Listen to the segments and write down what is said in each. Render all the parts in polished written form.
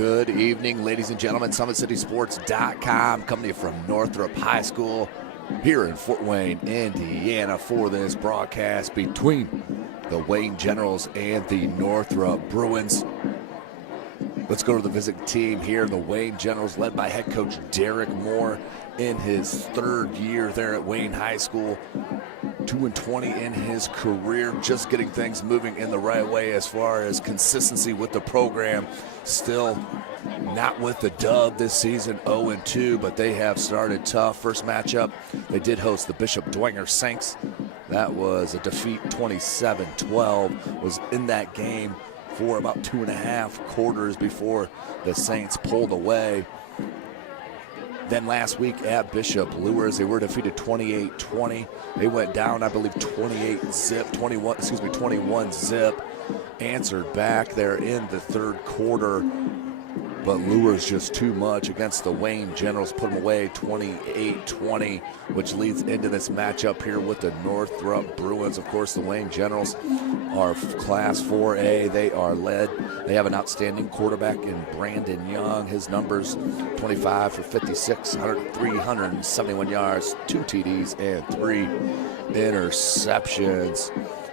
Good evening, ladies and gentlemen. SummitCitySports.com coming to you from Northrop High School here in Fort Wayne, Indiana for this broadcast between the Wayne Generals and the Northrop Bruins. Let's go to the visiting team here. The Wayne Generals led by head coach Derek Moore in his third year there at Wayne High School. 2-20 in his career, just getting things moving in the right way as far as consistency with the program. Still not with the dub this season, 0-2, but they have started tough. First matchup, they did host the Bishop Dwenger Saints. That was a defeat, 27-12. Was in that game for about 2.5 quarters before the Saints pulled away. Then last week at Bishop Luers, they were defeated 28-20. They went down, I believe, 21 zip. Answered back there in the third quarter, but Luers just too much against the Wayne Generals, put them away 28-20, which leads into this matchup here with the Northrop Bruins. Of course, the Wayne Generals are Class 4A. They are led. They have an outstanding quarterback in Brandon Young. His numbers, 25 for 56, 371 yards, 2 TDs, and 3 interceptions.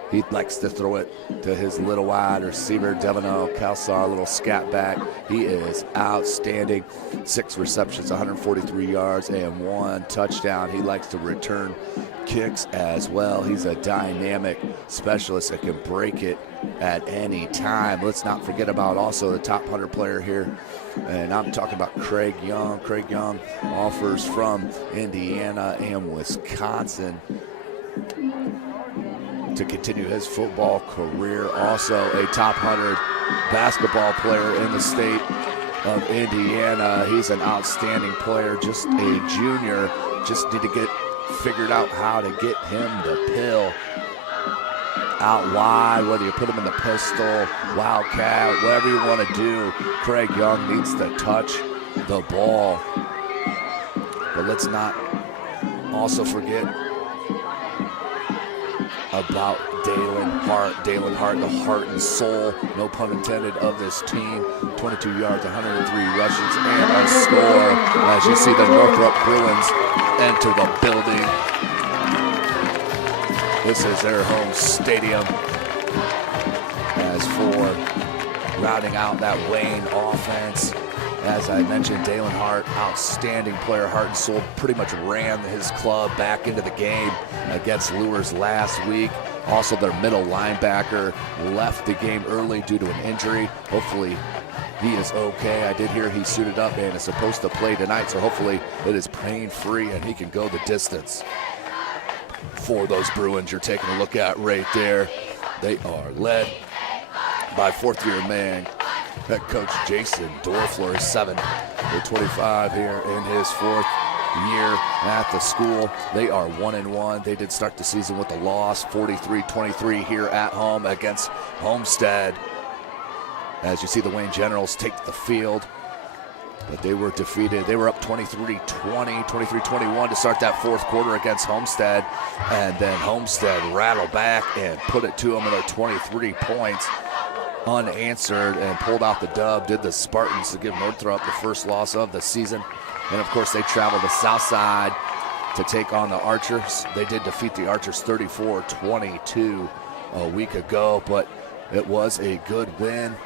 He likes to throw it to his little wide receiver, Devino Calsar, little scat back. He is outstanding. 6 receptions, 143 yards, and 1 touchdown. He likes to return kicks as well. He's a dynamic specialist that can break it at any time. Let's not forget about also the top 100 player here, and I'm talking about Craig Young. Craig Young offers from Indiana and Wisconsin to continue his football career. Also a top 100 basketball player in the state of Indiana. He's an outstanding player, just a junior. Just need to get figured out how to get him the pill out wide, whether you put him in the pistol, wildcat, whatever you want to do. Craig Young needs to touch the ball. But let's not also forget about Dalen Hart. Dalen Hart, the heart and soul, no pun intended, of this team. 22 yards, 103 rushes, and a score. As you see the Northrop Bruins enter the building. This is their home stadium. As for rounding out that Wayne offense, as I mentioned, Dalen Hart, outstanding player, heart and soul, pretty much ran his club back into the game against Luers last week. Also, their middle linebacker left the game early due to an injury. Hopefully, he is okay. I did hear he suited up and is supposed to play tonight, so hopefully it is pain-free and he can go the distance. For those Bruins you're taking a look at right there, they are led by fourth-year man, head coach Jason Dorfler, 7-25 here in his fourth year at the school. They are 1-1. They did start the season with a loss, 43-23 here at home against Homestead. As you see the Wayne Generals take the field, but they were defeated. They were up 23-20, 23-21 to start that fourth quarter against Homestead, and then Homestead rattled back and put it to them with their 23 points. Unanswered, and pulled out the dub. Did the Spartans to give Northrop the first loss of the season. And of course they traveled to Southside to take on the Archers. They did defeat the Archers 34-22 a week ago, but it was a good win,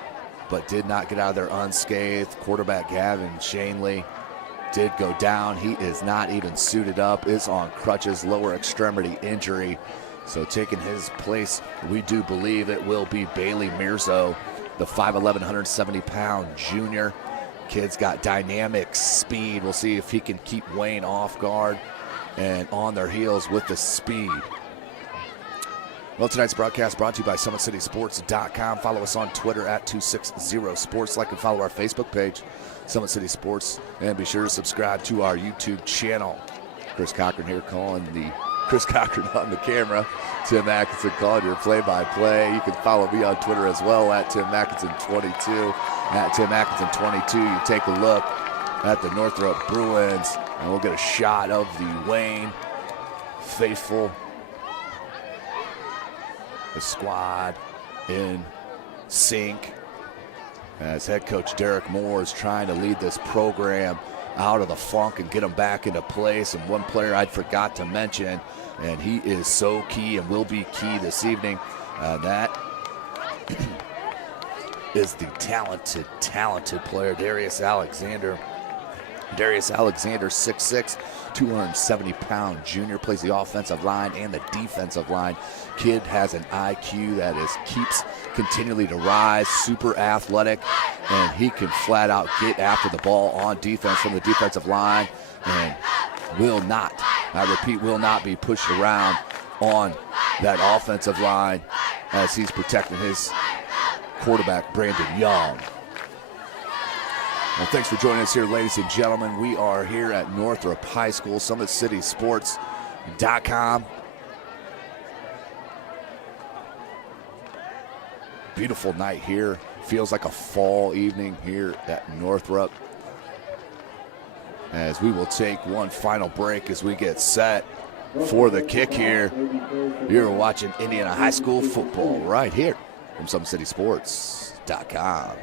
but did not get out of there unscathed. Quarterback Gavin Shanley did go down. He is not even suited up, is on crutches, lower extremity injury. So taking his place, we do believe it will be Bailey Mirzo, the 5'11", 170-pound junior. Kid's got dynamic speed. We'll see if he can keep Wayne off guard and on their heels with the speed. Well, tonight's broadcast brought to you by SummitCitySports.com. Follow us on Twitter at 260sports. Like and follow our Facebook page, Summit City Sports. And be sure to subscribe to our YouTube channel. Chris Cochran here calling the Chris Cochran on the camera. Tim Atkinson calling your play-by-play. You can follow me on Twitter as well at Tim Atkinson22. At Tim Atkinson22, you take a look at the Northrop Bruins, and we'll get a shot of the Wayne faithful. The squad in sync. as head coach Derek Moore is trying to lead this program out of the funk and get them back into place. And one player I forgot to mention, and he is so key and will be key this evening, that is the talented player, Darius Alexander. Darius Alexander, 6'6", 270-pound junior, plays the offensive line and the defensive line. Kid has an IQ that keeps continually to rise, super athletic, and he can flat out get after the ball on defense from the defensive line and will not, I repeat, will not be pushed around on that offensive line as he's protecting his quarterback, Brandon Young. Well, thanks for joining us here, ladies and gentlemen. We are here at Northrop High School, SummitCitySports.com. Beautiful night here. Feels like a fall evening here at Northrop. As we will take one final break as we get set for the kick here. You're watching Indiana High School football right here from SummitCitySports.com.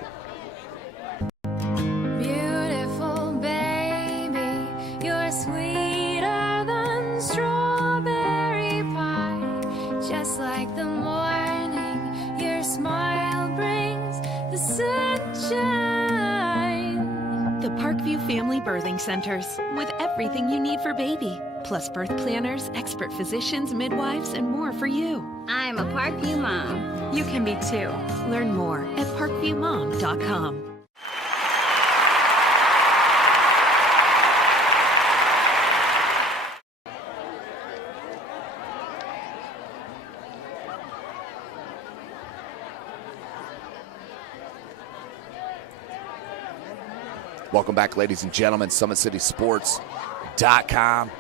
Family Birthing Centers, with everything you need for baby, plus birth planners, expert physicians, midwives, and more for you. I'm a Parkview mom. You can be too. Learn more at parkviewmom.com. Welcome back, ladies and gentlemen. SummitCitySports.com.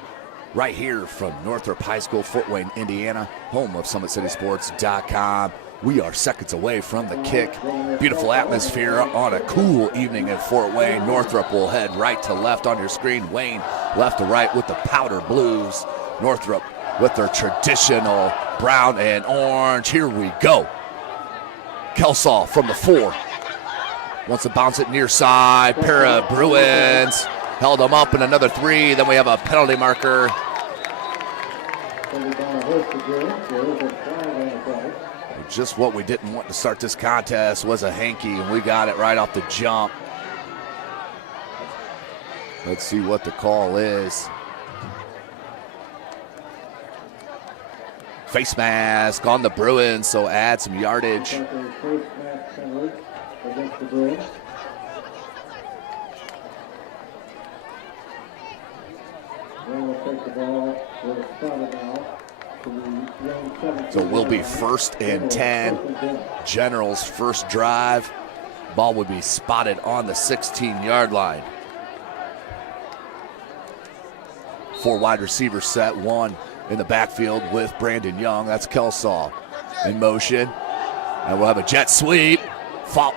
Right here from Northrop High School, Fort Wayne, Indiana, home of SummitCitySports.com. We are seconds away from the kick. Beautiful atmosphere on a cool evening in Fort Wayne. Northrop will head right to left on your screen. Wayne left to right with the powder blues. Northrop with their traditional brown and orange. Here we go. Kelsaw from the 4. Wants to bounce it near side. Pair of Bruins held them up in another 3. Then we have a penalty marker. Just what we didn't want to start this contest was a hanky, and we got it right off the jump. Let's see what the call is. Face mask on the Bruins, so add some yardage. Against the Bruins. We'll take the ball with a spot now. So we'll be 1st and 10. General's first drive. Ball would be spotted on the 16-yard line. 4 wide receivers set, 1 in the backfield with Brandon Young. That's Kelsaw in motion. And we'll have a jet sweep. Fought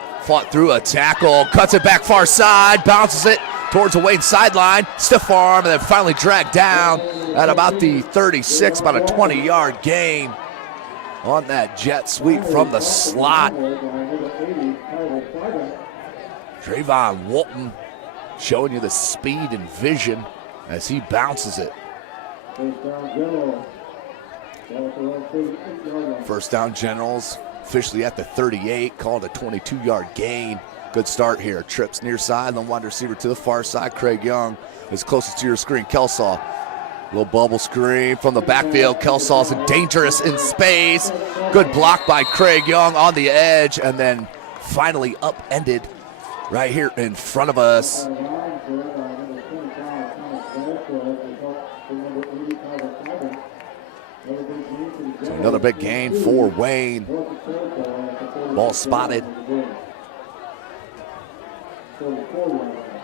through a tackle, cuts it back far side, bounces it towards the Wayne sideline, stiff arm, and then finally dragged down at about the 36, about a 20-yard gain on that jet sweep from the slot. Trayvon Walton showing you the speed and vision as he bounces it. First down, Generals. Officially at the 38, called a 22-yard gain. Good start here. Trips near side, then wide receiver to the far side. Craig Young is closest to your screen. Kelsaw, little bubble screen from the backfield. Kelsaw's dangerous in space. Good block by Craig Young on the edge, and then finally upended right here in front of us. So another big gain for Wayne. Ball spotted.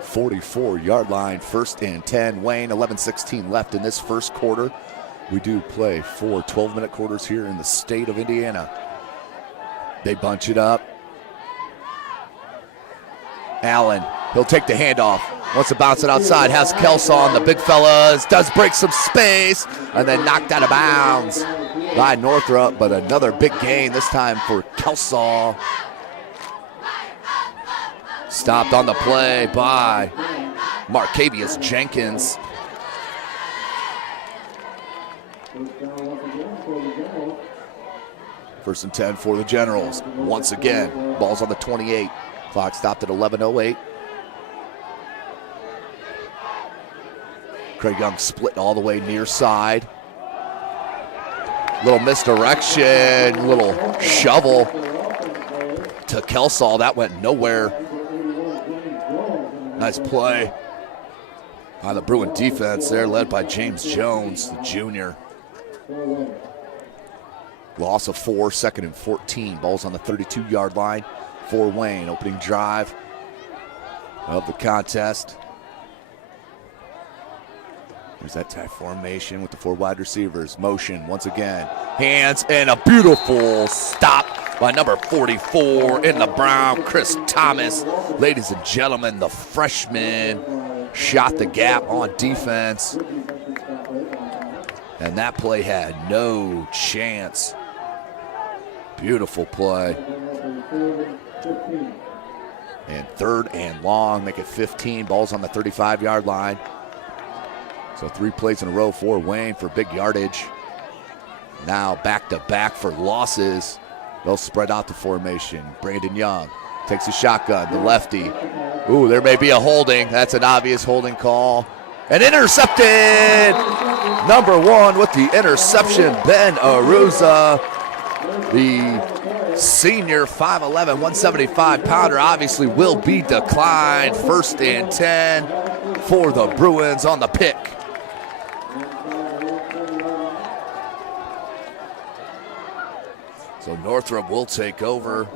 44-yard line, 1st and 10. Wayne, 11:16 left in this first quarter. We do play 4 12-minute quarters here in the state of Indiana. They bunch it up. Allen, he'll take the handoff. Wants to bounce it outside, has Kelsaw on the big fellas, does break some space, and then knocked out of bounds by Northrop, but another big gain, this time for Kelsaw. Stopped on the play by Marcavius Jenkins. First and 10 for the Generals. Once again, ball's on the 28. Clock stopped at 11:08. Craig Young split all the way near side. Little misdirection, little shovel to Kelsall. That went nowhere. Nice play on the Bruin defense there, led by James Jones, the junior. Loss of 4, 2nd and 14. Ball's on the 32-yard line for Wayne. Opening drive of the contest. There's that tight formation with the 4 wide receivers. Motion once again. Hands and a beautiful stop by number 44 in the brown, Chris Thomas. Ladies and gentlemen, the freshman shot the gap on defense. And that play had no chance. Beautiful play. And 3rd and long, make it 15. Ball's on the 35-yard line. So 3 plays in a row for Wayne for big yardage. Now back-to-back for losses. They'll spread out the formation. Brandon Young takes a shotgun, the lefty. Ooh, there may be a holding. That's an obvious holding call. And intercepted! Number 1 with the interception, Ben Aruza. The senior 5'11", 175-pounder obviously will be declined. 1st and 10 for the Bruins on the pick. So Northrop will take over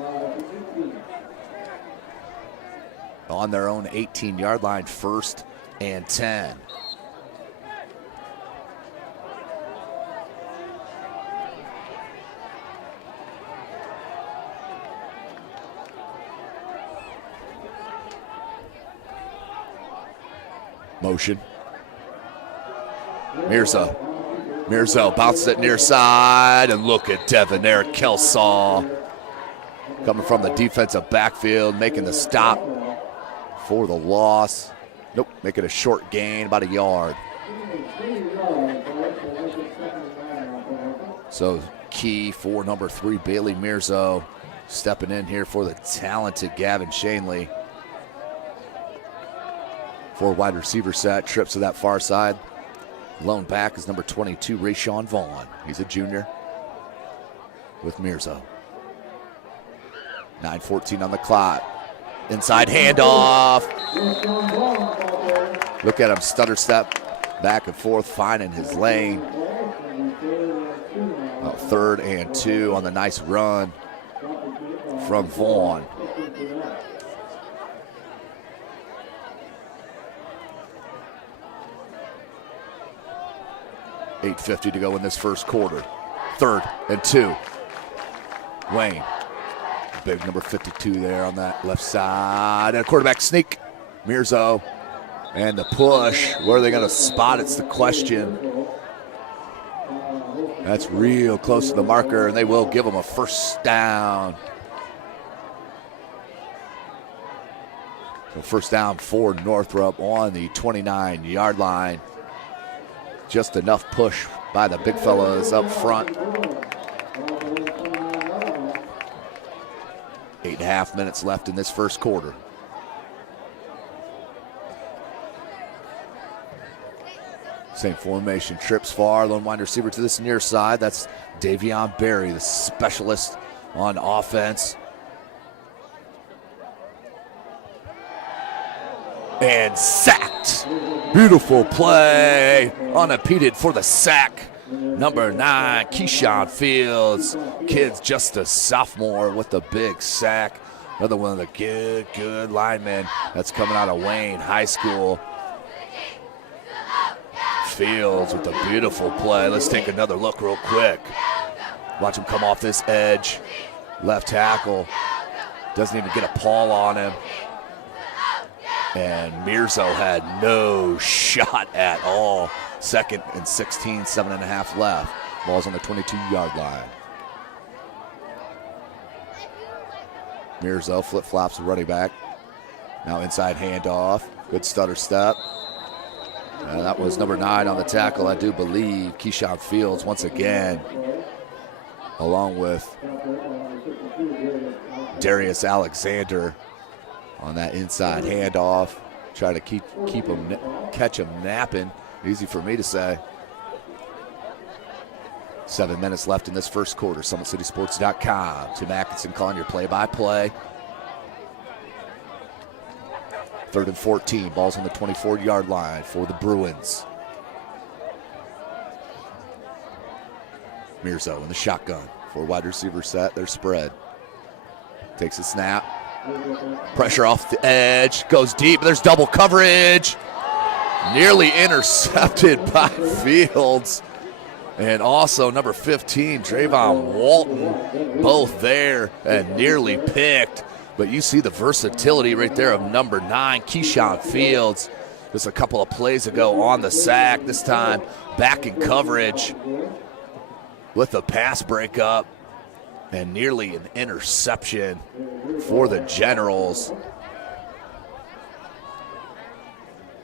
on their own 18-yard line, 1st and 10. Motion. Mirzo bounces it near side, and look at Devonair Kelsall coming from the defensive backfield, making the stop for the loss. Nope, making a short gain, about a yard. So key for number 3, Bailey Mirzo, stepping in here for the talented Gavin Shanley. 4 wide receiver set, trips to that far side. Lone back is number 22, Rayshawn Vaughn. He's a junior with Mirzo. 9:14 on the clock. Inside handoff. Look at him, stutter step, back and forth, finding his lane. 3rd and 2 on the nice run from Vaughn. $8:50 to go in this first quarter. 3rd and 2. Wayne. Big number 52 there on that left side. And a quarterback sneak. Mirzo. And the push. Where are they going to spot? It's the question. That's real close to the marker, and they will give them a 1st down. So 1st down for Northrop on the 29-yard line. Just enough push by the big fellas up front. 8.5 minutes left in this first quarter. Same formation, trips far, lone wide receiver to this near side. That's Davion Berry, the specialist on offense. And sacked. Beautiful play, unimpeded for the sack. Number 9, Keyshawn Fields. Kid's just a sophomore with a big sack. Another one of the good linemen that's coming out of Wayne High School. Fields with a beautiful play. Let's take another look real quick. Watch him come off this edge. Left tackle. Doesn't even get a paw on him. And Mirzo had no shot at all. 2nd and 16, 7.5 left. Ball's on the 22-yard line. Mirzo flip-flops the running back. Now inside handoff. Good stutter step. That was number 9 on the tackle, I do believe. Keyshawn Fields once again, along with Darius Alexander on that inside handoff. Try to catch him napping. Easy for me to say. 7 minutes left in this first quarter. SummitCitySports.com. Tim Atkinson calling your play-by-play. 3rd and 14. Ball's on the 24-yard line for the Bruins. Mirzo in the shotgun. 4 wide receiver set. They're spread. Takes a snap. Pressure off the edge. Goes deep. There's double coverage. Nearly intercepted by Fields. And also number 15, Drayvon Walton, both there and nearly picked. But you see the versatility right there of number 9, Keyshawn Fields. Just a couple of plays ago on the sack. This time back in coverage with the pass breakup and nearly an interception for the Generals.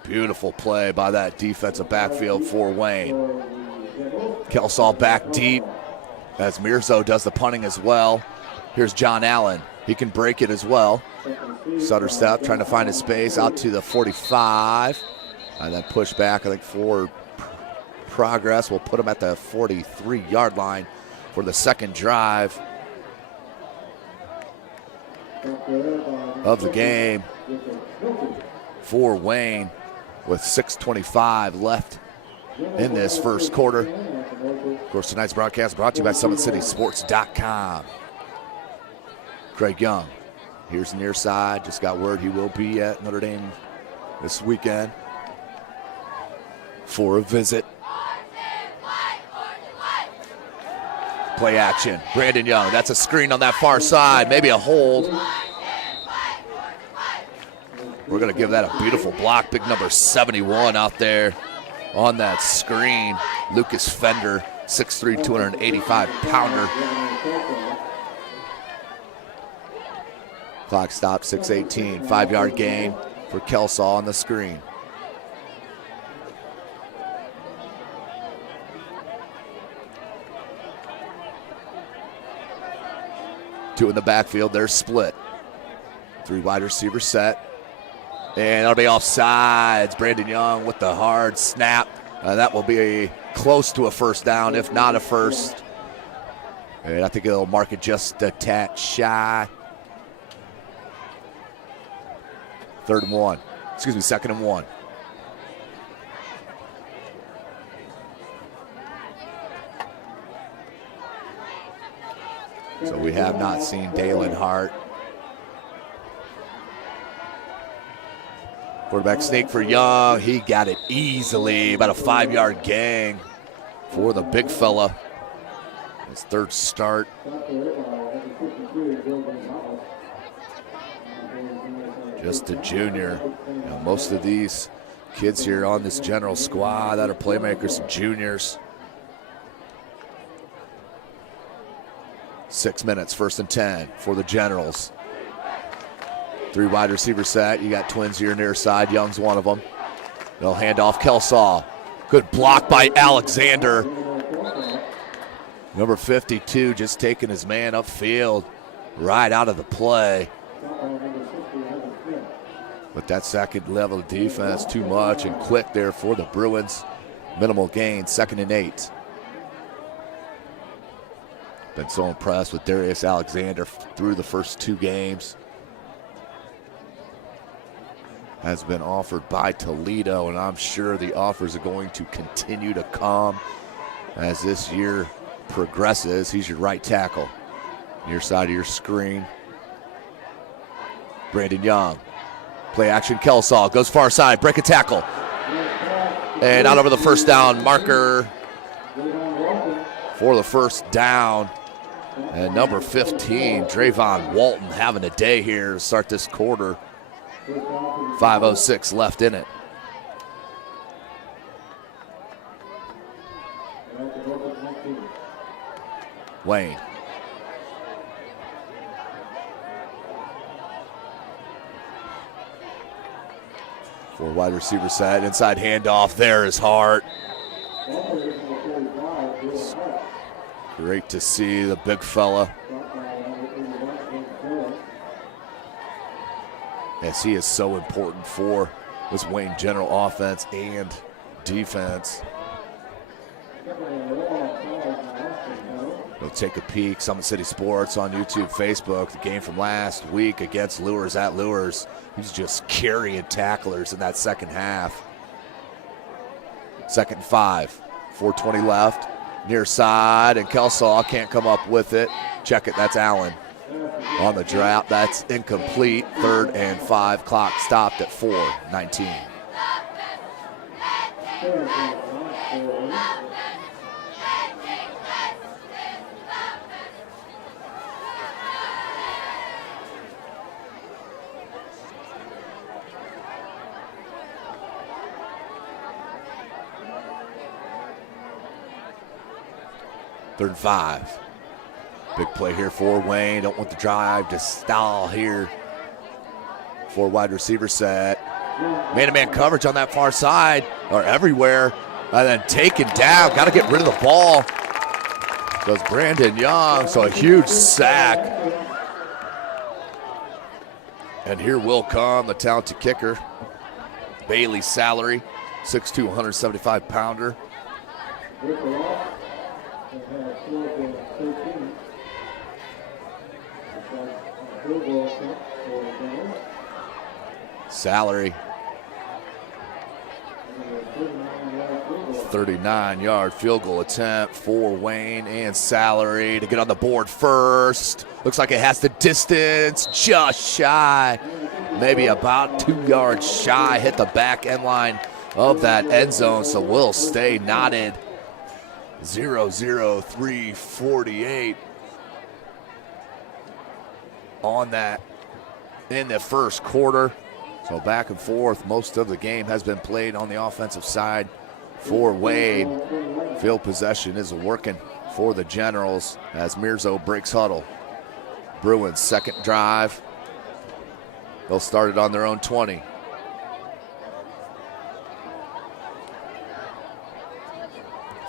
Beautiful play by that defensive backfield for Wayne. Kelsall back deep as Mirzo does the punting as well. Here's John Allen. He can break it as well. Sutter step, trying to find his space out to the 45. And then push back, I think, for progress. We'll put him at the 43-yard line for the second drive of the game for Wayne with 6:25 left in this first quarter. Of course, tonight's broadcast brought to you by SummitCitySports.com. Craig Young, here's the near side. Just got word he will be at Notre Dame this weekend for a visit. Play action. Brandon Young, that's a screen on that far side. Maybe a hold. We're going to give that a beautiful block. Big number 71 out there on that screen. Lucas Fender, 6'3", 285-pounder. Clock stopped, 6:18. 5-yard gain for Kelsall on the screen. Two in the backfield, they're split. 3 wide receiver set. And that'll be offsides. Brandon Young with the hard snap. That will be close to a first down, if not a first. And I think it'll mark it just a tad shy. 3rd and 1. Excuse me, 2nd and 1. So we have not seen Dalen Hart. Quarterback sneak for Young. He got it easily. About a 5-yard gain for the big fella. His 3rd start. Just a junior. You know, most of these kids here on this general squad that are playmakers and juniors. 6 minutes, 1st and 10 for the Generals. 3 wide receiver set. You got twins here near side. Young's one of them. They'll hand off Kelsall. Good block by Alexander. Number 52 just taking his man upfield right out of the play. But that second level of defense, too much and quick there for the Bruins. Minimal gain, 2nd and 8. Been so impressed with Darius Alexander through the first 2 games. Has been offered by Toledo, and I'm sure the offers are going to continue to come as this year progresses. He's your right tackle. Near side of your screen. Brandon Young. Play action, Kelsall goes far side, break a tackle. And out over the first down marker for the first down. And number 15, Drayvon Walton, having a day here to start this quarter. 5:06 left in it. Wayne. For wide receiver set, inside handoff, there is Hart. Great to see the big fella, as he is so important for this Wayne General offense and defense. We'll take a peek. Summit City Sports on YouTube, Facebook. The game from last week against Lures at Lures. He's just carrying tacklers in that second half. 2nd and 5. 4:20 left. Near side, and Kelsaw can't come up with it. Check it, that's Allen. On the drought, that's incomplete. 3rd and 5. Clock stopped at 4:19. Third and 5. Big play here for Wayne. Don't want the drive to stall here. For wide receiver set. Man-to-man coverage on that far side, or everywhere. And then taken down. Got to get rid of the ball. Goes Brandon Young. So a huge sack. And here will come the talented kicker. Bailey Salary. 6'2", 175-pounder. Salary. 39-yard field goal attempt for Wayne and Salary to get on the board first. Looks like it has the distance, just shy. Maybe about 2 yards shy. Hit the back end line of that end zone, so will stay knotted. 0-0-3-48 on that in the first quarter. So back and forth. Most of the game has been played on the offensive side for Wade. Field possession is working for the Generals as Mirzo breaks huddle. Bruins second drive. They'll start it on their own 20.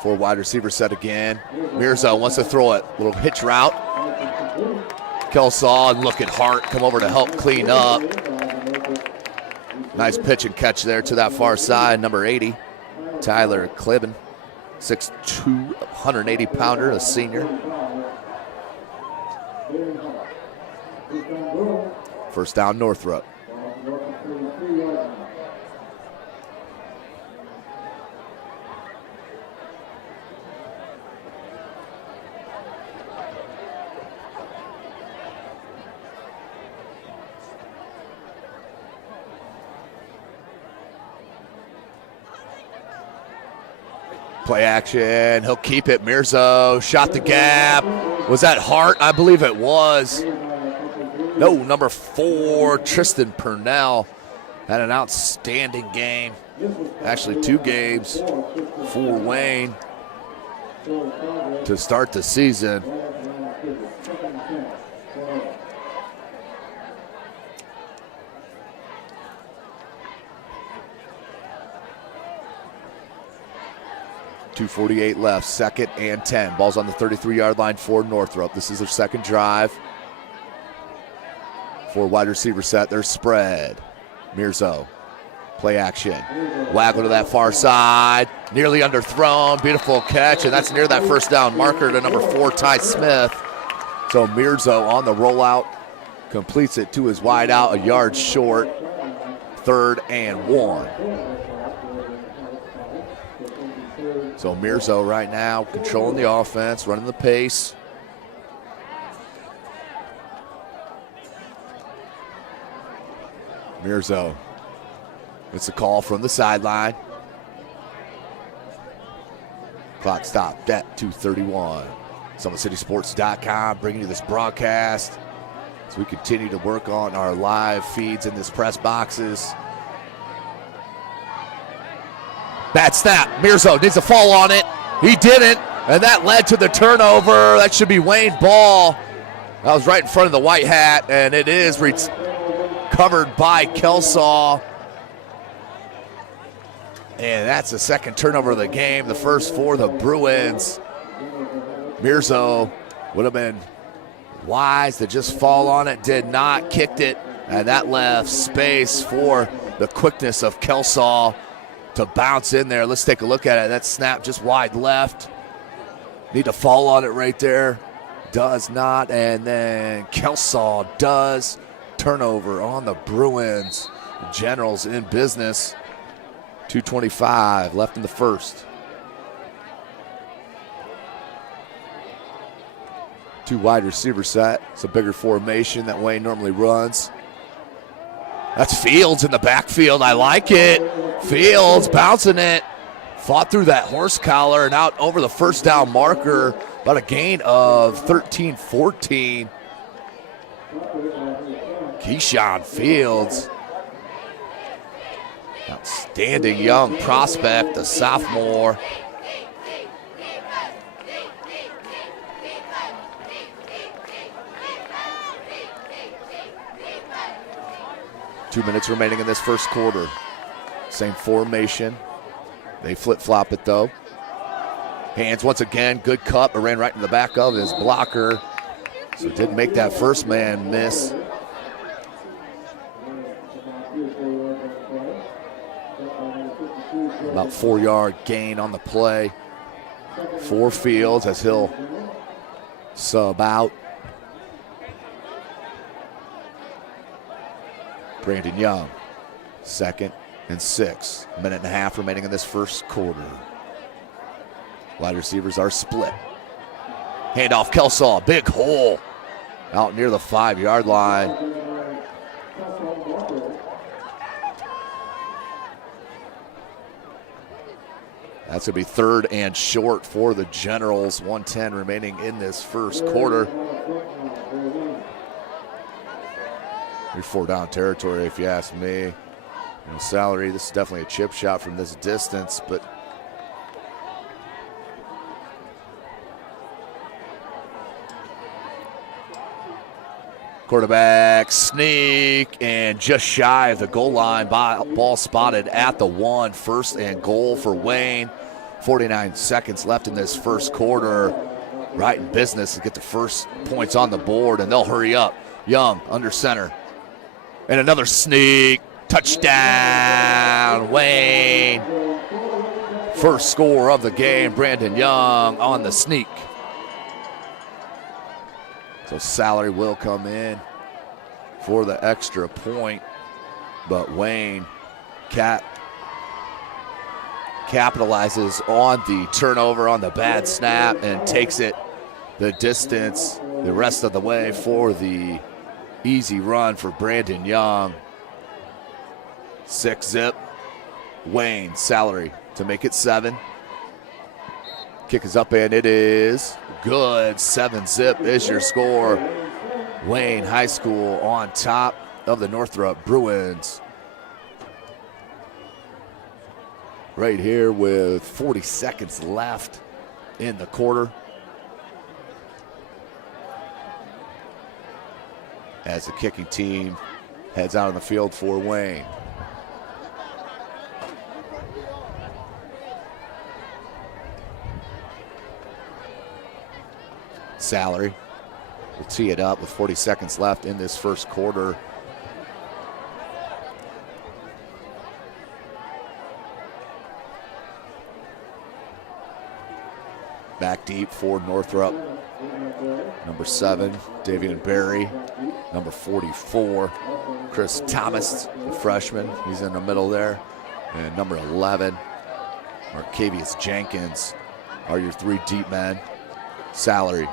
For wide receiver set again. Mirzo wants to throw it. Little hitch route. Kelsaw and look at Hart come over to help clean up. Nice pitch and catch there to that far side. Number 80, Tyler Klibben. 6'2", 180-pounder, a senior. First down, Northrop. Play action, he'll keep it. Mirzo shot the gap. Was that Hart? I believe it was. No, number 4, Tristan Purnell had an outstanding game. Actually 2 games for Wayne to start the season. .248 left, 2nd and 10. Ball's on the 33-yard line for Northrop. This is their second drive. For wide receiver set, their spread. Mirzo, play action. Waggle to that far side, nearly underthrown. Beautiful catch, and that's near that first down marker to number 4, Ty Smith. So Mirzo on the rollout, completes it to his wide out, a yard short. 3rd and 1. So Mirzo right now controlling the offense, running the pace. Mirzo gets a call from the sideline. Clock stopped at 2:31. SummitCitySports.com bringing you this broadcast as we continue to work on our live feeds in this press boxes. Bad snap. Mirzo needs to fall on it. He didn't, and that led to the turnover. That should be Wayne Ball. That was right in front of the white hat, and it is covered by Kelsaw. And that's the second turnover of the game, the first for the Bruins. Mirzo would have been wise to just fall on it, did not, kicked it, and that left space for the quickness of Kelsall to bounce in there. Let's take a look at it. That snap just wide left. Need to fall on it right there. Does not, and then Kelsall does. Turnover on the Bruins. Generals in business. 2:25 left in the first. Two wide receiver set. It's a bigger formation that Wayne normally runs. That's Fields in the backfield. I like it. Fields bouncing it. Fought through that horse collar and out over the first down marker. About a gain of 13-14. Keyshawn Fields. Outstanding young prospect, the sophomore. Two minutes remaining in this first quarter. Same formation. They flip-flop it though. Hands once again, good cut, but ran right in the back of his blocker. So didn't make that first man miss. About 4-yard gain on the play for Fields as he'll sub out. Brandon Young, 2nd and 6. Minute and a half remaining in this first quarter. Wide receivers are split. Handoff Kelsall, big hole out near the 5-yard line. That's going to be 3rd and short for the Generals. 1:10 remaining in this first quarter. You're 4-down territory if you ask me. You know, Salary, this is definitely a chip shot from this distance, but quarterback sneak and just shy of the goal line. Ball spotted at the 1. 1st and goal for Wayne. 49 seconds left in this first quarter. Right in business to get the first points on the board, and they'll hurry up. Young under center. And another sneak. Touchdown, Wayne. First score of the game, Brandon Young on the sneak. So Salary will come in for the extra point, but Wayne capitalizes on the turnover, on the bad snap, and takes it the distance the rest of the way for the easy run for Brandon Young. 6-zip. Wayne, Salary to make it 7. Kick is up and it is good. 7-zip is your score. Wayne High School on top of the Northrop Bruins. Right here with 40 seconds left in the quarter. As the kicking team heads out on the field for Wayne. Salary will tee it up with 40 seconds left in this first quarter. Back deep for Northrop. Number 7, Davian Berry. Number 44, Chris Thomas, the freshman. He's in the middle there. And number 11, Marcavius Jenkins are your 3 deep men. Salary.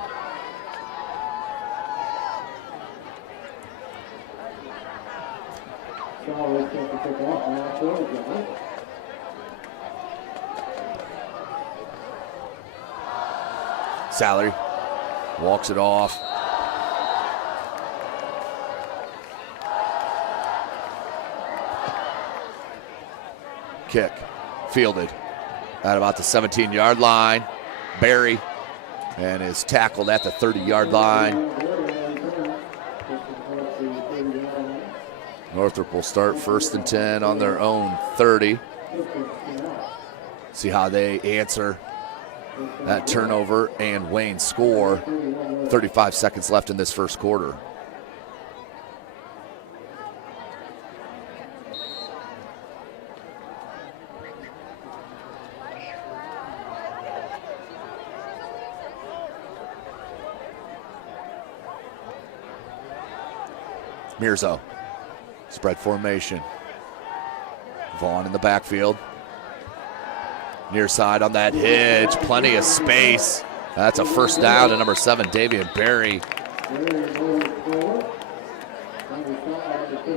Salary walks it off. Kick fielded at about the 17-yard line. Barry and is tackled at the 30-yard line. Northrop will start 1st and 10 on their own 30. See how they answer that turnover and Wayne score. 35 seconds left in this first quarter. Mirzo, spread formation. Vaughn in the backfield. Near side on that hitch, plenty of space. That's a first down to number 7, Davian Berry.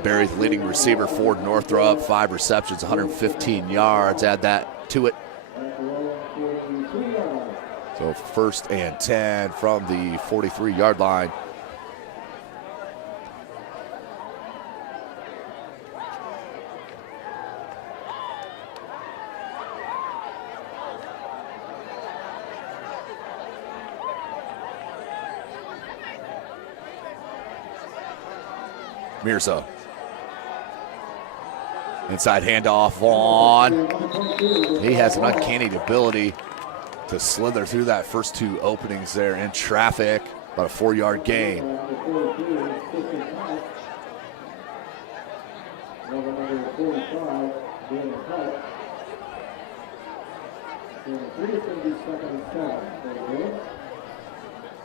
Berry's leading receiver for Northrop, 5 receptions, 115 yards. Add that to it. So 1st and 10 from the 43-yard line. Mirzo. Inside handoff, Vaughn. He has an uncanny ability to slither through that first 2 openings there in traffic. About a 4-yard gain.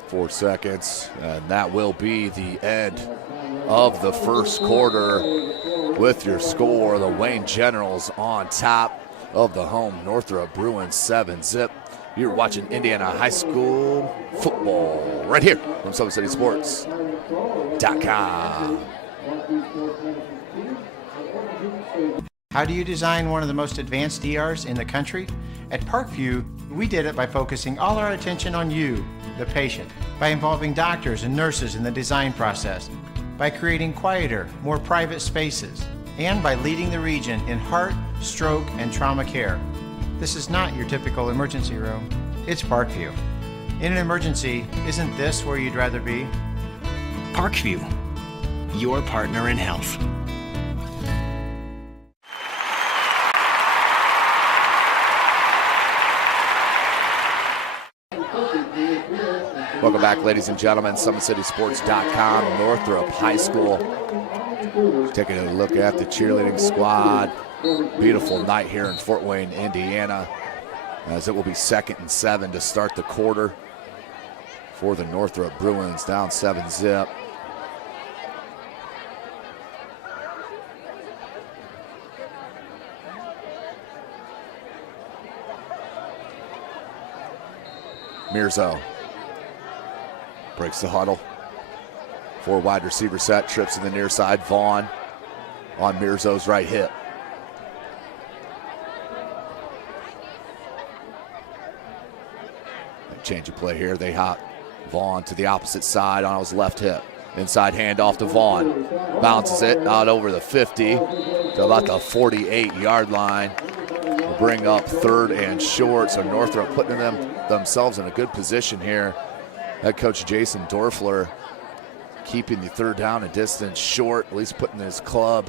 Four seconds, and that will be the end of the first quarter with your score. The Wayne Generals on top of the home Northrop Bruins 7-zip. You're watching Indiana High School football right here from SummitCitySports.com. How do you design one of the most advanced ERs in the country? At Parkview, we did it by focusing all our attention on you, the patient, by involving doctors and nurses in the design process, by creating quieter, more private spaces, and by leading the region in heart, stroke, and trauma care. This is not your typical emergency room. It's Parkview. In an emergency, isn't this where you'd rather be? Parkview, your partner in health. Welcome back, ladies and gentlemen. SummitCitySports.com. Northrop High School. Taking a look at the cheerleading squad. Beautiful night here in Fort Wayne, Indiana, as it will be 2nd and 7 to start the quarter for the Northrop Bruins, down 7-zip. Mirzo breaks the huddle. 4 wide receiver set, trips to the near side. Vaughn on Mirzo's right hip. Change of play here. They hop Vaughn to the opposite side on his left hip. Inside handoff to Vaughn. Bounces it out over the 50 to about the 48-yard line. Will bring up 3rd and short. So Northrop putting themselves in a good position here. Head coach Jason Dorfler keeping the 3rd down and distance short, at least putting his club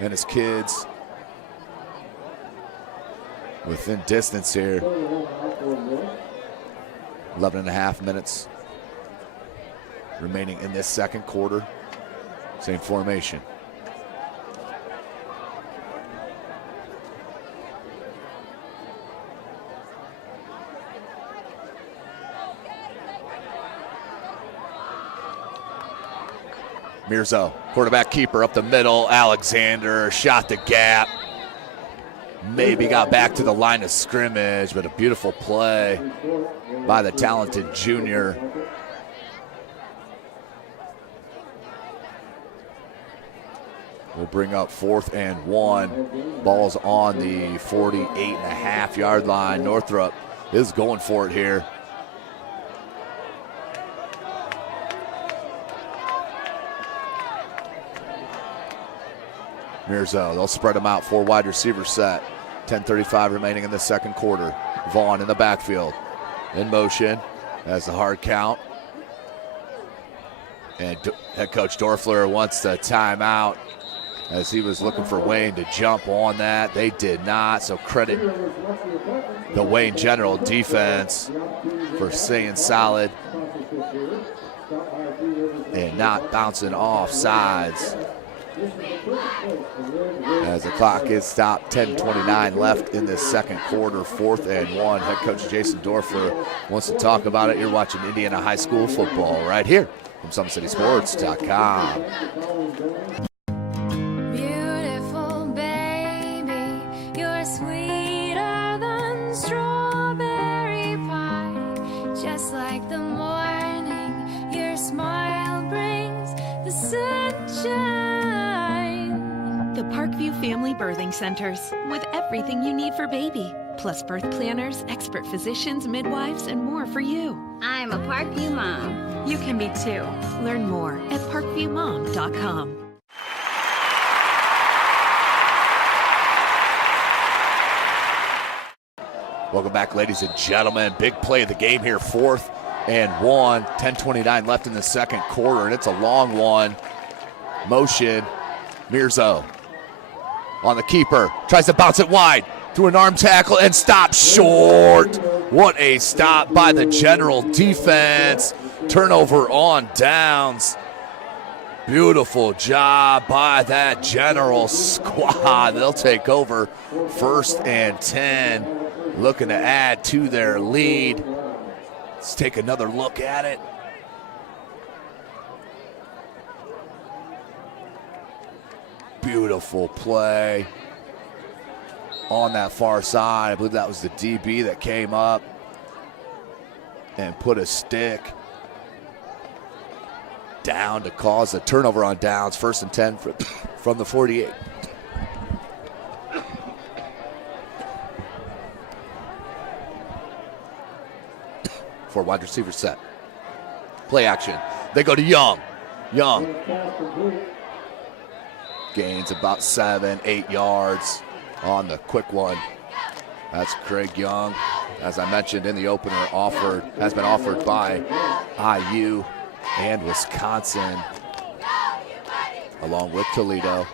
and his kids within distance here. 11.5 minutes remaining in this second quarter. Same formation. Mirzo, quarterback keeper up the middle. Alexander shot the gap. Maybe got back to the line of scrimmage, but a beautiful play by the talented junior. We'll bring up 4th and 1. Ball's on the 48.5-yard line. Northrop is going for it here. Mirzo, they'll spread them out. 4 wide receiver set. 10:35 remaining in the second quarter. Vaughn in the backfield. In motion as the hard count. And head coach Dorfler wants the timeout. as he was looking for Wayne to jump on that. They did not, so credit the Wayne General defense for staying solid and not bouncing off sides. As the clock is stopped, 10:29 left in this second quarter, 4th and 1. Head coach Jason Dorfer wants to talk about it. You're watching Indiana High School football right here from SummitCitySports.com. Beautiful baby, you're sweeter than strawberry pie. Just like the morning, your smile brings the sunshine. The Parkview Family Birthing Centers, with everything you need for baby, plus birth planners, expert physicians, midwives, and more for you. I'm a Parkview mom. You can be too. Learn more at parkviewmom.com. Welcome back, ladies and gentlemen. Big play of the game here, 4th and 1. 10:29 left in the second quarter, and it's a long one. Motion, Mirzo on the keeper, tries to bounce it wide through an arm tackle and stop short. What a stop by the General defense. Turnover on downs. Beautiful job by that General squad. They'll take over 1st and 10, looking to add to their lead. Let's take another look at it. Beautiful play on that far side. I believe that was the DB that came up and put a stick down to cause a turnover on downs. 1st and 10 from the 48. For wide receiver set. Play action. They go to Young. Young gains about 7-8 yards on the quick one. That's Craig Young. As I mentioned in the opener, has been offered by IU and Wisconsin, along with Toledo.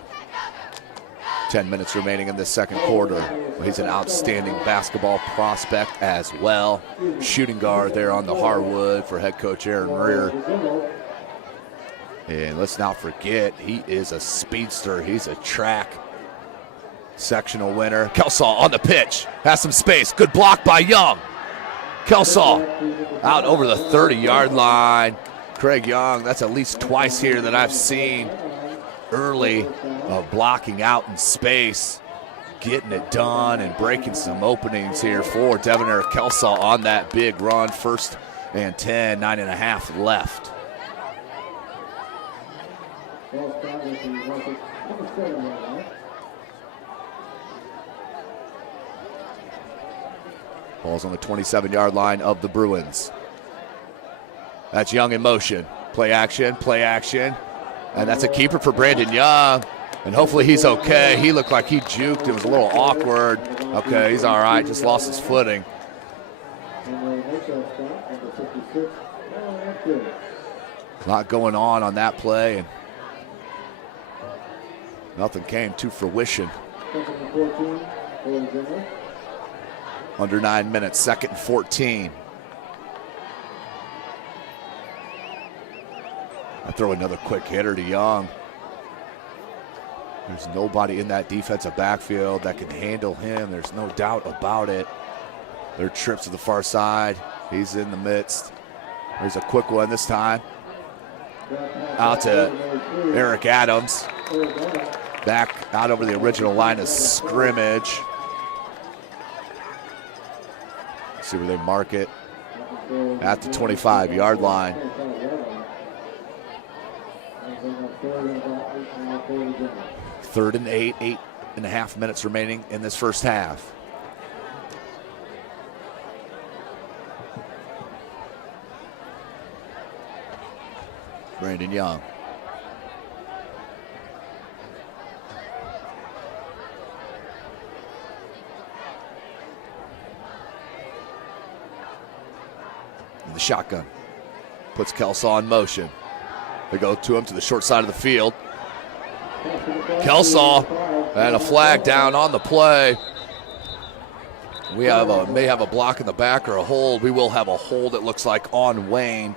10 minutes remaining in the second quarter. He's an outstanding basketball prospect as well. Shooting guard there on the hardwood for head coach Aaron Rear. And let's not forget, he is a speedster. He's a track sectional winner. Kelsaw on the pitch, has some space. Good block by Young. Kelsaw out over the 30-yard line. Craig Young, that's at least twice here that I've seen early of blocking out in space, getting it done and breaking some openings here for Devonair Kelsaw on that big run. 1st and 10, 9.5 left. Ball's on the 27-yard line of the Bruins. That's Young in motion. Play action, and that's a keeper for Brandon Young. And hopefully he's okay. He looked like he juked. It was a little awkward. Okay, he's all right. Just lost his footing. A lot going on that play, and nothing came to fruition. Under 9 minutes, 2nd and 14. I throw another quick hitter to Young. There's nobody in that defensive backfield that can handle him. There's no doubt about it. Their trips to the far side. He's in the midst. There's a quick one this time. Out to Eric Adams. Back out over the original line of scrimmage. See where they mark it. At the 25-yard line. 3rd and 8, 8.5 minutes remaining in this first half. Brandon Young. In the shotgun. Puts Kelsaw in motion. They go to him to the short side of the field. Kelsaw and a flag down on the play. We may have a block in the back or a hold. We will have a hold, it looks like, on Wayne.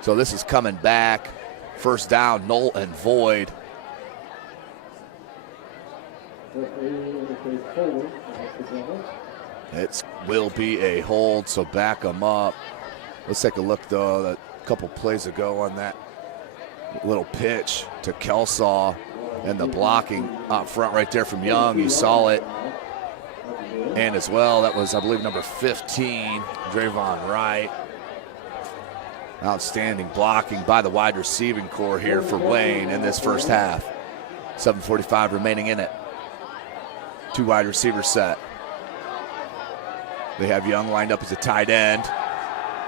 So this is coming back. First down, null and void. It will be a hold, so back them up. Let's take a look, though, a couple plays ago on that little pitch to Kelsaw and the blocking up front right there from Young. You saw it. And as well, that was, I believe, number 15, Drayvon Wright. Outstanding blocking by the wide receiving core here for Wayne in this first half. 7:45 remaining in it. Two wide receiver set. They have Young lined up as a tight end.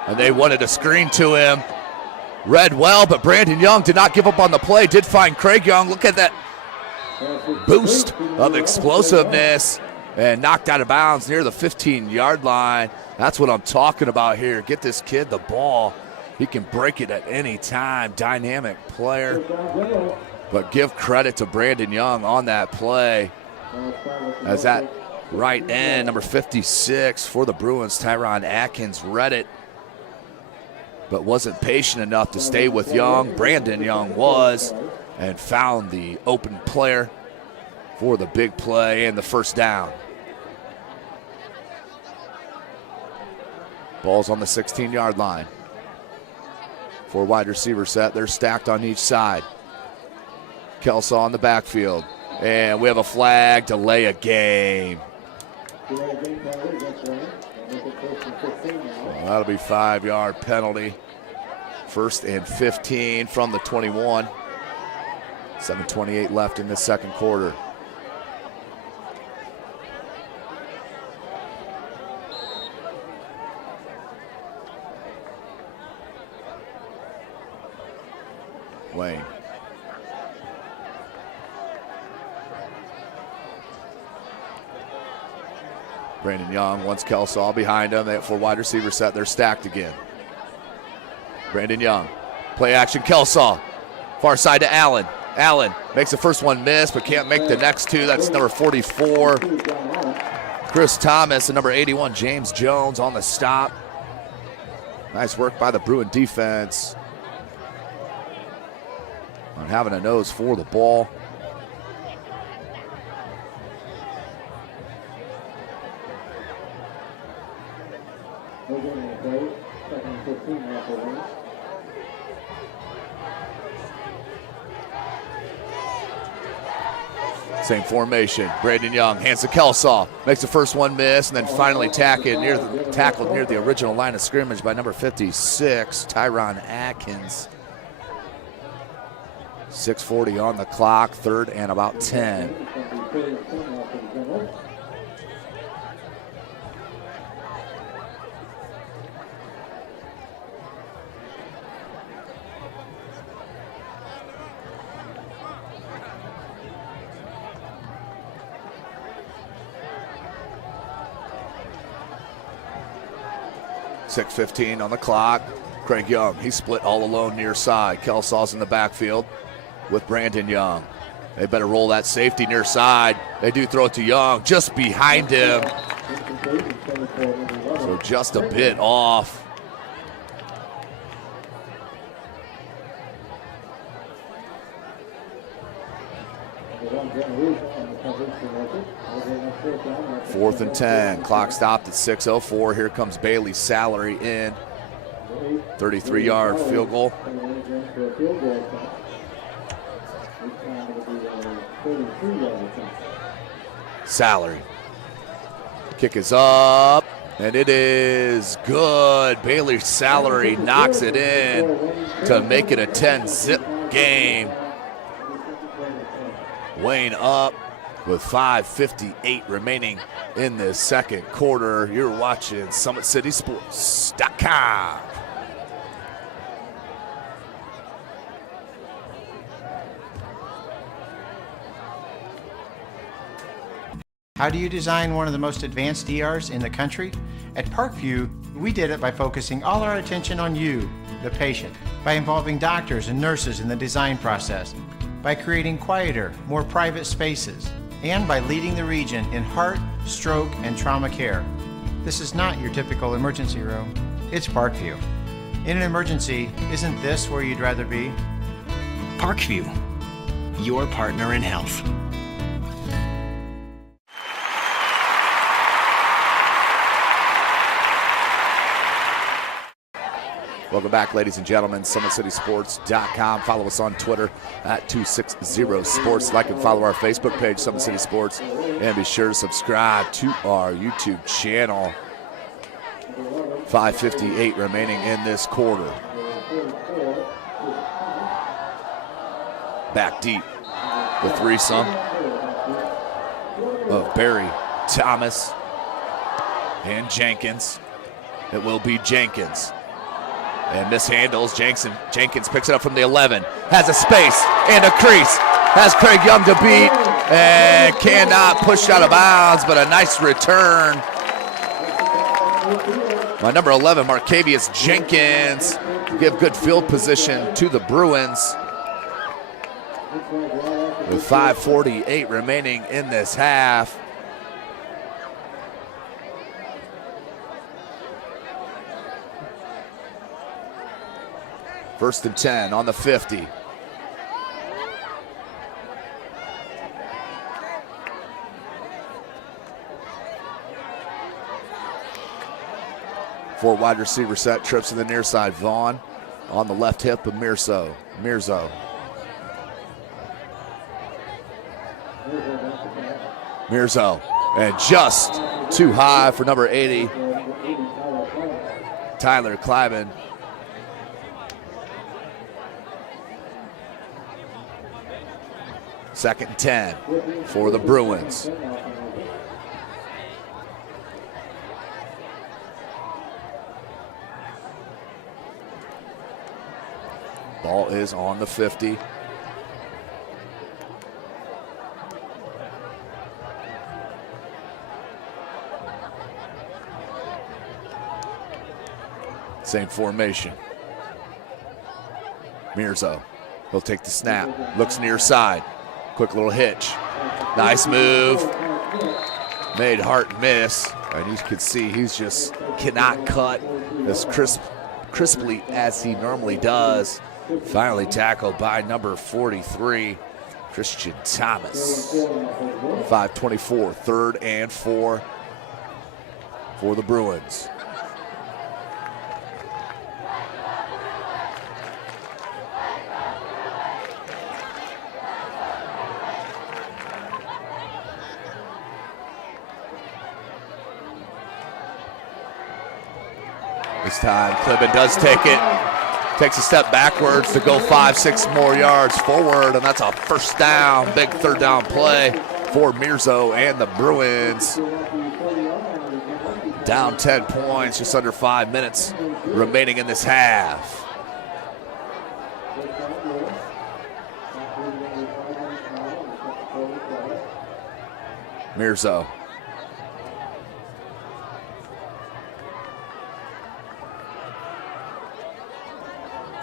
And they wanted a screen to him. Read well, but Brandon Young did not give up on the play. Did find Craig Young. Look at that boost of explosiveness. And knocked out of bounds near the 15-yard line. That's what I'm talking about here. Get this kid the ball. He can break it at any time. Dynamic player. But give credit to Brandon Young on that play. As that right end, number 56 for the Bruins, Tyron Atkins, read it, but wasn't patient enough to stay with Young. Brandon Young was, and found the open player for the big play and the first down. Ball's on the 16-yard line. Four wide receiver set. They're stacked on each side. Kelsaw on the backfield. And we have a flag, delay a game. Well, that'll be 5-yard penalty. First and 15 from the 21. 7:28 left in the second quarter. Wayne. Brandon Young wants Kelsaw behind him. They have four wide receiver set. They're stacked again. Brandon Young. Play action, Kelsaw. Far side to Allen. Allen makes the first one miss, but can't make the next two. That's number 44, Chris Thomas, and number 81, James Jones on the stop. Nice work by the Bruin defense on having a nose for the ball. Same formation. Brandon Young hands to Kelsaw, makes the first one miss, and then finally tackled near the original line of scrimmage by number 56, Tyron Atkins. 6:40 on the clock, third and about 10. .6:15 on the clock. Craig Young, he's split all alone near side. Kelsaw's in the backfield with Brandon Young. They better roll that safety near side. They do throw it to Young, just behind him. So just a bit off. Fourth and 10. Clock stopped at 6:04. Here comes Bailey Salary in. 33-yard field goal. Salary. Kick is up, and it is good. Bailey Salary knocks it in to make it a 10-zip game. Wayne up with 5:58 remaining in the second quarter. You're watching SummitCitySports.com. How do you design one of the most advanced ERs in the country? At Parkview, we did it by focusing all our attention on you, the patient, by involving doctors and nurses in the design process. by creating quieter, more private spaces, and by leading the region in heart, stroke, and trauma care. This is not your typical emergency room. It's Parkview. In an emergency, isn't this where you'd rather be? Parkview, your partner in health. Welcome back, ladies and gentlemen. SummitCitySports.com. Follow us on Twitter at 260sports. Like and follow our Facebook page, Summit City Sports. And be sure to subscribe to our YouTube channel. 5:58 remaining in this quarter. Back deep. The threesome of Barry, Thomas, and Jenkins. It will be Jenkins. And mishandles. Jenkins picks it up from the 11. Has a space and a crease. Has Craig Young to beat and cannot push out of bounds, but a nice return by number 11, Markavius Jenkins, to give good field position to the Bruins. With 5:48 remaining in this half. First and 10 on the 50. Four wide receiver set, trips to the near side. Vaughn on the left hip of Mirzo. And just too high for number 80, Tyler Kleiman. Second and 10 for the Bruins. Ball is on the 50. Same formation. Mirzo, he'll take the snap, looks near side. Quick little hitch. Nice move. Made Hart miss. And you can see he's just cannot cut as crisply as he normally does. Finally tackled by number 43, Christian Thomas. 5:24, 3rd and 4 for the Bruins. This time, Klibben does take it. Takes a step backwards to go 5-6 more yards forward, and that's a first down. Big third down play for Mirzo and the Bruins. Down 10 points, just under 5 minutes remaining in this half. Mirzo.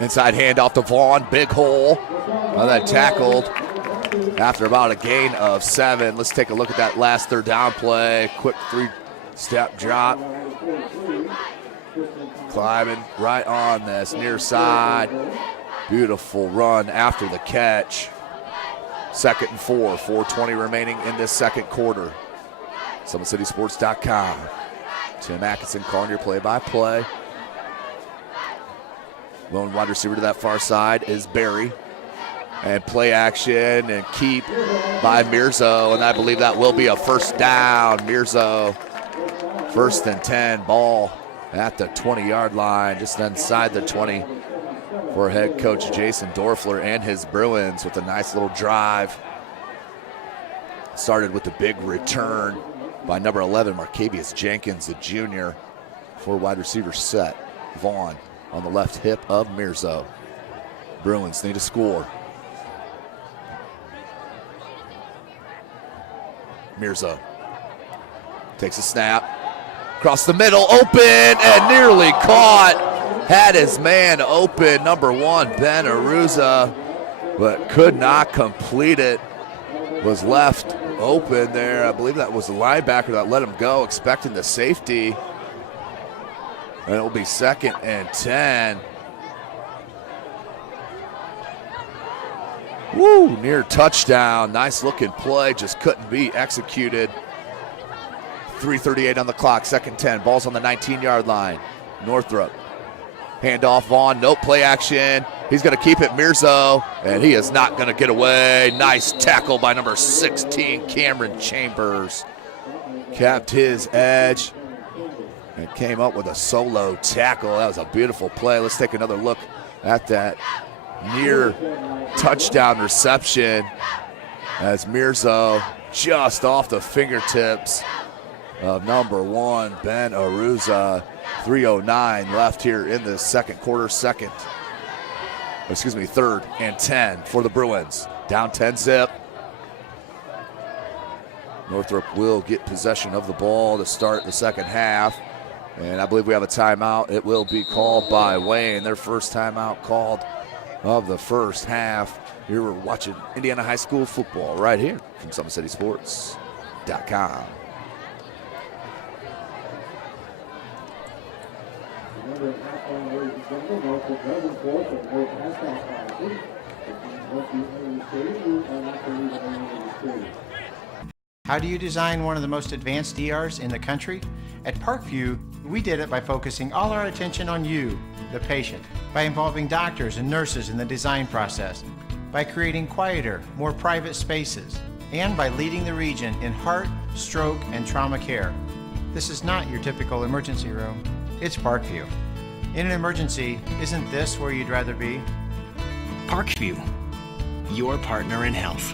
Inside handoff to Vaughn, big hole. Well, that tackled after about a gain of 7. Let's take a look at that last third down play. Quick 3-step drop. Climbing right on this near side. Beautiful run after the catch. 2nd and 4, 4:20 remaining in this second quarter. SummitCitySports.com. Tim Atkinson calling your play-by-play. Lone wide receiver to that far side is Barry. And play action and keep by Mirzo. And I believe that will be a first down. Mirzo, 1st and 10, ball at the 20-yard line, just inside the 20 for head coach Jason Dorfler and his Bruins with a nice little drive. Started with a big return by number 11, Markavius Jenkins, the junior. 4 wide receiver set. Vaughn on the left hip of Mirzo. Bruins need a score. Mirzo takes a snap. Across the middle, open and nearly caught. Had his man open, number 1, Ben Aruza. but could not complete it. Was left open there. I believe that was the linebacker that let him go, expecting the safety. And it will be 2nd and 10. Woo, near touchdown. Nice looking play, just couldn't be executed. 3:38 on the clock, 2nd 10. Ball's on the 19-yard line. Northrop. Handoff Vaughn, no play action. He's going to keep it, Mirzo, and he is not going to get away. Nice tackle by number 16, Cameron Chambers. Kept his edge and came up with a solo tackle. That was a beautiful play. Let's take another look at that near touchdown reception as Mirzo just off the fingertips of number 1, Ben Aruza. 3:09 left here in the second quarter. 3rd and 10 for the Bruins. Down 10-zip. Northrop will get possession of the ball to start the second half. And I believe we have a timeout. It will be called by Wayne. Their first timeout called of the first half. You're watching Indiana High School football right here from SummitCitySports.com. How do you design one of the most advanced DRs in the country? At Parkview, we did it by focusing all our attention on you, the patient, by involving doctors and nurses in the design process, by creating quieter, more private spaces, and by leading the region in heart, stroke, and trauma care. This is not your typical emergency room. It's Parkview. In an emergency, isn't this where you'd rather be? Parkview, your partner in health.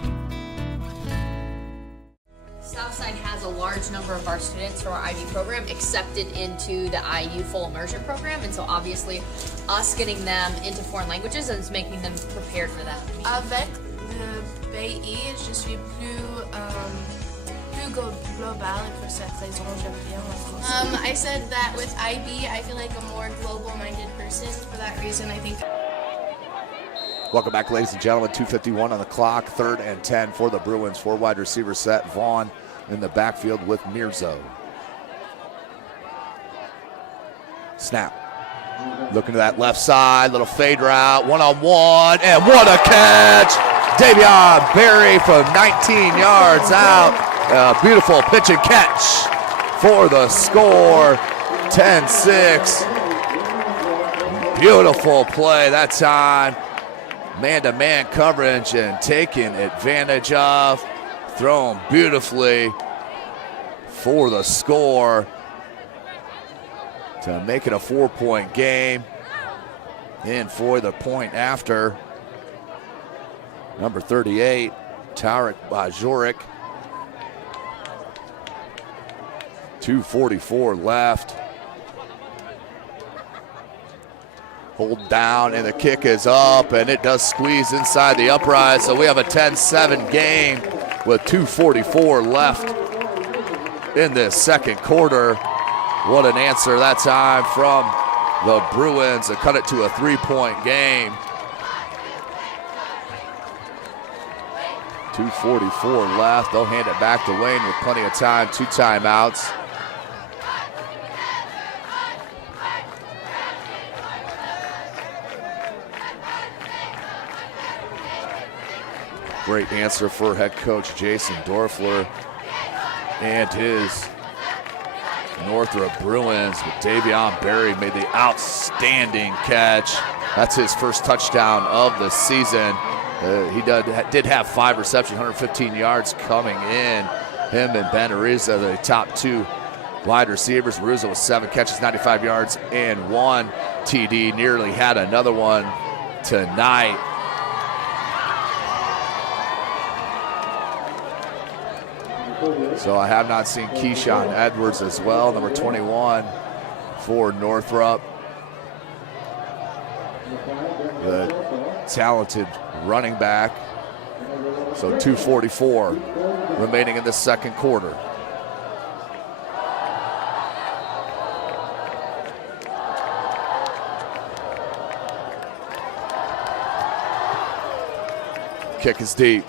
Southside has a large number of our students from our IB program accepted into the IU full immersion program, and so obviously us getting them into foreign languages is making them prepared for that. Avec le pays, je suis plus global, et pour cette raison j'aime bien la France. I said that with IB, I feel like a more global-minded person. For that reason, I think. Welcome back, ladies and gentlemen. 2:51 on the clock. 3rd and 10 for the Bruins. 4 wide receiver set. Vaughn in the backfield with Mirzo. Snap. Looking to that left side. Little fade route. One-on-one. And what a catch. Davion Berry from 19 yards out. Beautiful pitch and catch for the score. 10-6. Beautiful play that time. Man-to-man coverage and taken advantage of. Thrown beautifully for the score to make it a 4-point game. And for the point after, number 38, Tarek Bajorik. 2:44 left. Hold down, and the kick is up, and it does squeeze inside the upright. So we have a 10-7 game with 2:44 left in this second quarter. What an answer that time from the Bruins to cut it to a 3-point game. 2:44 left. They'll hand it back to Wayne with plenty of time. 2 timeouts. Great answer for head coach Jason Dorfler and his Northrop Bruins. But Davion Berry made the outstanding catch. That's his first touchdown of the season. He did have 5 receptions, 115 yards coming in. Him and Ben Ariza, the top 2 wide receivers. Ariza with 7 catches, 95 yards, and 1 TD. Nearly had another one tonight. So I have not seen Keyshawn Edwards as well, number 21 for Northrop. The talented running back. So 2:44 remaining in the second quarter. Kick is deep.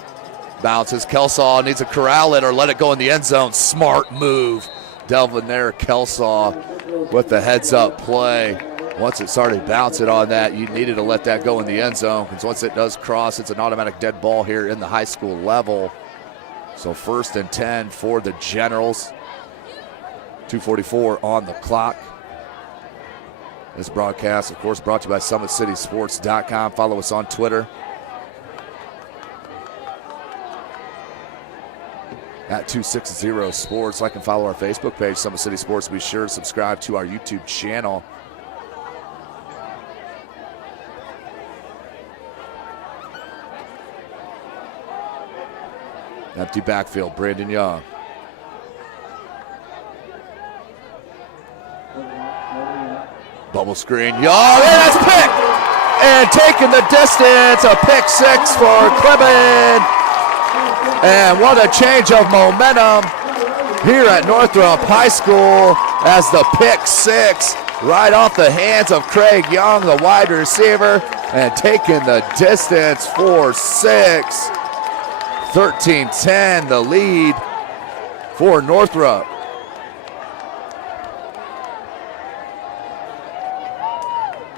Bounces. Kelsaw needs to corral it or let it go in the end zone. Smart move. Delvin there. Kelsaw with the heads-up play. Once it started bouncing on that, you needed to let that go in the end zone because once it does cross, it's an automatic dead ball here in the high school level. So 1st and 10 for the Generals. 2:44 on the clock. This broadcast, of course, brought to you by SummitCitySports.com. Follow us on Twitter at 260 Sports. Like and follow our Facebook page, Summit City Sports. Be sure to subscribe to our YouTube channel. Empty backfield, Brandon Young. Bubble screen, Young, and that's picked! And taking the distance, a pick 6 for Clement. And what a change of momentum here at Northrop High School as the pick 6 right off the hands of Craig Young, the wide receiver, and taking the distance for 6. 13-10, the lead for Northrop.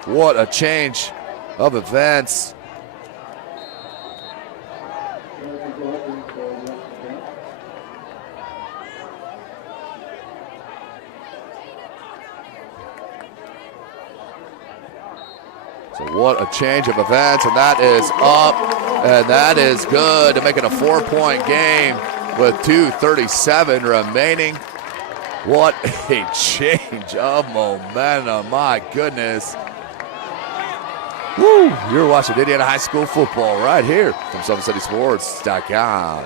What a change of events. So what a change of events, and that is up, and that is good to make it a 4-point game with 2:37 remaining. What a change of momentum, my goodness. Woo! You're watching Indiana High School football right here from SummitCitySports.com.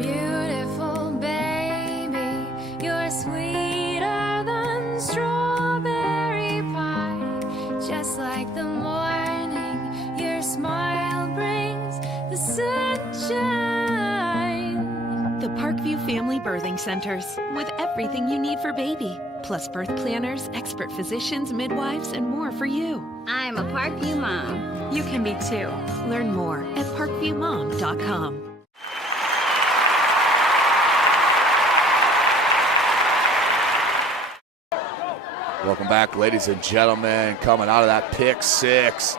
Beautiful baby, you're sweeter than strawberry pie. Just like the morning, your smile brings the sunshine. The Parkview Family Birthing Centers, with everything you need for baby, plus birth planners, expert physicians, midwives, and more for you. I'm a Parkview mom. You can be too. Learn more at parkviewmom.com. Welcome back, ladies and gentlemen. Coming out of that pick 6.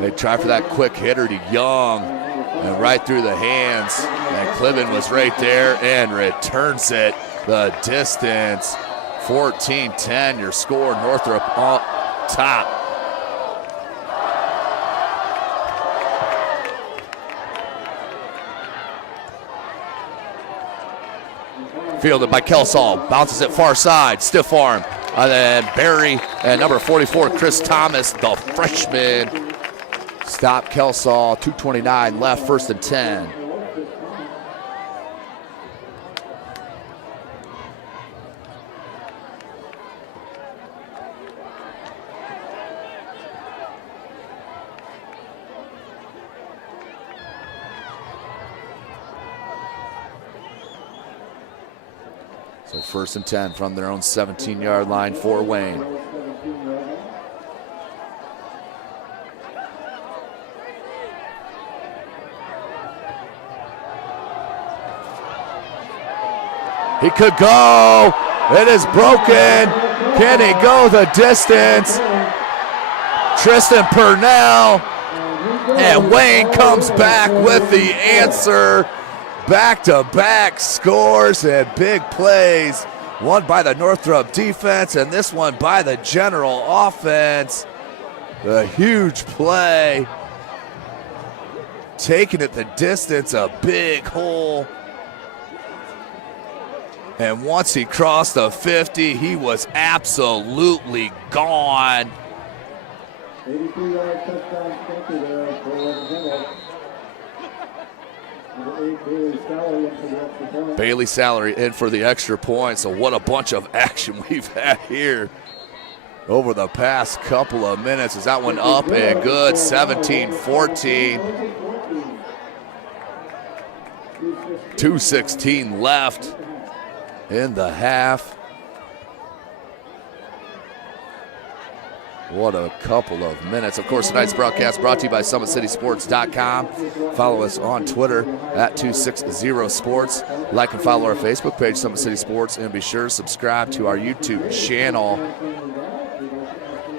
They try for that quick hitter to Young and right through the hands. And Cliven was right there and returns it the distance. 14-10, your score. Northrop on top. Fielded by Kelsaw, bounces it far side, stiff arm. And then Barry and number 44, Chris Thomas, the freshman. Stop Kelsaw, 2:29 left, 1st and 10. So 1st and 10 from their own 17-yard line for Wayne. He could go. It is broken. Can he go the distance? Tristan Purnell. And Wayne comes back with the answer. Back-to-back scores and big plays. One by the Northrop defense and this one by the General offense. A huge play. Taking it the distance, a big hole. And once he crossed the 50, he was absolutely gone. 82-yard touchdown century there for the Generals. Bailey Salary in for the extra point. So what a bunch of action we've had here over the past couple of minutes. Is that one up and good? 17-14. 2:16 left in the half. What a couple of minutes. Of course, tonight's broadcast brought to you by SummitCitySports.com. Follow us on Twitter at 260sports. Like and follow our Facebook page, Summit City Sports, and be sure to subscribe to our YouTube channel.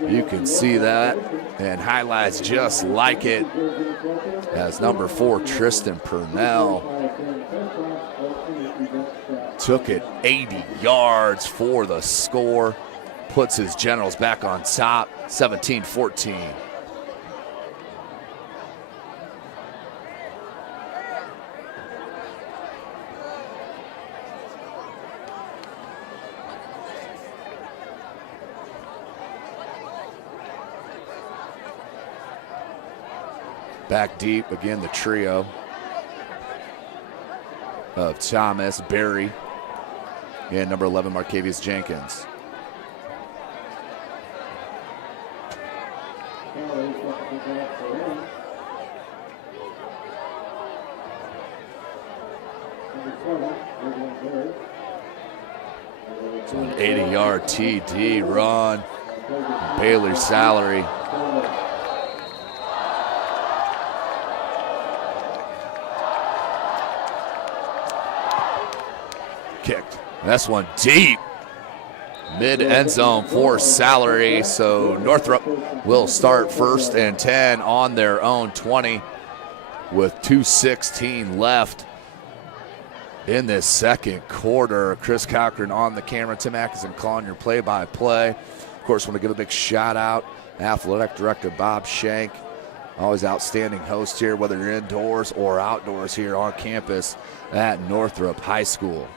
You can see that and highlights just like it as number 4, Tristan Purnell, took it 80 yards for the score. Puts his Generals back on top, 17-14. Back deep, again, the trio of Thomas, Barry, and number 11, Marcavius Jenkins. It's an 80-yard TD run. Baylor Salary. Kicked. That's one deep. Mid-end zone for Salary. So Northrop will start 1st and 10 on their own 20 with 2:16 left in this second quarter. Chris Cochran on the camera. Tim Atkinson calling your play-by-play. Of course, want to give a big shout-out. Athletic Director Bob Shank. Always outstanding host here, whether you're indoors or outdoors here on campus at Northrop High School.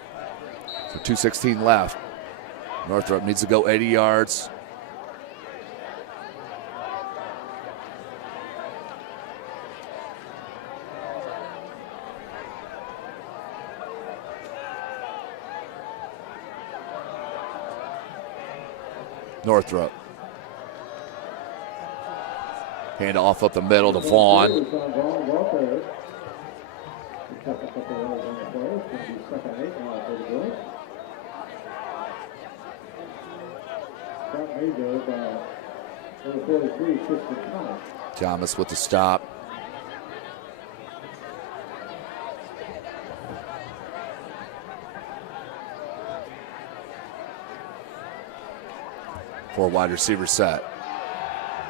So 2:16 left. Northrop needs to go 80 yards. Northrop. Hand off up the middle to Vaughn. Thomas with the stop. Four wide receiver set.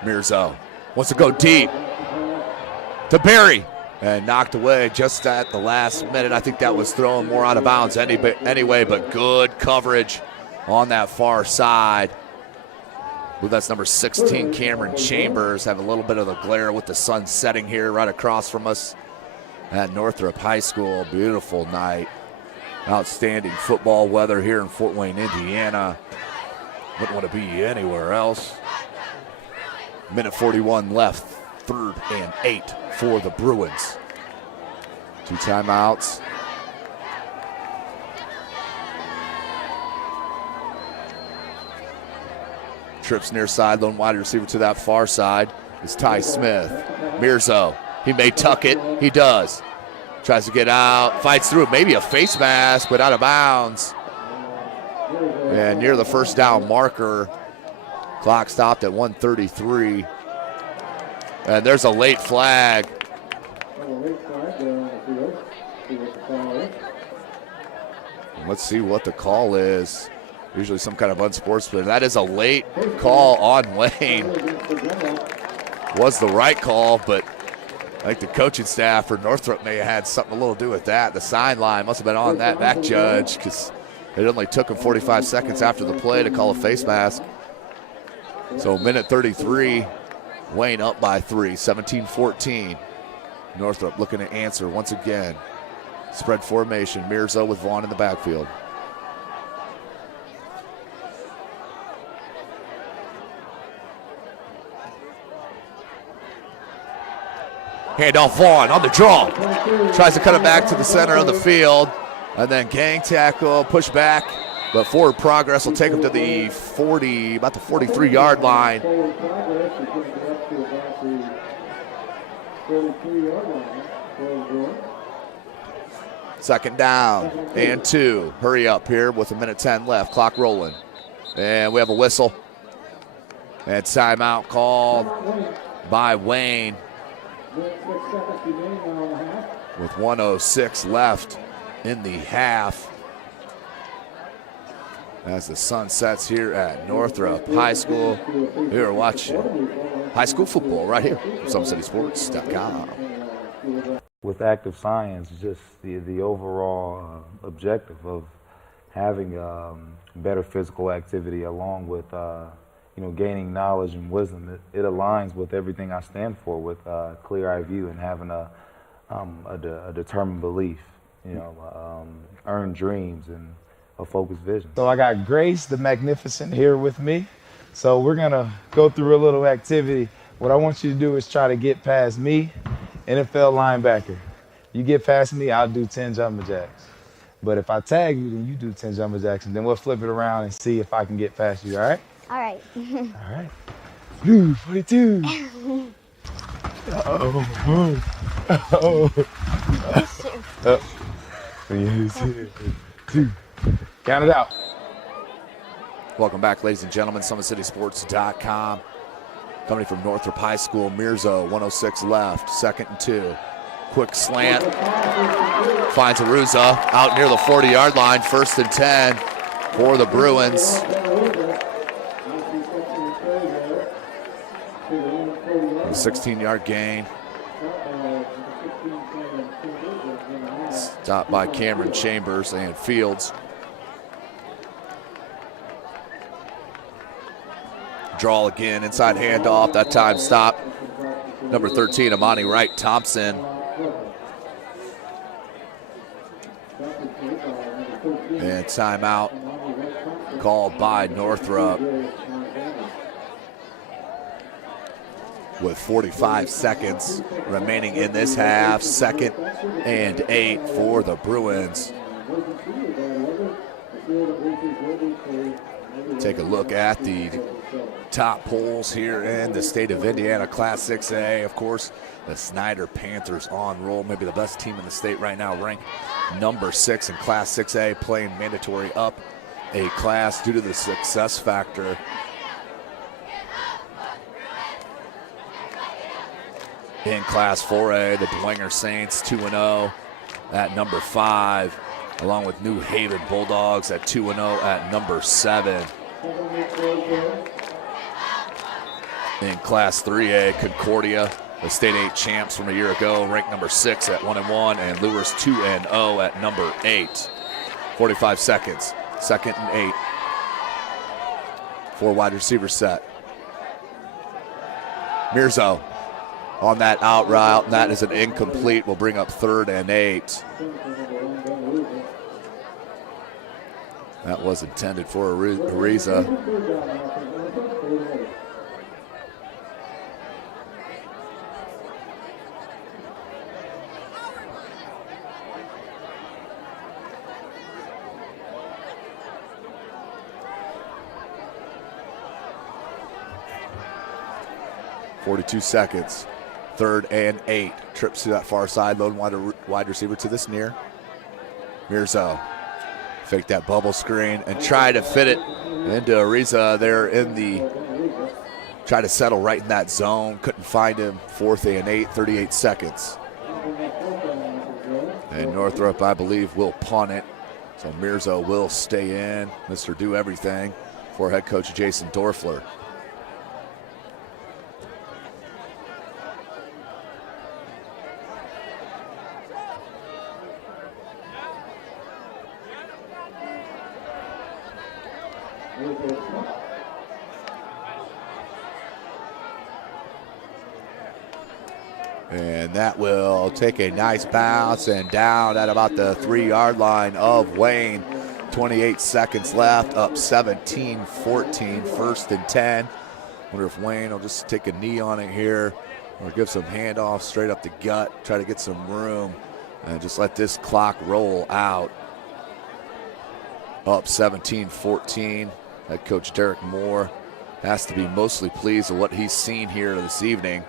Mirzo wants to go deep to Barry and knocked away just at the last minute. I think that was thrown more out of bounds anyway, but good coverage on that far side. I believe that's number 16, Cameron Chambers. Have a little bit of the glare with the sun setting here right across from us at Northrop High School. Beautiful night. Outstanding football weather here in Fort Wayne, Indiana. Wouldn't want to be anywhere else. Minute 41 left. 3rd and 8 for the Bruins. 2 timeouts. Trips near side, lone wide receiver to that far side is Ty Smith. Mirzo, he may tuck it. He does. Tries to get out, fights through, maybe a face mask, but out of bounds. And near the first down marker, clock stopped at 1:33. And there's a late flag. Let's see what the call is. Usually some kind of unsportsmanlike. That is a late call on Wayne. Was the right call, but I think the coaching staff for Northrop may have had something a little to do with that. The sideline must have been on that back judge because it only took him 45 seconds after the play to call a face mask. So minute 33, Wayne up by 3, 17-14. Northrop looking to answer once again. Spread formation, Mirzo with Vaughn in the backfield. Handoff Vaughn on the draw. Tries to cut it back to the center of the field. And then gang tackle, push back. But forward progress will take him to the 40, about the 43-yard line. Second down and 2. Hurry up here with 1:10 left. Clock rolling. And we have a whistle. And timeout called by Wayne with 1:06 left in the half. As the sun sets here at Northrop High School, we are watching high school football right here on SummitCitySports.com. With active science, just the overall objective of having better physical activity along with gaining knowledge and wisdom, it aligns with everything I stand for, with clear-eye view and having a determined belief, earned dreams and a focused vision. So I got Grace the Magnificent here with me. So we're gonna go through a little activity. What I want you to do is try to get past me, NFL linebacker. You get past me, I'll do 10 jumping jacks. But if I tag you, then you do 10 jumping jacks, and then we'll flip it around and see if I can get past you, all right? All right. All right. Blue 42. Uh-oh. Uh-oh. Two. Count it out. Welcome back, ladies and gentlemen. SummitCitySports.com. Coming from Northrop High School, Mirzo, 1:06 left, 2nd and 2. Quick slant. Finds Aruza out near the 40-yard line, 1st and 10 for the Bruins. A 16-yard gain. Stopped by Cameron Chambers and Fields. Draw again, inside handoff, that time stop. Number 13, Amani Wright Thompson. And timeout called by Northrop. With 45 seconds remaining in this half, 2nd and 8 for the Bruins. Take a look at the top polls here in the state of Indiana, Class 6A. Of course, the Snyder Panthers on roll, maybe the best team in the state right now, ranked number 6 in Class 6A, playing mandatory up a class due to the success factor. In Class 4A, the Dwenger Saints 2-0 at number 5, along with New Haven Bulldogs at 2-0 at number 7. In Class 3A, Concordia, the State 8 champs from a year ago, ranked number 6 at 1-1, and Lures 2-0 at number 8. 45 seconds, 2nd and 8. 4 wide receiver set. Mirzo on that out route, and that is an incomplete. Will bring up 3rd and 8. That was intended for Ariza. .42 seconds. 3rd and 8. Trips to that far side. Lone wide receiver to this near. Mirzo. Fake that bubble screen and try to fit it into Ariza there in the, try to settle right in that zone. Couldn't find him. 4th and 8, 38 seconds. And Northrop, I believe, will punt it. So Mirzo will stay in. Mr. Do Everything for head coach Jason Dorfler. And that will take a nice bounce and down at about the 3-yard line of Wayne. 28 seconds left, up 17-14, 1st and 10. Wonder if Wayne will just take a knee on it here or give some handoff straight up the gut, try to get some room and just let this clock roll out. Up 17-14. Head coach Derek Moore has to be mostly pleased with what he's seen here this evening.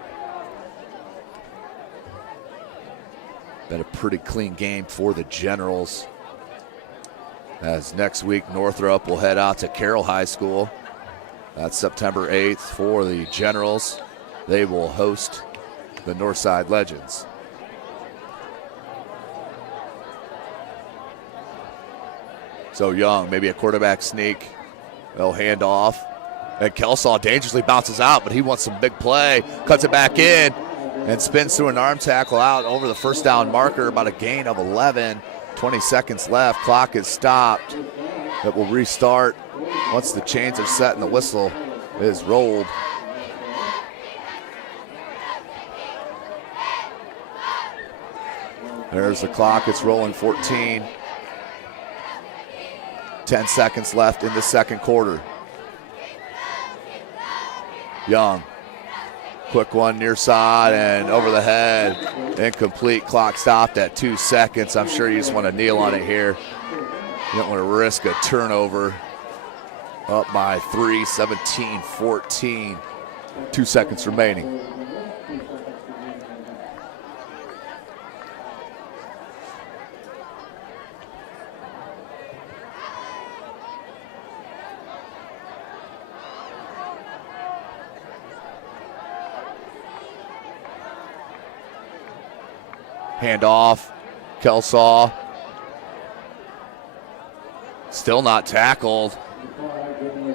Been a pretty clean game for the Generals. As next week, Northrop will head out to Carroll High School. That's September 8th for the Generals. They will host the Northside Legends. So Young, maybe a quarterback sneak. They'll hand off. And Kelsaw dangerously bounces out, but he wants some big play. Cuts it back in and spins through an arm tackle out over the first down marker. About a gain of 11. 20 seconds left. Clock is stopped. It will restart once the chains are set and the whistle is rolled. There's the clock. It's rolling 14. 10 seconds left in the second quarter. Young, quick one near side and over the head. Incomplete. Clock stopped at 2 seconds. I'm sure you just want to kneel on it here. You don't want to risk a turnover. Up by 3, 17-14. 2 seconds remaining. Hand off, Kelsaw. Still not tackled.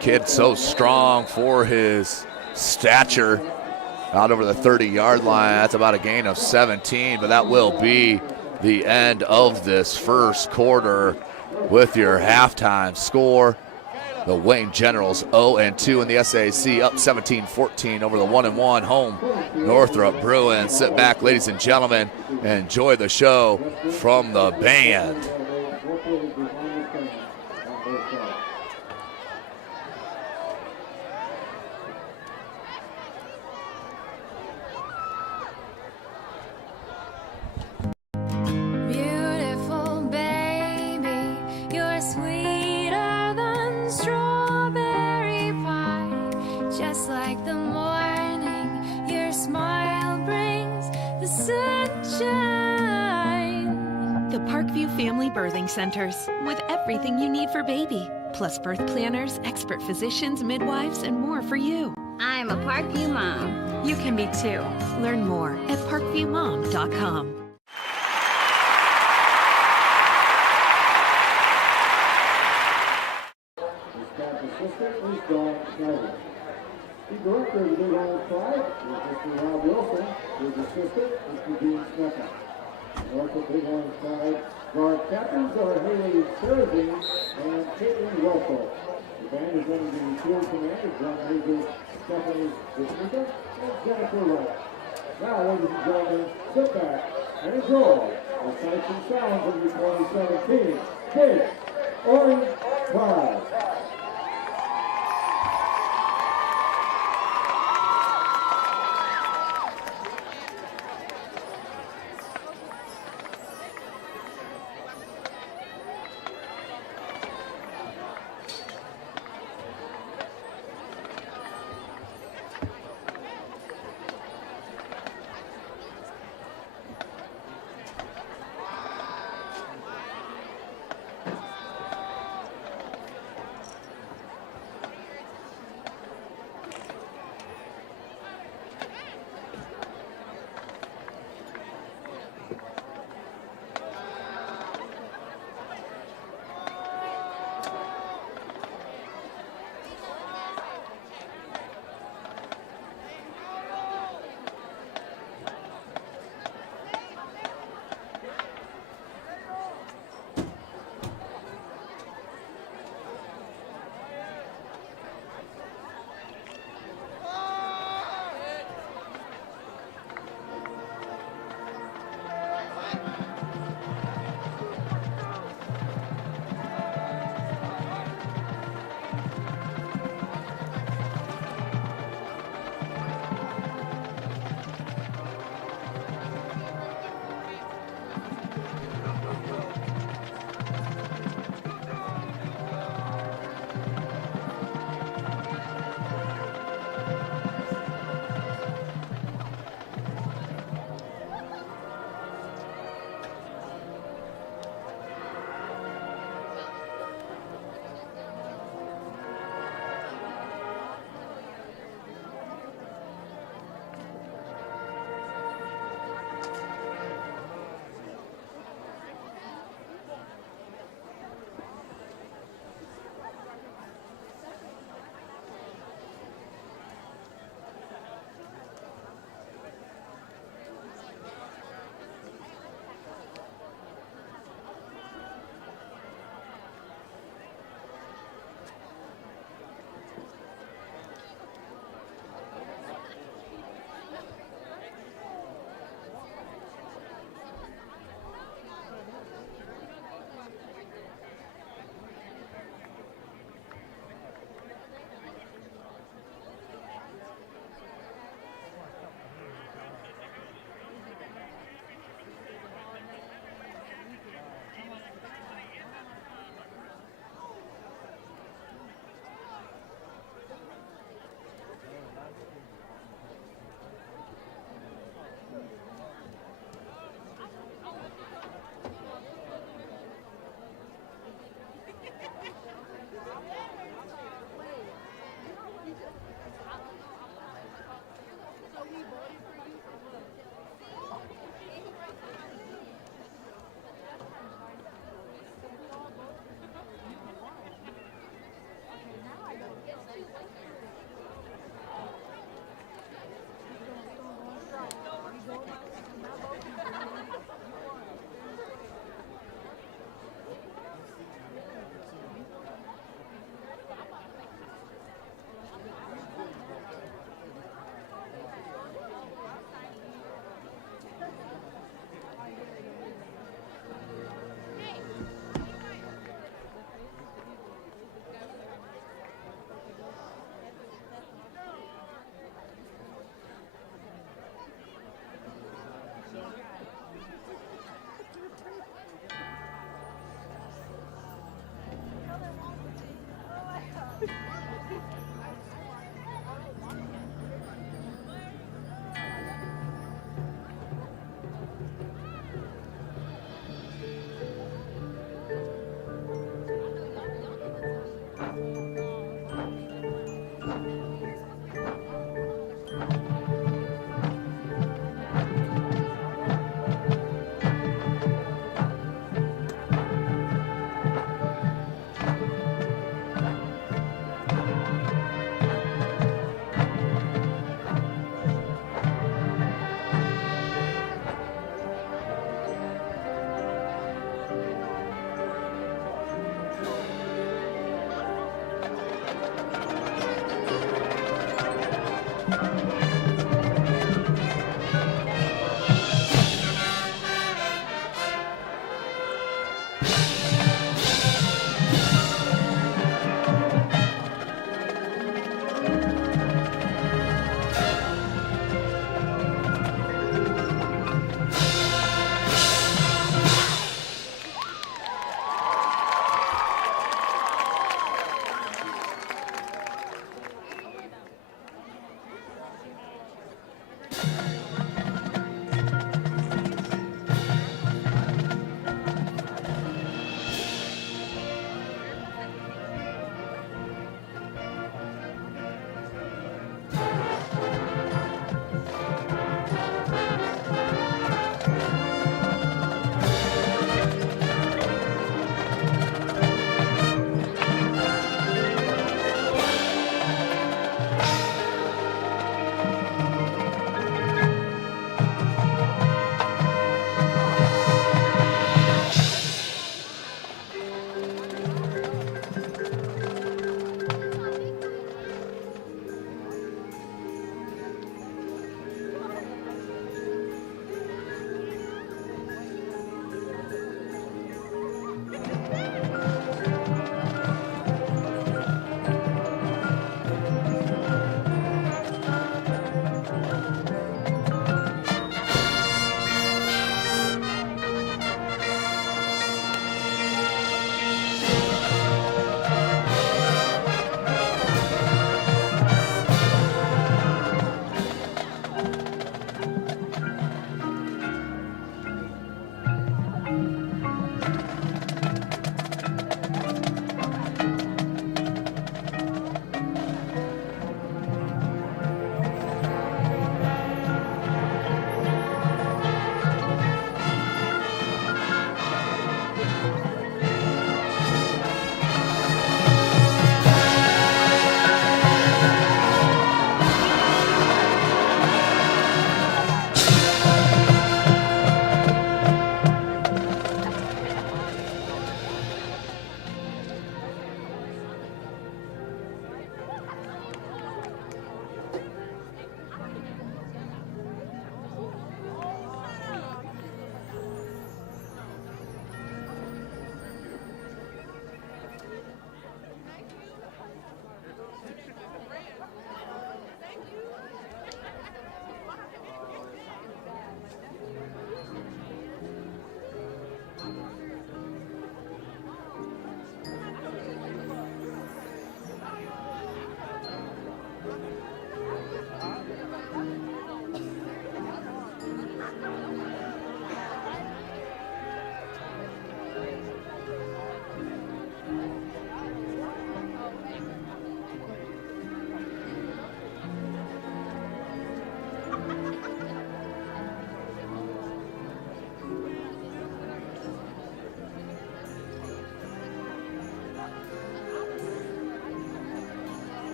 Kid so strong for his stature. Out over the 30-yard line. That's about a gain of 17, but that will be the end of this first quarter with your halftime score. The Wayne Generals 0-2 in the SAC, up 17-14 over the 1-1 home Northrop Bruins. Sit back, ladies and gentlemen, and enjoy the show from the band. Family Birthing Centers, with everything you need for baby, plus birth planners, expert physicians, midwives, and more for you. I'm a Parkview mom. You can be too. Learn more at parkviewmom.com. The director of the Big Island Pride is Mr. Rob Wilson. His assistant, Mr. Dean Snecker. Northrop Big Island Pride guard captains are Haley Serafine and Caitlin Russell. The band is under the field command of John Hazel, Stephanie Desmica, and Jennifer Wright. Now, ladies and gentlemen, sit back and enjoy the sights and sounds of the 2017 Big Orange Pride.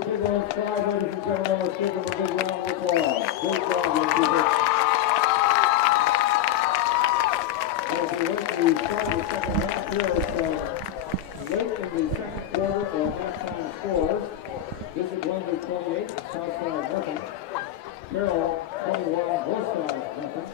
the big old slide, ladies and gentlemen. Let's give them a big round of applause. Great job, young people. As we went to start the second half here, it's late in the second quarter of halftime scores. District 1 with 28, Southside nothing. Carroll 21, Northside nothing.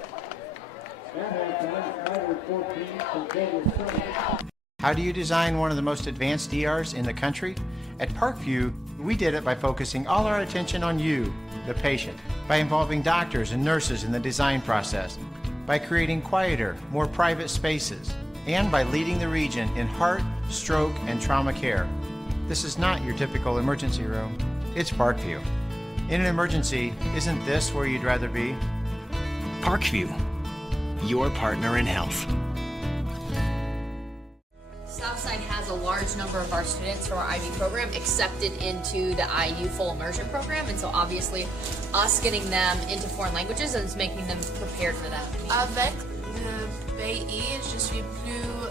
At halftime, Snyder 14, Concordia 7. How do you design one of the most advanced ERs in the country? At Parkview, we did it by focusing all our attention on you, the patient, by involving doctors and nurses in the design process, by creating quieter, more private spaces, and by leading the region in heart, stroke, and trauma care. This is not your typical emergency room. It's Parkview. In an emergency, isn't this where you'd rather be? Parkview, your partner in health. Southside has a large number of our students from our IB program accepted into the IU full immersion program, and so obviously us getting them into foreign languages is making them prepared for that. Avec le pays, je suis plus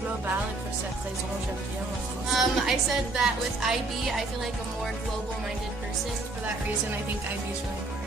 global, et pour cette raison, j'aime bien mon français. I said that with IB, I feel like a more global-minded person. For that reason, I think IB is really important.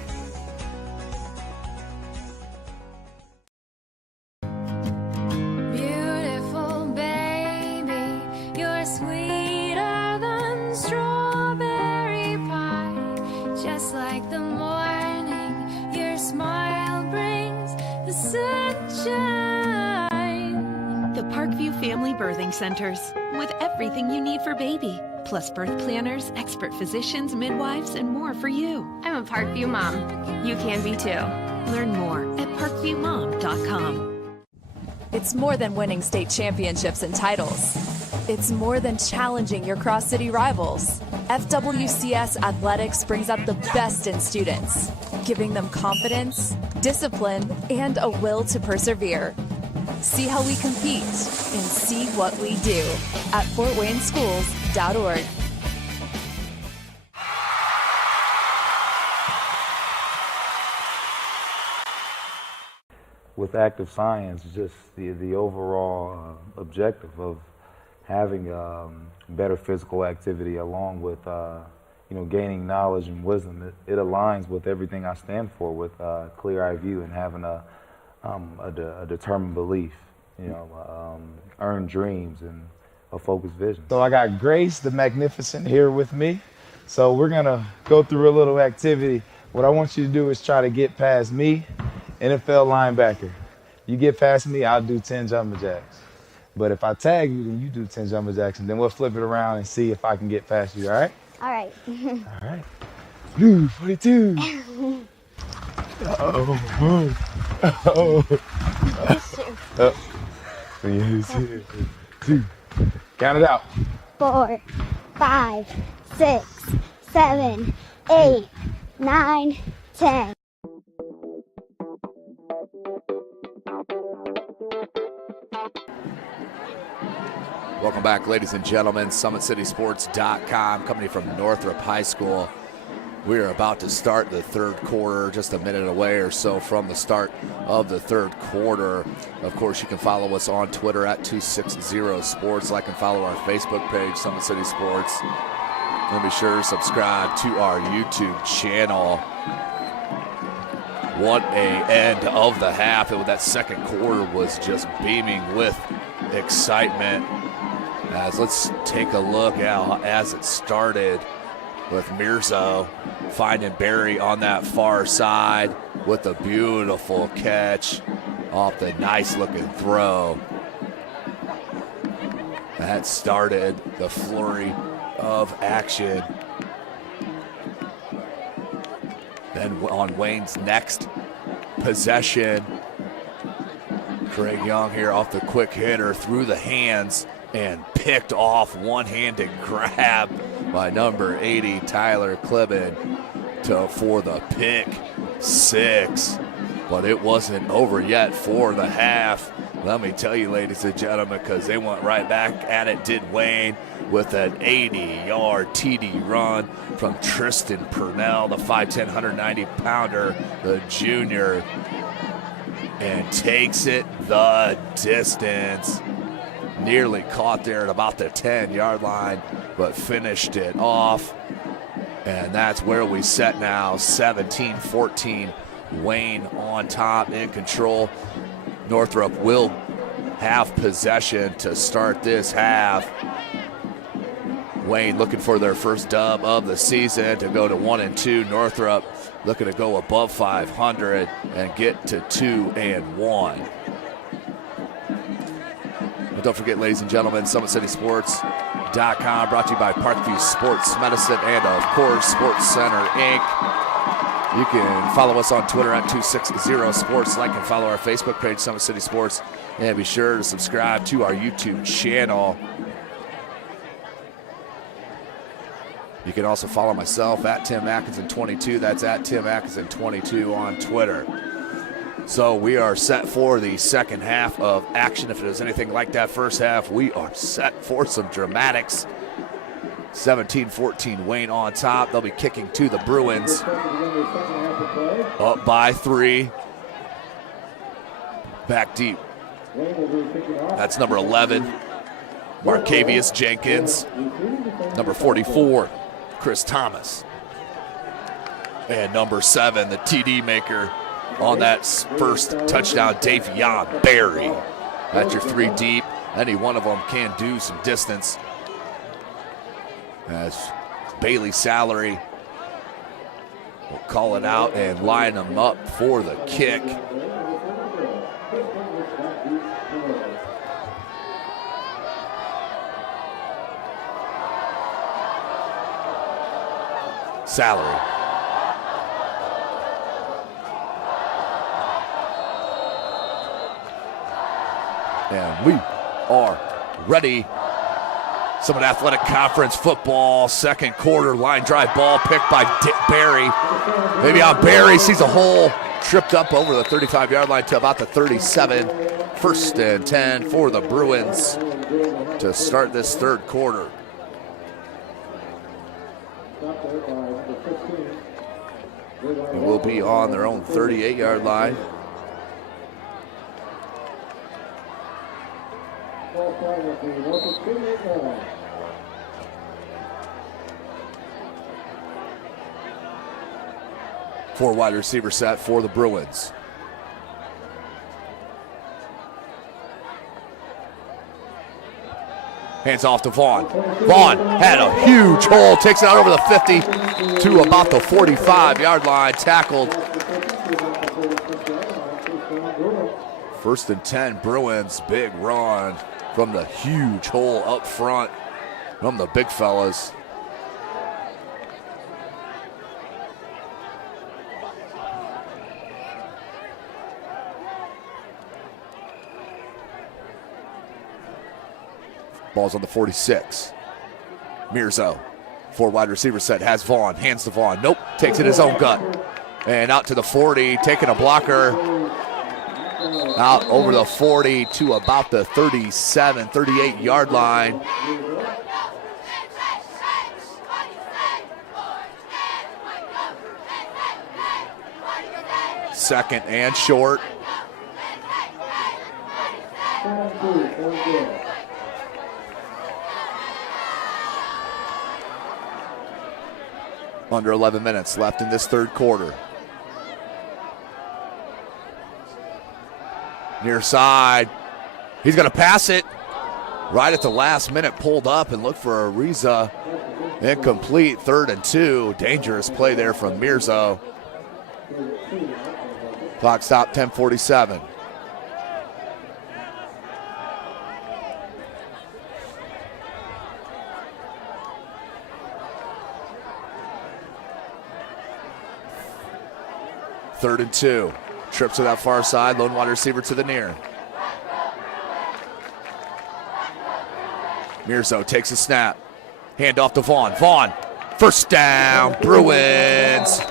Family Birthing Centers, with everything you need for baby, plus birth planners, expert physicians, midwives, and more for you. I'm a Parkview mom. You can be too. Learn more at parkviewmom.com. It's more than winning state championships and titles. It's more than challenging your cross-city rivals. FWCS Athletics brings out the best in students, giving them confidence, discipline, and a will to persevere. See how we compete and see what we do at fortwayneschools.org. With active science, just the overall objective of having better physical activity along with gaining knowledge and wisdom, it aligns with everything I stand for, with clear-eye view and having a determined belief, earned dreams and a focused vision. So I got Grace, the Magnificent, here with me. So we're gonna go through a little activity. What I want you to do is try to get past me, NFL linebacker. You get past me, I'll do 10 jumping jacks. But if I tag you, then you do 10 jumping jacks, and then we'll flip it around and see if I can get past you, all right? All right. All right. Blue 42. Uh-oh. Oh. 2. Count it out. 4, 5, 6, 7, 8, 9, 10. Welcome back, ladies and gentlemen. SummitCitySports.com, coming from Northrop High School. We are about to start the third quarter, just a minute away or so from the start of the third quarter. Of course, you can follow us on Twitter at 260sports. Like and follow our Facebook page, Summit City Sports. And be sure to subscribe to our YouTube channel. What a end of the half. That second quarter was just beaming with excitement. Let's take a look as it started, with Mirzo finding Barry on that far side with a beautiful catch off the nice-looking throw. That started the flurry of action. Then on Wayne's next possession, Craig Young here off the quick hitter through the hands and picked off, one-handed grab by number 80, Tyler Klibben, for the pick 6. But it wasn't over yet for the half. Let me tell you, ladies and gentlemen, because they went right back at it, did Wayne, with an 80-yard TD run from Tristan Purnell, the 5'10", 190-pounder, the junior, and takes it the distance. nearly caught there at about the 10-yard line, but finished it off. And that's where we set now, 17-14. Wayne on top, in control. Northrop will have possession to start this half. Wayne looking for their first dub of the season to go to 1-2. Northrop looking to go above 500 and get to 2-1. But don't forget, ladies and gentlemen, SummitCitySports.com, brought to you by Parkview Sports Medicine and, of course, Sports Center, Inc. You can follow us on Twitter at 260sports. Like and follow our Facebook page, Summit City Sports. And be sure to subscribe to our YouTube channel. You can also follow myself at Tim Atkinson22. That's at Tim Atkinson22 on Twitter. So we are set for the second half of action. If it was anything like that first half, we are set for some dramatics. 17-14, Wayne on top. They'll be kicking to the Bruins. Up by 3. Back deep. That's number 11, Marcavius Jenkins. Number 44, Chris Thomas. And number 7, the TD maker on that first touchdown, Davion Berry. That's your 3 deep. Any one of them can do some distance. As Bailey Salary will call it out and line them up for the kick. Salary. And we are ready. Summit Athletic Conference football, second quarter, line drive ball picked by Barry. Maybe on Barry, sees a hole, tripped up over the 35-yard line to about the 37. First and 10 for the Bruins to start this third quarter. And will be on their own 38-yard line. Four wide receiver set for the Bruins. Hands off to Vaughn. Vaughn had a huge hole, takes it out over the 50 to about the 45-yard line, tackled. First and 10, Bruins, big run from the huge hole up front from the big fellas. Ball's on the 46. Mirzo, 4 wide receiver set, has Vaughn, hands to Vaughn. Nope, takes it his own gut. And out to the 40, taking a blocker. Out over the 40 to about the 37, 38-yard line. Second and short. Under 11 minutes left in this third quarter. Near side. He's going to pass it. Right at the last minute, pulled up and looked for Ariza. Incomplete, 3rd and 2. Dangerous play there from Mirzo. Clock stop, 10:47. Third and 2. Trips to that far side. Lone wide receiver to the near. Mirzo takes a snap. Hand off to Vaughn. Vaughn. First down. Bruins.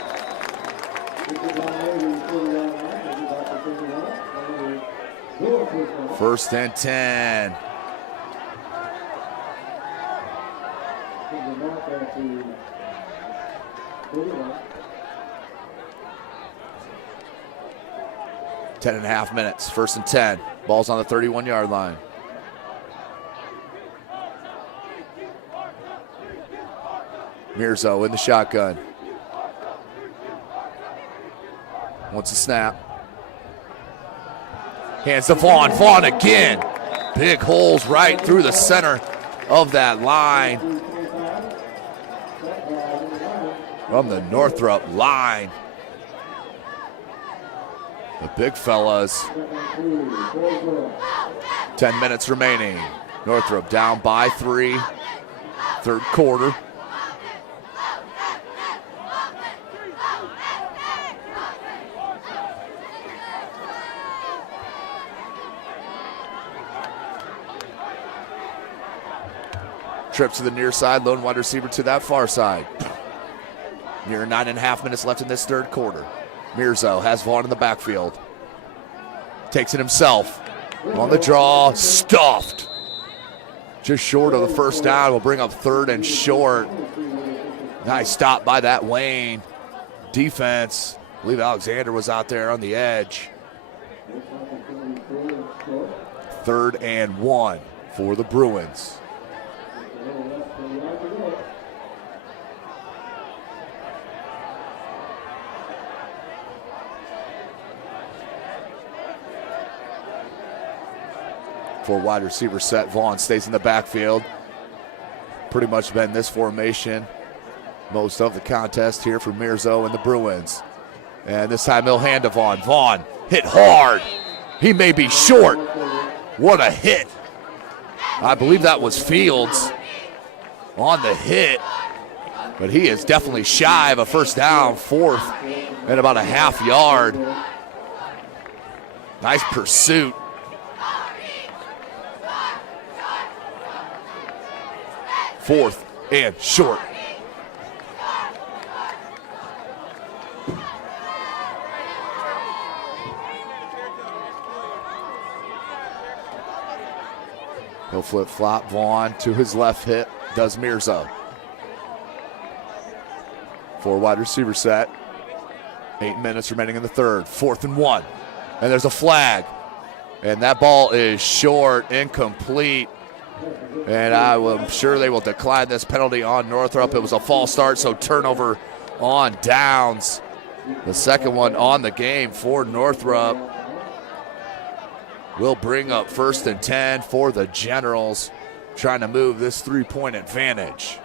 First and 10. Ten and a half minutes. First and 10. Ball's on the 31-yard line. Mirzo in the shotgun. Wants a snap. Hands to Vaughn. Vaughn again. Big holes right through the center of that line. From the Northrop line. The big fellas. 10 minutes remaining. Northrop down by 3. Third quarter. Trip to the near side, lone wide receiver to that far side. Near 9.5 minutes left in this third quarter. Mirzo has Vaughn in the backfield. Takes it himself. On the draw, stuffed. Just short of the first down. Will bring up third and short. Nice stop by that Wayne defense. I believe Alexander was out there on the edge. 3rd and 1 for the Bruins. For wide receiver set, Vaughn stays in the backfield. Pretty much been this formation most of the contest here for Mirzo and the Bruins. And this time he'll hand to Vaughn. Vaughn hit hard. He may be short. What a hit. I believe that was Fields on the hit. But he is definitely shy of a first down, 4th and about a half yard. Nice pursuit. Fourth and short. He'll flip-flop Vaughn to his left hip, does Mirzo. 4 wide receiver set. 8 minutes remaining in the third. 4th and 1. And there's a flag. And that ball is short, incomplete. And I'm sure they will decline this penalty on Northrop. It was a false start, so turnover on downs. The second one on the game for Northrop. Will bring up 1st and 10 for the Generals, trying to move this 3-point advantage.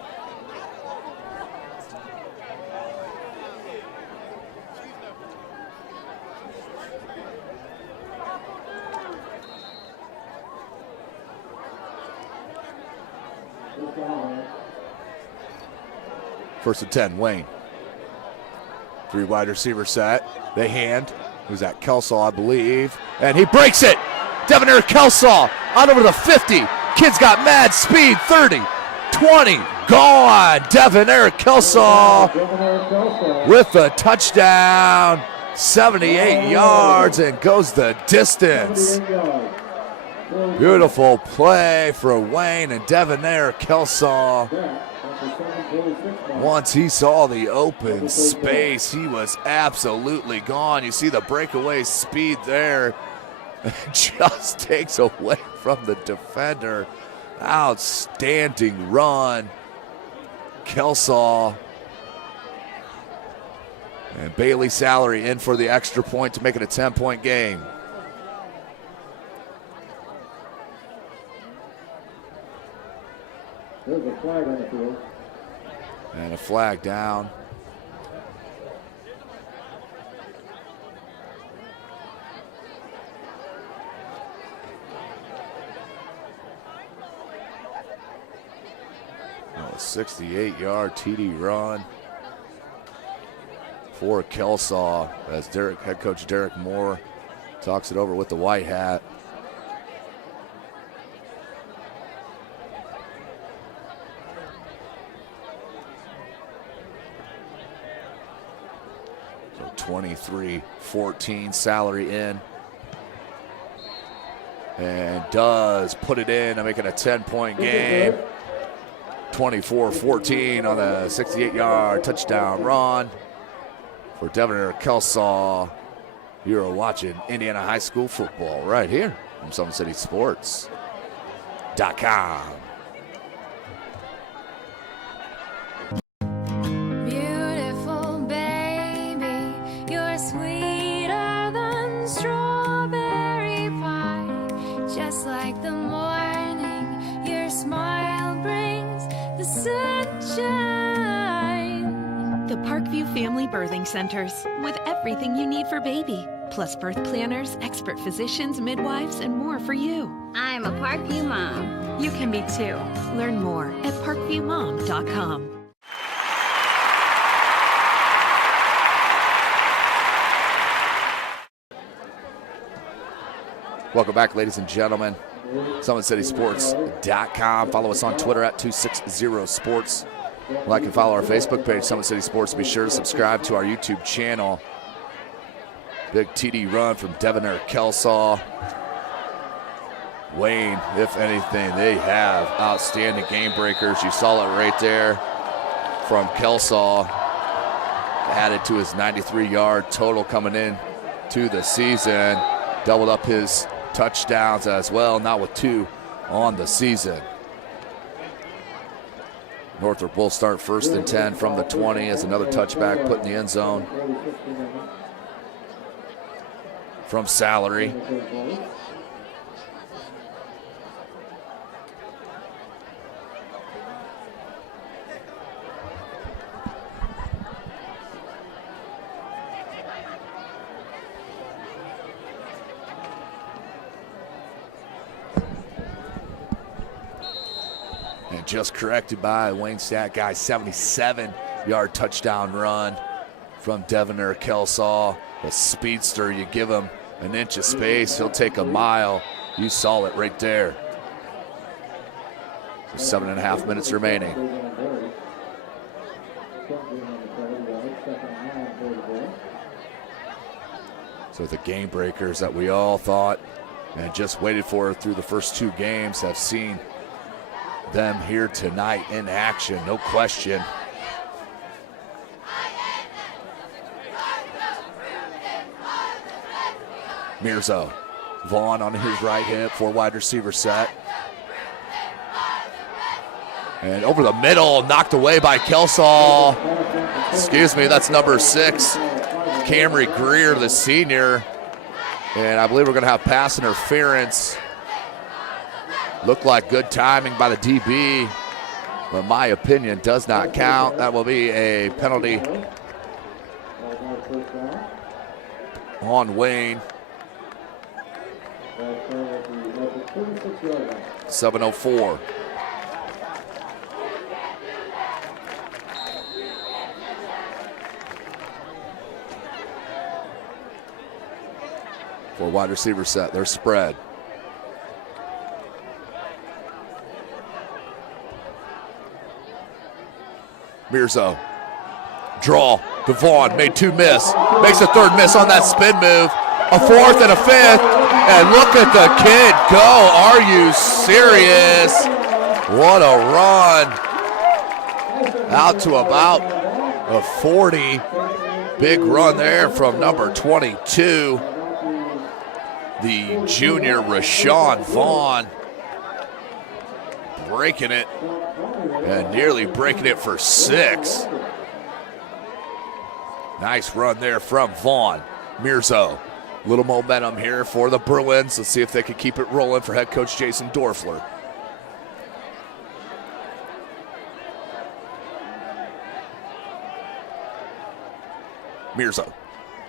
First and 10, Wayne. 3 wide receiver set. They hand. Who's that? Kelsaw, I believe. And he breaks it. Devonair Kelsaw out over the 50. Kid's got mad speed. 30, 20, gone. Devonair Kelsaw with the touchdown. 78 yards and goes the distance. Beautiful play for Wayne and Devonair Kelsaw. Once he saw the open space, he was absolutely gone. You see the breakaway speed there. Just takes away from the defender. Outstanding run. Kelsaw. And Bailey Salary in for the extra point to make it a 10-point game. There's a flag on the field. And a flag down. A 68-yard TD run for Kelsaw as head coach Derek Moore talks it over with the white hat. So 23-14 Salary in. And does put it in to make it a 10-point game. 24-14 on the 68-yard touchdown run for Devonair Kelsaw. You're watching Indiana High School football right here from SummitCitySports.com. sweeter than strawberry pie. Just like the morning, your smile brings the sunshine. The Parkview Family Birthing Centers, with everything you need for baby, plus birth planners, expert physicians, midwives, and more for you. I'm a Parkview mom. You can be too. Learn more at parkviewmom.com. Welcome back, ladies and gentlemen. SummitCitySports.com. Follow us on Twitter at 260sports. Like and follow our Facebook page, Summit City Sports. Be sure to subscribe to our YouTube channel. Big TD run from Devoner Kelsaw. Wayne, if anything, they have outstanding game breakers. You saw it right there from Kelsaw. Added to his 93-yard total coming in to the season. Doubled up his touchdowns as well, now with 2 on the season. Northrop will start 1st and 10 from the 20 as another touchback put in the end zone from Salary. And just corrected by Wayne Stat Guy, 77-yard touchdown run from Devoner Kelsaw. A speedster, you give him an inch of space, he'll take a mile. You saw it right there. 7.5 minutes remaining. So the game breakers that we all thought and just waited for through the first 2 games have seen them here tonight in action, no question. Mirzo, Vaughn on his right hip, 4 wide receiver set. And over the middle, knocked away by Kelsaw. Excuse me, that's number 6, Camry Greer, the senior. And I believe we're gonna have pass interference. Looked like good timing by the DB, but in my opinion does not count. That will be a penalty on Wayne. 7:04. For wide receiver set, they're spread. Mirzo, draw, Devon made 2 miss, makes a 3rd miss on that spin move, a 4th and a 5th, and look at the kid go, are you serious? What a run, out to about a 40, big run there from number 22, the junior Rashawn Vaughn, breaking it. And nearly breaking it for 6. Nice run there from Vaughn. Mirzo, little momentum here for the Bruins. Let's see if they can keep it rolling for head coach Jason Dorfler. Mirzo,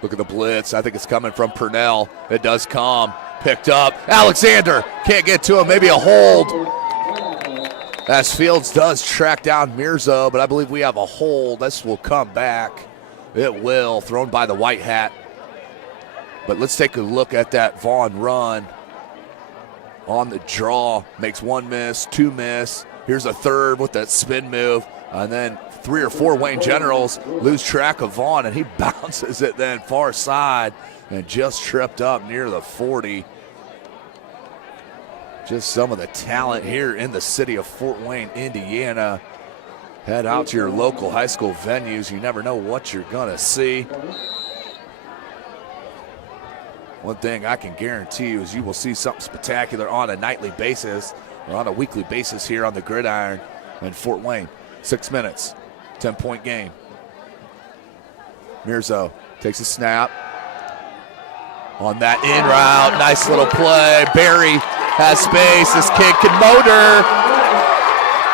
look at the blitz. I think it's coming from Purnell. It does come. Picked up. Alexander can't get to him. Maybe a hold. As Fields does track down Mirzo, but I believe we have a hold. This will come back. It will, thrown by the white hat. But let's take a look at that Vaughn run. On the draw, makes 1 miss, 2 miss. Here's a 3rd with that spin move. And then 3 or 4 Wayne Generals lose track of Vaughn, and he bounces it then far side and just tripped up near the 40. Just some of the talent here in the city of Fort Wayne, Indiana. Head out to your local high school venues. You never know what you're going to see. One thing I can guarantee you is you will see something spectacular on a nightly basis or on a weekly basis here on the gridiron in Fort Wayne. 6 minutes, 10-point game. Mirzo Takes a snap. On that in route, nice little play. Berry has space. This kid can motor.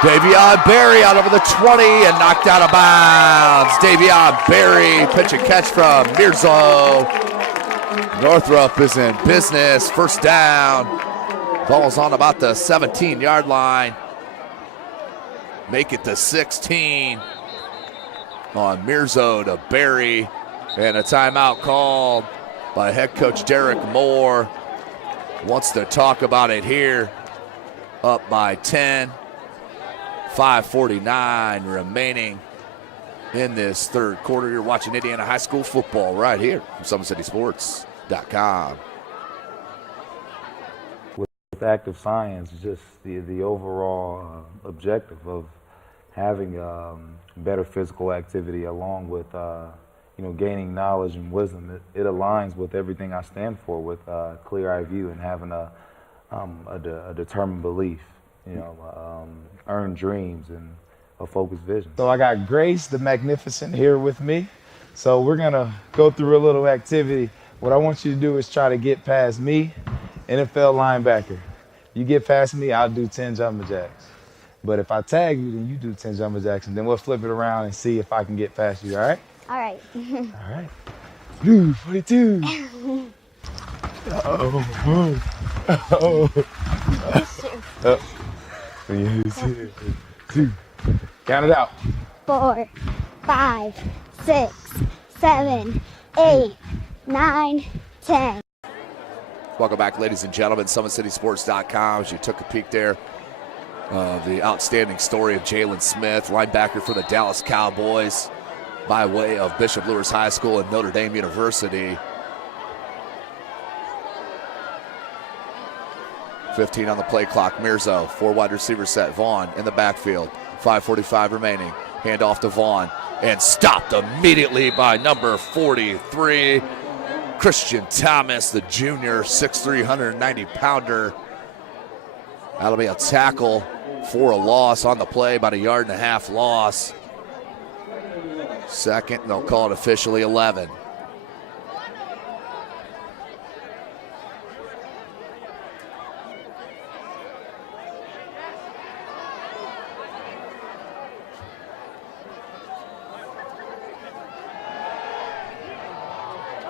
Davion Berry out over the 20 and knocked out of bounds. Davion Berry, pitch and catch from Mirzo. Northrop is in business. First down. Ball's on about the 17-yard line. Make it to 16 on Mirzo to Berry. And a timeout called by head coach Derek Moore. Wants to talk about it here. Up by 10. 5:49 remaining in this third quarter. You're watching Indiana High School football right here from SummitCitySports.com. With active science, just the overall objective of having better physical activity along with gaining knowledge and wisdom, it aligns with everything I stand for, with clear-eye view and having a determined belief, earned dreams and a focused vision. So I got Grace the Magnificent here with me. So we're gonna go through a little activity. What I want you to do is try to get past me, NFL linebacker. You get past me, I'll do 10 jumping jacks. But if I tag you, then you do 10 jumping jacks, and then we'll flip it around and see if I can get past you, all right? All right. All right. Blue 42. Uh-oh. Uh-oh. Uh-oh. 2. Count it out. 4, 5, 6, 7, 8, 9, 10. Welcome back, ladies and gentlemen. SummitCitySports.com. As you took a peek there of the outstanding story of Jalen Smith, linebacker for the Dallas Cowboys, by way of Bishop Lewis High School and Notre Dame University. 15 on the play clock. Mirzo, 4 wide receiver set. Vaughn in the backfield. 5:45 remaining. Hand off to Vaughn and stopped immediately by number 43, Christian Thomas, the junior, 6'3", 190-pounder. That'll be a tackle for a loss on the play, about 1.5 yard loss. Second, and they'll call it officially 11.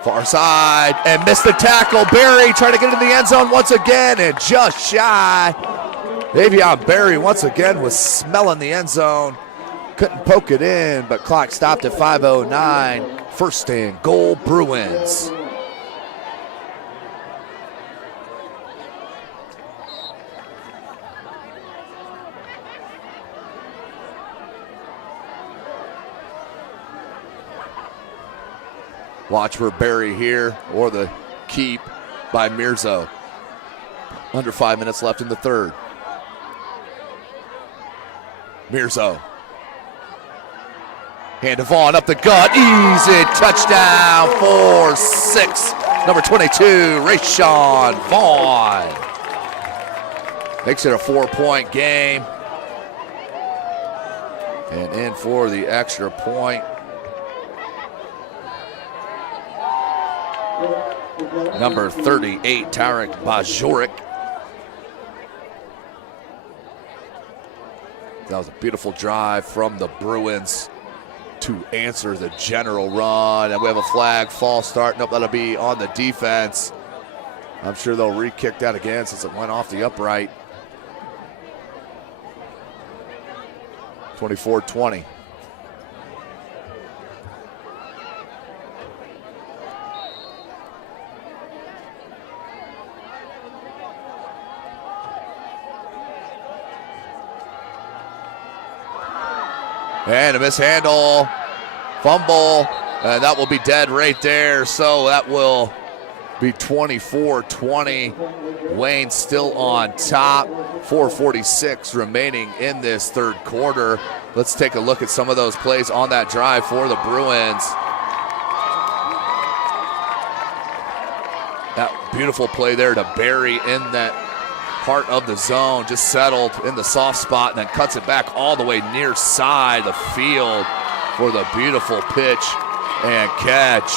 Far side, and missed the tackle. Berry trying to get into the end zone once again, and just shy. Davion Berry once again was smelling the end zone. Couldn't poke it in, but clock stopped at 5:09. First and goal, Bruins. Watch for Berry here, or the keep by Mirzo. Under 5 minutes left in the third. Mirzo. Hand to Vaughn up the gut. Easy touchdown for 6. Number 22, Rayshawn Vaughn. Makes it a 4-point game. And in for the extra point. Number 38, Tarek Bajorik. That was a beautiful drive from the Bruins to answer the general run. And we have a flag, false start. Nope, that'll be on the defense. I'm sure they'll re-kick that again since it went off the upright. 24-20. And a mishandle, fumble, and that will be dead right there. So that will be 24-20. Wayne still on top. 4:46 remaining in this third quarter. Let's take a look at some of those plays on that drive for the Bruins. That beautiful play there to Berry in that part of the zone, just settled in the soft spot and then cuts it back all the way near side the field for the beautiful pitch and catch.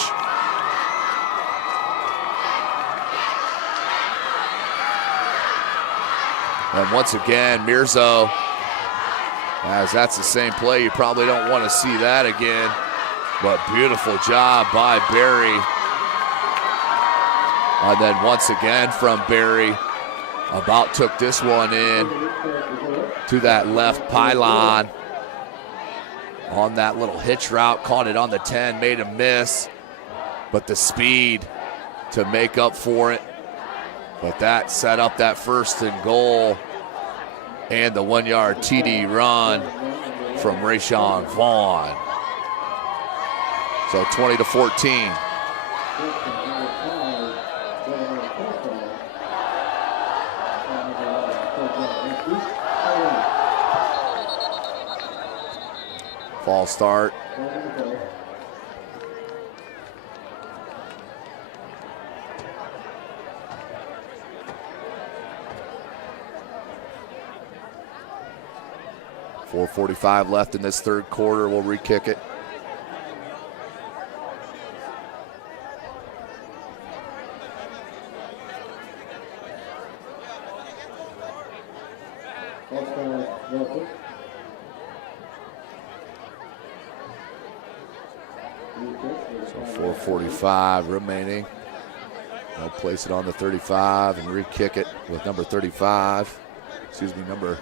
And once again, Mirzo, as that's the same play, you probably don't want to see that again. But beautiful job by Barry. And then once again from Barry, about took this one in to that left pylon. On that little hitch route, caught it on the 10, made him miss. But the speed to make up for it. But that set up that 1st and goal. And the 1-yard TD run from Rashawn Vaughn. So 20-14. False start. .445 left in this third quarter. We'll re-kick it. So 4:45 remaining. They'll place it on the 35 and re-kick it with number 35. Number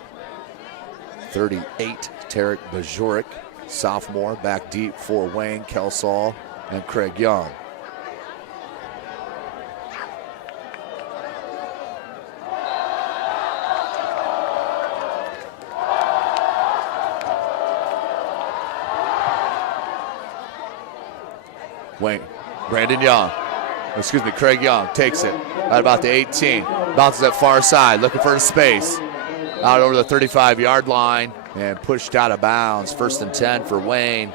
38, Tarek Bajoric, sophomore, back deep for Wayne Kelsall and Craig Young. Craig Young takes it at about the 18, bounces that far side, looking for a space. Out over the 35-yard line and pushed out of bounds. 1st and 10 for Wayne.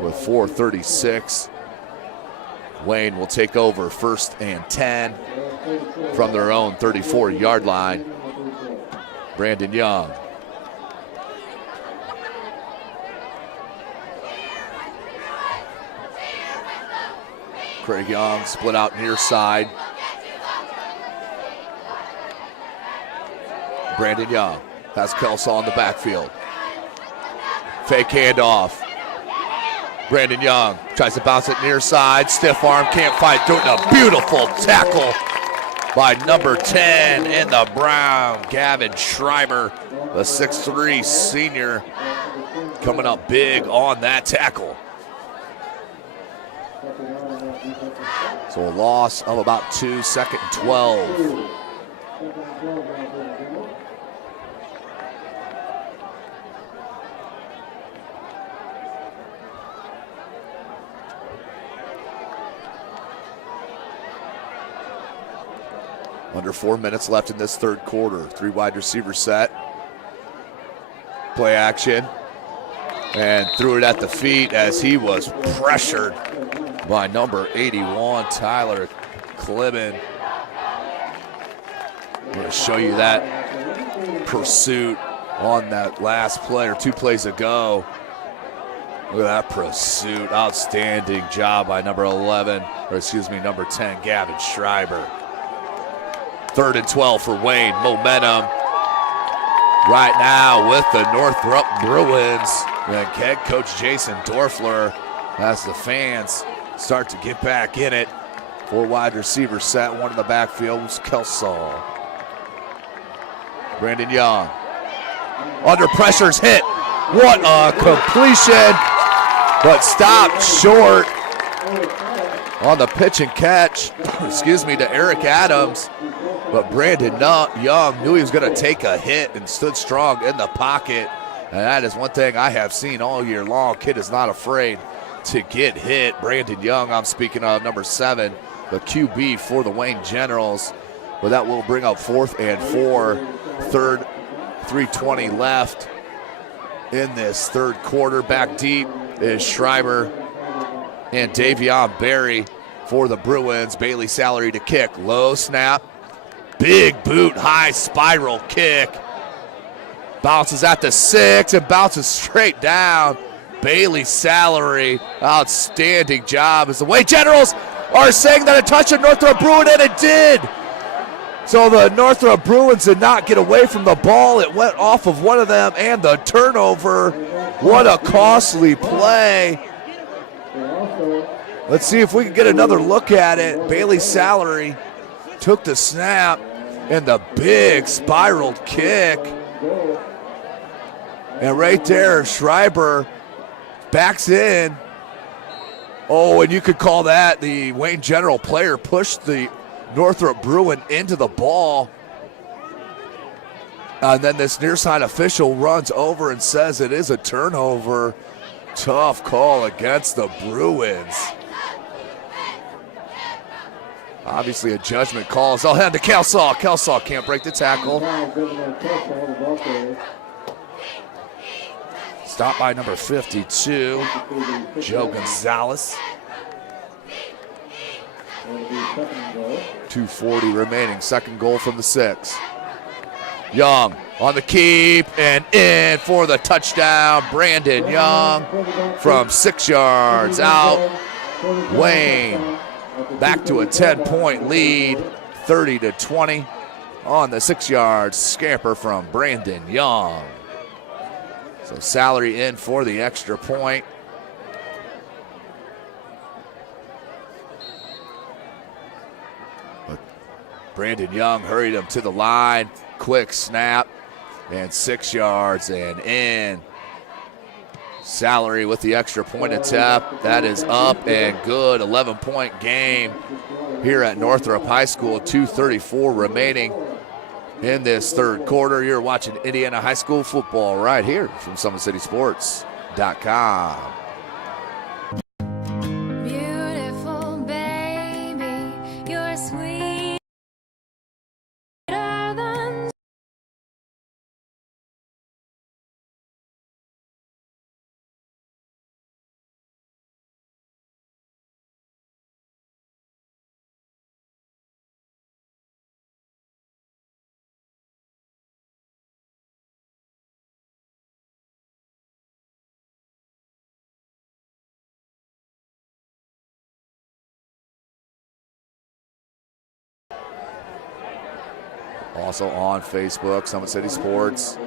With 4:36, Wayne will take over 1st and 10 from their own 34-yard line. Brandon Young. Craig Young split out near side. Brandon Young has Kelsall in the backfield. Fake handoff. Brandon Young tries to bounce it near side. Stiff arm, can't fight through it. A beautiful tackle by number 10 in the Brown, Gavin Schreiber, the 6'3" senior, coming up big on that tackle. So a loss of about 2, 2nd and 12. Under 4 minutes left in this third quarter. 3 wide receiver set. Play action. And threw it at the feet as he was pressured by number 81, Tyler Clement. I'm going to show you that pursuit on that last play, or 2 plays ago. Look at that pursuit. Outstanding job by number 10, Gavin Schreiber. 3rd and 12 for Wayne. Momentum right now with the Northrop Bruins. And head coach Jason Dorfler, as the fans start to get back in it. 4 wide receivers set, 1 in the backfield was Kelsall. Brandon Young, under pressure's hit. What a completion, but stopped short on the pitch and catch, to Eric Adams. But Brandon Young knew he was going to take a hit and stood strong in the pocket. And that is one thing I have seen all year long. Kid is not afraid to get hit. Brandon Young, I'm speaking of, number 7, the QB for the Wayne Generals. But that will bring up 4th and 4. 3:20 left in this third quarter. Back deep is Schreiber and Davion Berry for the Bruins. Bailey Salary to kick. Low snap. Big boot, high spiral kick. Bounces at the 6 and bounces straight down Bailey Salary, outstanding job as the Wayne Generals are saying that it touched a Northrop Bruin, and it did. So the Northrop Bruins did not get away from the ball. It went off of one of them, and the turnover. What a costly play. Let's see if we can get another look at it. Bailey Salary took the snap, and the big spiraled kick. And right there, Schreiber backs in. Oh, and you could call that the Wayne General player pushed the Northrop Bruin into the ball. And then this near side official runs over and says it is a turnover. Tough call against the Bruins. Obviously a judgment call. So I'll hand to Kelsaw. Kelsaw can't break the tackle. Stop by number 52, Joe Gonzalez. 2:40 remaining, second goal from the 6. Young on the keep and in for the touchdown. Brandon Young from 6 yards out. Wayne back to a 10-point lead, 30-20 on the 6-yard scamper from Brandon Young. So Salary in for the extra point. But Brandon Young hurried him to the line. Quick snap and 6 yards and in. Salary with the extra point attempt. That is up and good. 11-point game here at Northrop High School. 2:34 remaining in this third quarter. You're watching Indiana High School football right here from SummitCitySports.com. Beautiful baby, you're sweeter than Also on Facebook, Summit City Sports.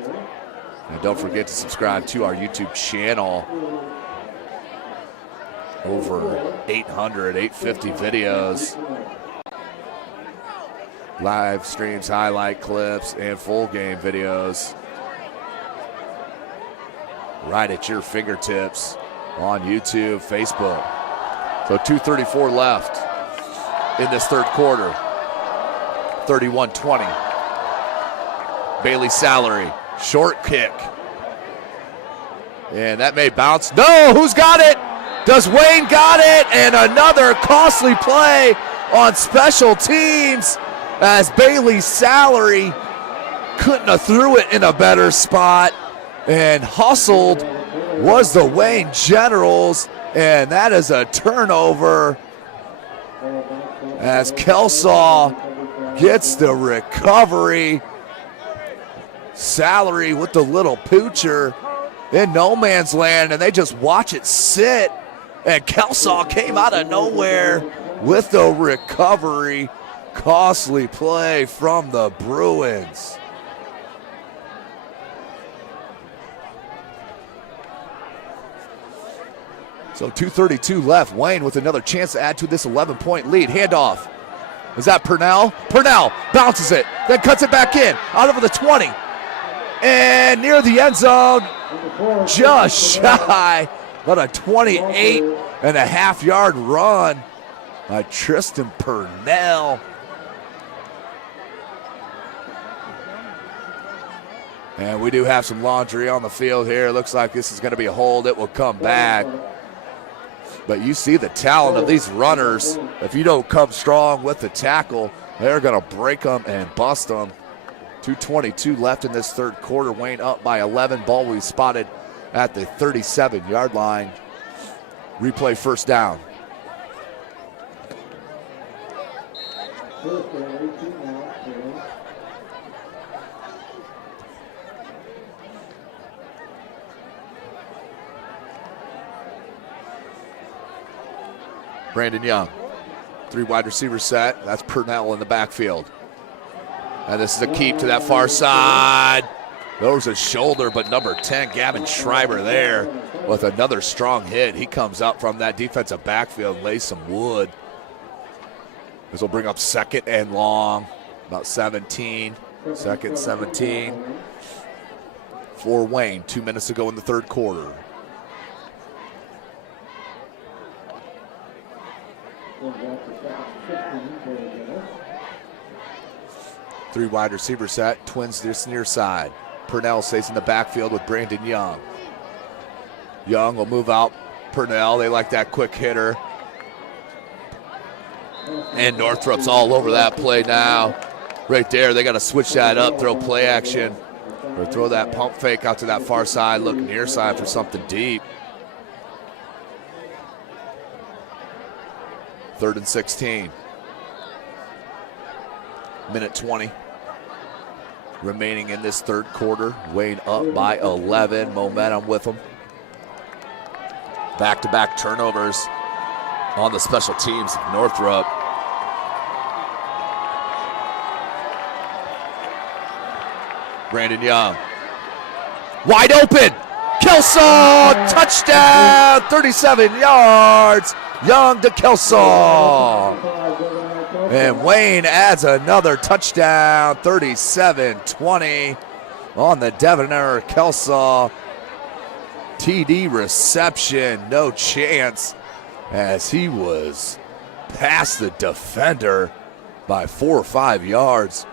And don't forget to subscribe to our YouTube channel. Over 850 videos. Live streams, highlight clips, and full game videos. Right at your fingertips on YouTube, Facebook. So 2:34 left in this third quarter. 31-20. Bailey Salary, short kick. And that may bounce. No, who's got it? Does Wayne got it? And another costly play on special teams as Bailey Salary couldn't have threw it in a better spot. And hustled was the Wayne Generals. And that is a turnover as Kelsaw gets the recovery. Salary with the little poocher in no man's land, and they just watch it sit. And Kelsaw came out of nowhere with the recovery. Costly play from the Bruins. So 2:32 left. Wayne with another chance to add to this 11-point lead. Handoff. Is that Purnell? Purnell bounces it, then cuts it back in, out over the 20. And near the end zone, just shy, but a 28.5-yard run by Tristan Purnell. And we do have some laundry on the field here. Looks like this is going to be a hold. It will come back. But you see the talent of these runners. If you don't come strong with the tackle, they're going to break them and bust them. 2:22 left in this third quarter. Wayne up by 11. Ball we spotted at the 37-yard line. Replay first down. Brandon Young. 3 wide receiver set. That's Purnell in the backfield. And this is a keep to that far side. There was a shoulder, but number 10, Gavin Schreiber there with another strong hit. He comes up from that defensive backfield and lays some wood. This will bring up 2nd and long, about 17. 2nd, 17. For Wayne, 2 minutes to go in the 3rd quarter. Three wide receiver set, twins this near side. Purnell stays in the backfield with Brandon Young. Young will move out Purnell. They like that quick hitter. And Northrop's all over that play now. Right there, they got to switch that up, throw play action, or throw that pump fake out to that far side, look near side for something deep. 3rd and 16. Minute 20 remaining in this 3rd quarter. Wayne up by 11, momentum with them. Back-to-back turnovers on the special teams of Northrop. Brandon Young, wide open, Kelso, touchdown, 37 yards, Young to Kelso. And Wayne adds another touchdown, 37-20 on the Devonair Kelso TD reception. No chance, as he was past the defender by 4 or 5 yards.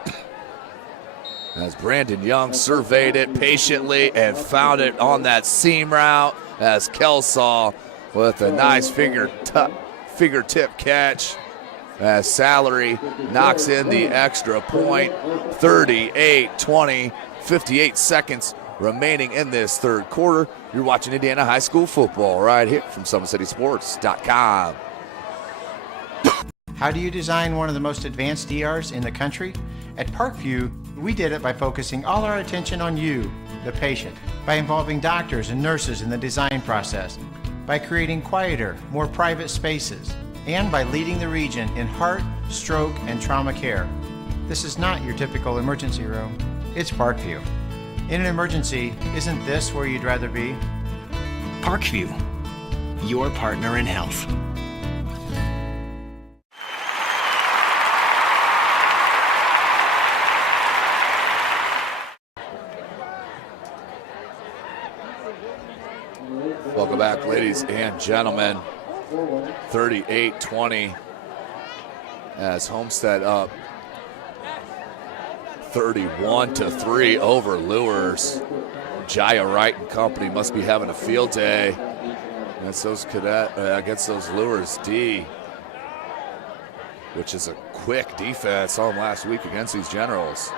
As Brandon Young surveyed it patiently and found it on that seam route, as Kelso with a nice fingertip catch, as Salary knocks in the extra point. 38-20, 58 seconds remaining in this 3rd quarter. You're watching Indiana High School football right here from SummitCitySports.com. How do you design one of the most advanced ERs in the country? At Parkview, we did it by focusing all our attention on you, the patient, by involving doctors and nurses in the design process, by creating quieter, more private spaces, and by leading the region in heart, stroke, and trauma care. This is not your typical emergency room. It's Parkview. In an emergency, isn't this where you'd rather be? Parkview, your partner in health. Welcome back, ladies and gentlemen. 38-20 as Homestead up 31-3 over Lures. Jaya Wright and company must be having a field day against those Lures D, which is a quick defense. Saw them last week against these Generals.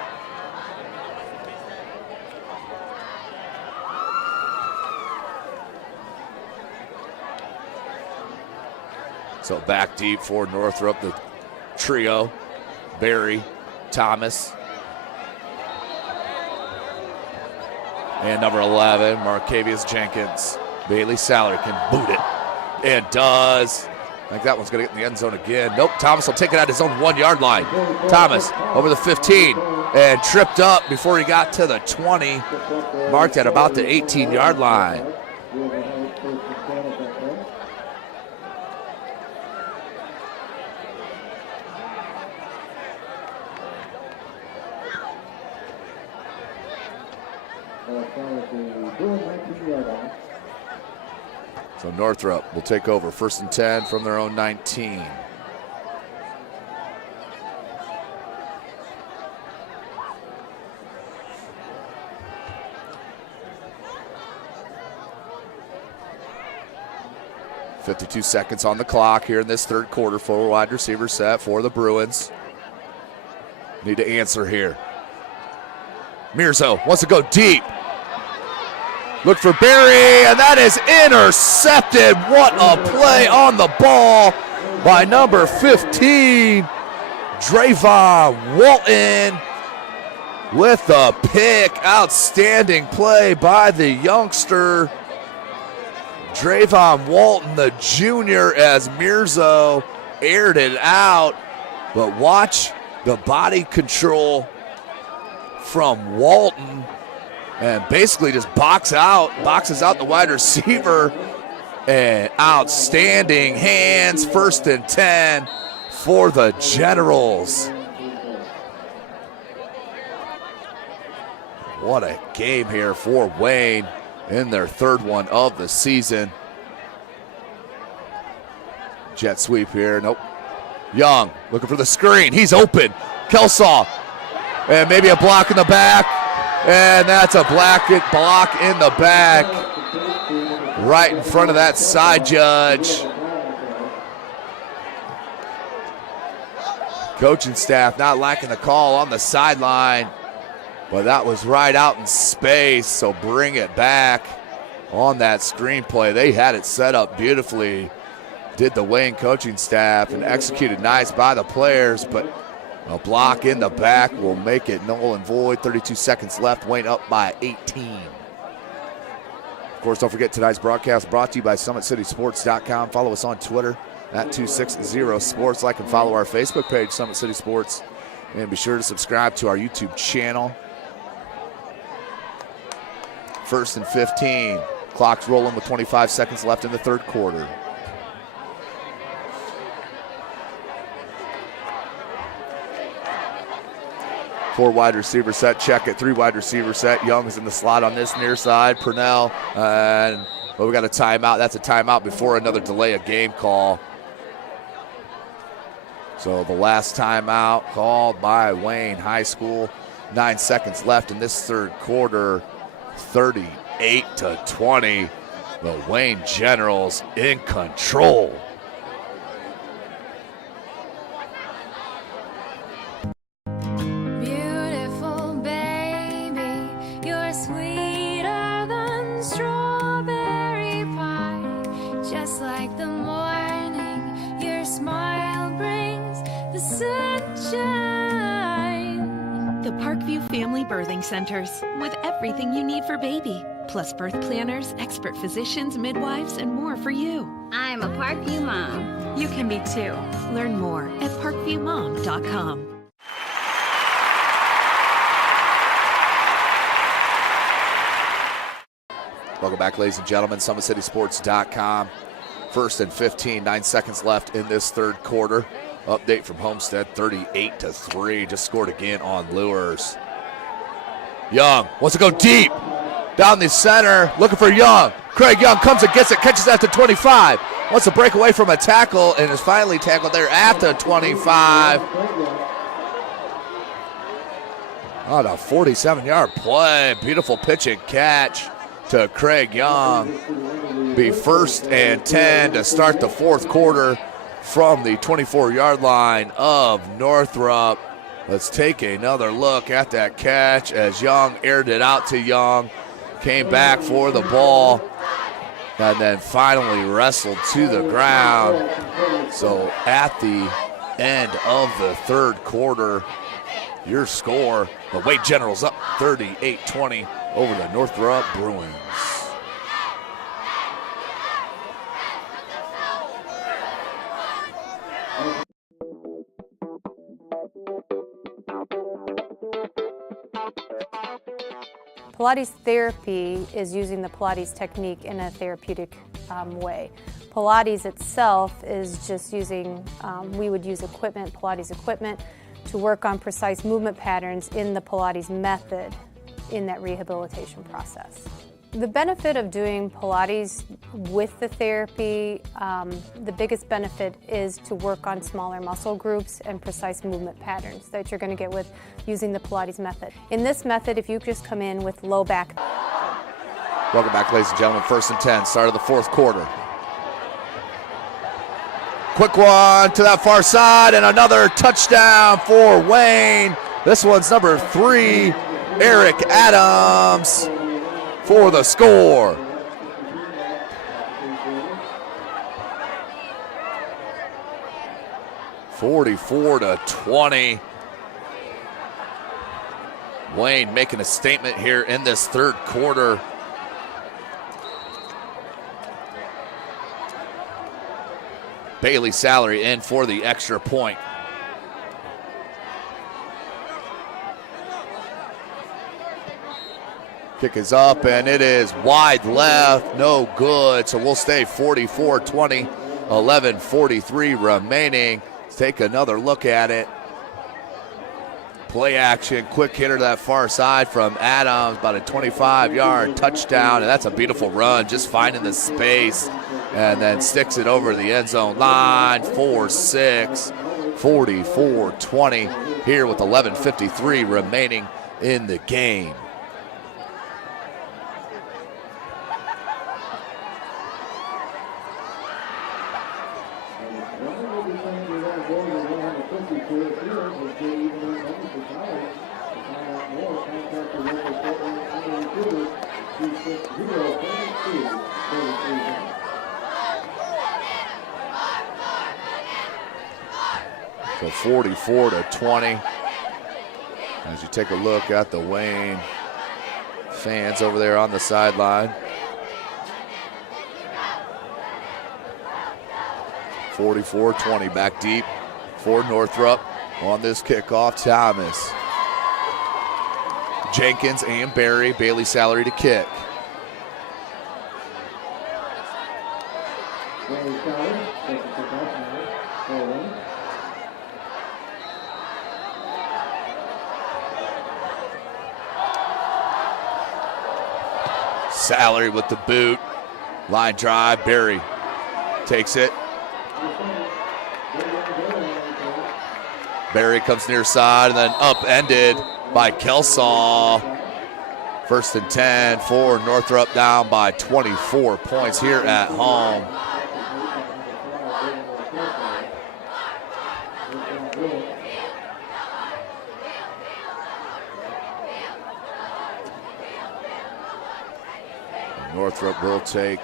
So back deep for Northrop, the trio, Barry, Thomas, and number 11, Marcavius Jenkins. Bailey Salary can boot it, and does. I think that one's going to get in the end zone again. Nope, Thomas will take it at his own 1-yard line. Thomas over the 15 and tripped up before he got to the 20, marked at about the 18-yard line. So Northrop will take over 1st and 10 from their own 19. .52 seconds on the clock here in this 3rd quarter. 4 wide receiver set for the Bruins. Need to answer here. Mirzo wants to go deep. Look for Barry, and that is intercepted. What a play on the ball by number 15, Drayvon Walton, with the pick. Outstanding play by the youngster, Drayvon Walton, the junior, as Mirzo aired it out. But watch the body control from Walton, and basically just boxes out the wide receiver. And outstanding hands, 1st and 10 for the Generals. What a game here for Wayne in their 3rd one of the season. Jet sweep here, nope. Young looking for the screen, he's open. Kelsaw, and maybe a block in the back, and that's a block in the back, right in front of that side judge. Coaching staff not liking the call on the sideline, but that was right out in space, so bring it back on that screenplay. They had it set up beautifully, did the Wayne coaching staff, and executed nice by the players, but a block in the back will make it null and void. 32 seconds left, Wayne up by 18. Of course, don't forget tonight's broadcast brought to you by SummitCitySports.com. Follow us on Twitter at 260sports. Like and follow our Facebook page, Summit City Sports. And be sure to subscribe to our YouTube channel. 1st and 15. Clock's rolling with 25 seconds left in the 3rd quarter. Four wide receiver set, check it. 3 wide receiver set. Young is in the slot on this near side. Purnell, but we got a timeout. That's a timeout before another delay of game call. So the last timeout called by Wayne High School. 9 seconds left in this 3rd quarter. 38-20. The Wayne Generals in control. Beautiful baby, you're sweeter than strawberry pie. Just like the morning, your smile brings the sunshine. The Parkview Family Birthing Centers, with everything you need for baby, plus birth planners, expert physicians, midwives, and more for you. I'm a Parkview mom. You can be too. Learn more at parkviewmom.com. Welcome back, ladies and gentlemen. SummitCitySports.com. 1st and 15, 9 seconds left in this 3rd quarter. Update from Homestead, 38-3. Just scored again on Lures. Young wants to go deep. Down the center, looking for Young. Craig Young comes and gets it, catches at the 25. Wants to break away from a tackle and is finally tackled there at the 25. On a 47-yard play. Beautiful pitch and catch to Craig Young. Be 1st and 10 to start the 4th quarter from the 24-yard line of Northrop. Let's take another look at that catch as Young aired it out to Young. Came back for the ball and then finally wrestled to the ground. So at the end of the 3rd quarter, your score, the Wayne Generals up 38-20 over the Northrop Bruins. Pilates therapy is using the Pilates technique in a therapeutic way. Pilates itself is just using, we would use equipment, Pilates equipment, to work on precise movement patterns in the Pilates method in that rehabilitation process. The benefit of doing Pilates with the therapy, the biggest benefit is to work on smaller muscle groups and precise movement patterns that you're going to get with using the Pilates method. In this method, if you just come in with low back. Welcome back, ladies and gentlemen. 1st and 10, start of the 4th quarter. Quick one to that far side and another touchdown for Wayne. This one's number 3, Eric Adams, for the score. (44-20). Wayne making a statement here in this 3rd quarter. Bailey Salary in for the extra point. Kick is up, and it is wide left, no good. So we'll stay 44-20, 11:43 remaining. Let's take another look at it. Play action, quick hitter to that far side from Adams, about a 25-yard touchdown, and that's a beautiful run, just finding the space, and then sticks it over the end zone line, 4-6, 44-20 here with 11:53 remaining in the game. So 44-20. As you take a look at the Wayne fans over there on the sideline. 44-20, back deep for Northrop on this kickoff. Thomas, Jenkins, and Barry. Bailey Salary to kick. Salary with the boot. Line drive. Barry takes it. Barry comes near side and then upended by Kelsaw. 1st and 10 for Northrop, down by 24 points here at home. Northrop will take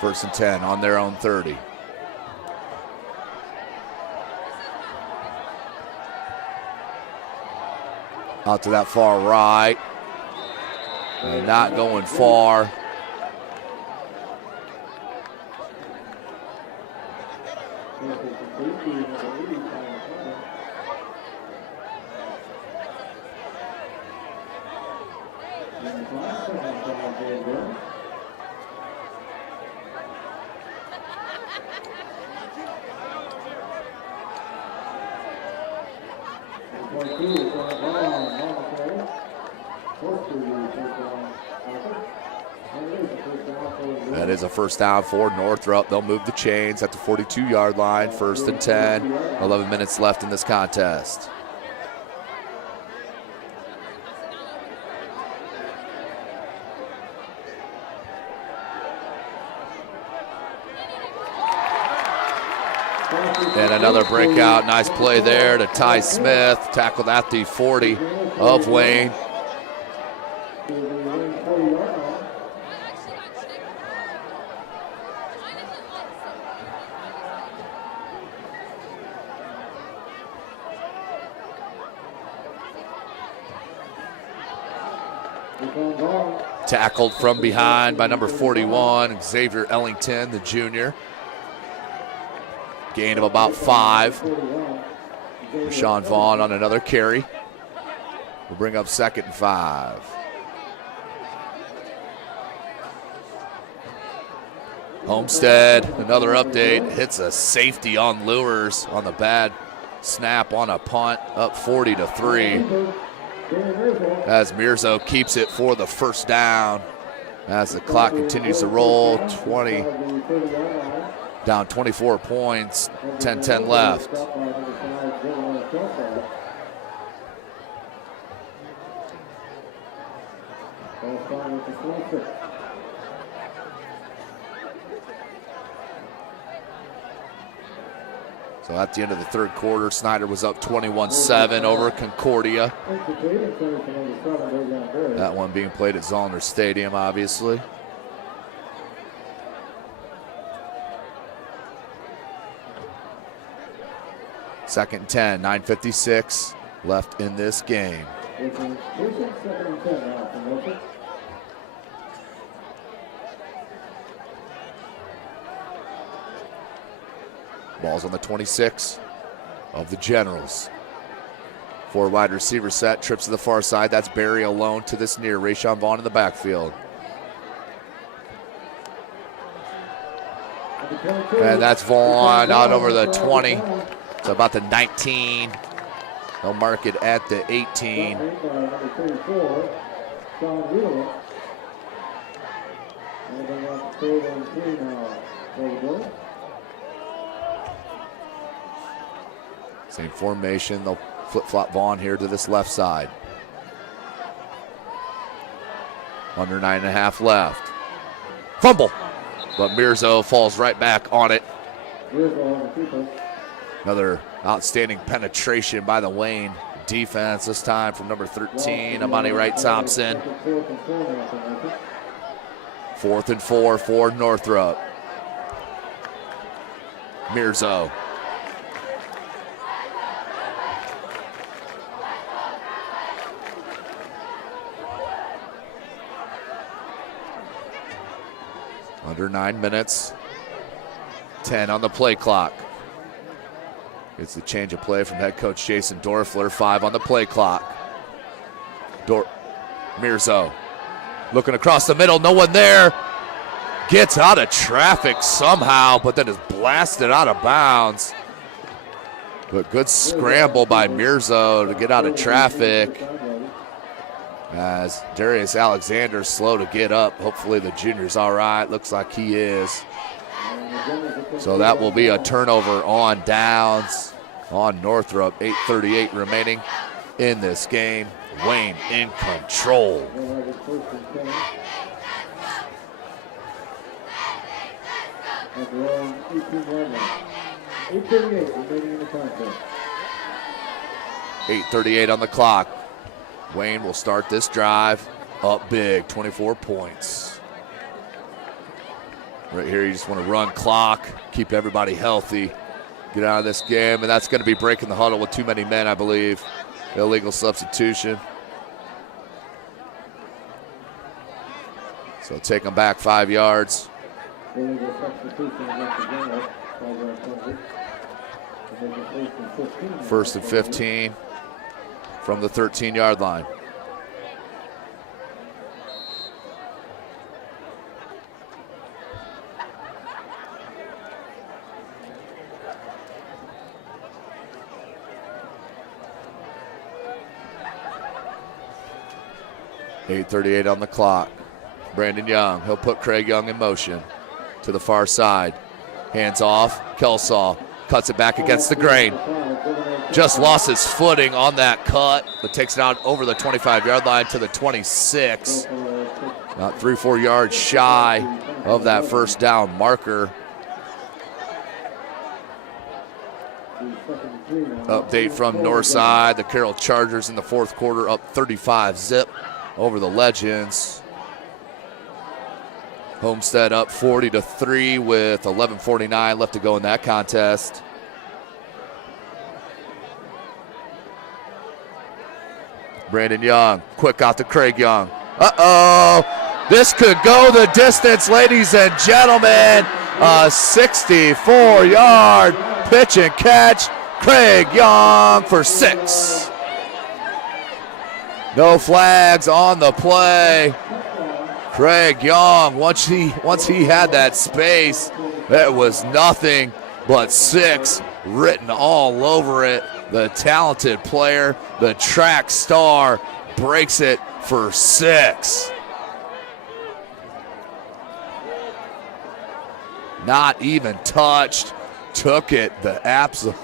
first and 10 on their own 30. Out to that far right. And not going far. That is a first down for Northrop. They'll move the chains at the 42-yard line. 1st and 10. 11 minutes left in this contest. And another breakout. Nice play there to Ty Smith. Tackled at the 40 of Wayne. Tackled from behind by number 41, Xavier Ellington, the junior. Gain of about 5. Sean Vaughn on another carry. We'll bring up 2nd and 5. Homestead, another update, hits a safety on Lures on the bad snap on a punt, up 40-3. As Mirzo keeps it for the first down. As the clock continues to roll, 20, down 24 points, 10-10 left. So at the end of the 3rd quarter, Snyder was up 21-7 over Concordia. That one being played at Zollner Stadium, obviously. Second and 10, 9:56 left in this game. Second and 10 now from Northrop. Ball's on the 26 of the Generals. 4 wide receiver set, trips to the far side. That's Barry alone to this near. Rayshawn Vaughn in the backfield. And that's Vaughn out over the 20. It's about the 19. They'll mark it at the 18. Same formation. They'll flip-flop Vaughn here to this left side. Under 9.5 left. Fumble. But Mirzo falls right back on it. Another outstanding penetration by the Wayne defense, this time from number 13, Amani Wright Thompson. 4th and 4 for Northrop. Mirzo. Under 9 minutes. 10 on the play clock. It's the change of play from head coach Jason Dorfler. 5 on the play clock. Mirzo looking across the middle. No one there. Gets out of traffic somehow, but then is blasted out of bounds. But good scramble by Mirzo to get out of traffic. As Darius Alexander's slow to get up. Hopefully the junior's all right. Looks like he is. So that will be a turnover on downs on Northrop. 8:38 remaining in this game. Wayne in control. $8:38 on the clock. Wayne will start this drive up big, 24 points. Right here, you just want to run clock, keep everybody healthy, get out of this game, and that's going to be breaking the huddle with too many men, I believe. Illegal substitution. So take them back 5 yards. First and 15 from the 13-yard line. $8:38 on the clock. Brandon Young, he'll put Craig Young in motion to the far side. Hands off, Kelsaw cuts it back against the grain. Just lost his footing on that cut, but takes it out over the 25-yard line to the 26. About 3-4 yards shy of that first down marker. Update from Northside. The Carroll Chargers in the fourth quarter up 35-zip over the Legends. Homestead up 40-3 with 11:49 left to go in that contest. Brandon Young, quick out to Craig Young. Uh-oh, this could go the distance, ladies and gentlemen. A 64-yard pitch and catch. Craig Young for 6. No flags on the play. Craig Young, once he had that space, that was nothing but 6 written all over it. The talented player, the track star, breaks it for 6. Not even touched, took it the absolute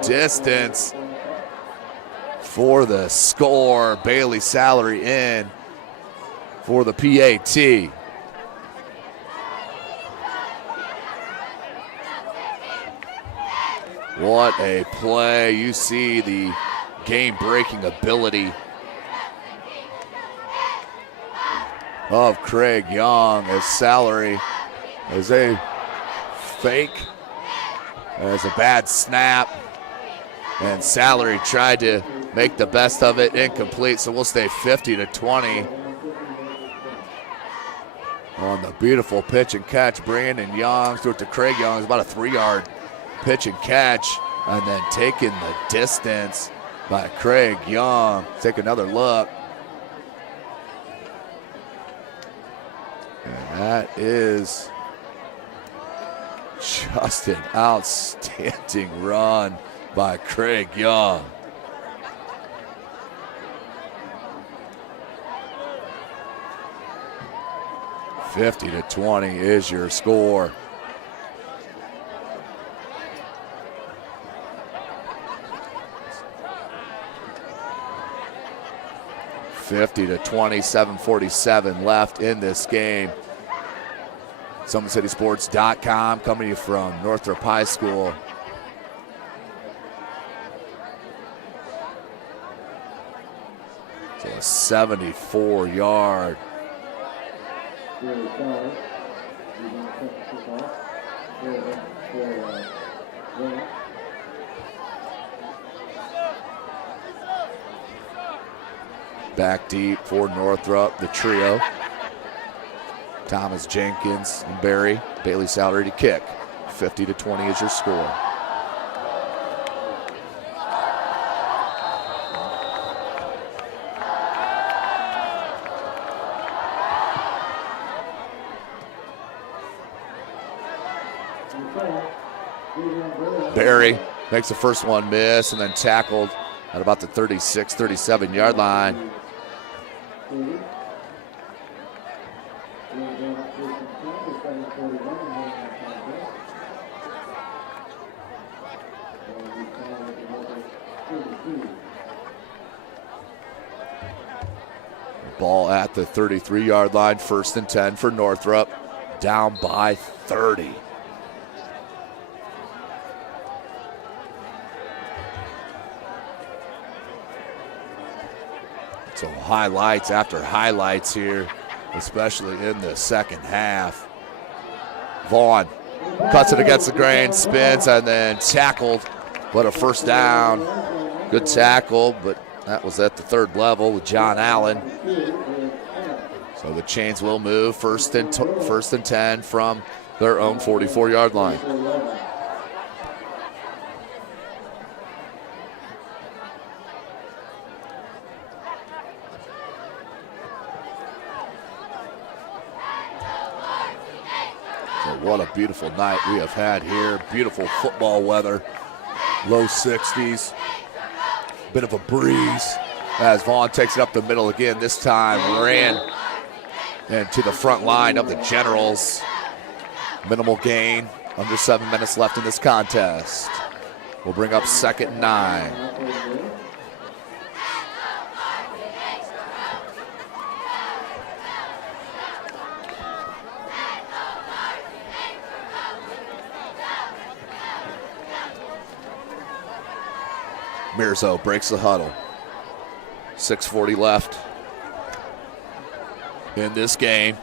distance for the score. Bailey Salary in for the PAT. What a play. You see the game-breaking ability of Craig Young as Salary as a fake, as a bad snap. And Salary tried to make the best of it, incomplete, so we'll stay 50-20. On the beautiful pitch and catch, Brandon Young threw it to Craig Young. It's about a 3-yard pitch and catch, and then taking the distance by Craig Young. Take another look. And that is just an outstanding run by Craig Young. (50-20) is your score. (50-20), 7:47 left in this game. SummitCitySports.com coming to you from Northrop High School. So a 74-yard. Back deep for Northrop, the trio. Thomas, Jenkins, and Barry. Bailey Salary to kick. 50-20 is your score. Barry makes the first one miss and then tackled at about the 36, 37-yard line. Ball at the 33-yard line, 1st and 10 for Northrop, down by 30. So highlights after highlights here, especially in the second half. Vaughn cuts it against the grain, spins, and then tackled, but a first down. Good tackle, but that was at the 3rd level with John Allen. So the chains will move, 1st and 10 from their own 44-yard line. What a beautiful night we have had here. Beautiful football weather. Low 60s. Bit of a breeze as Vaughn takes it up the middle again. This time ran into the front line of the Generals. Minimal gain. Under 7 minutes left in this contest. We'll bring up 2nd and 9. Mirzo breaks the huddle. 6:40 left in this game.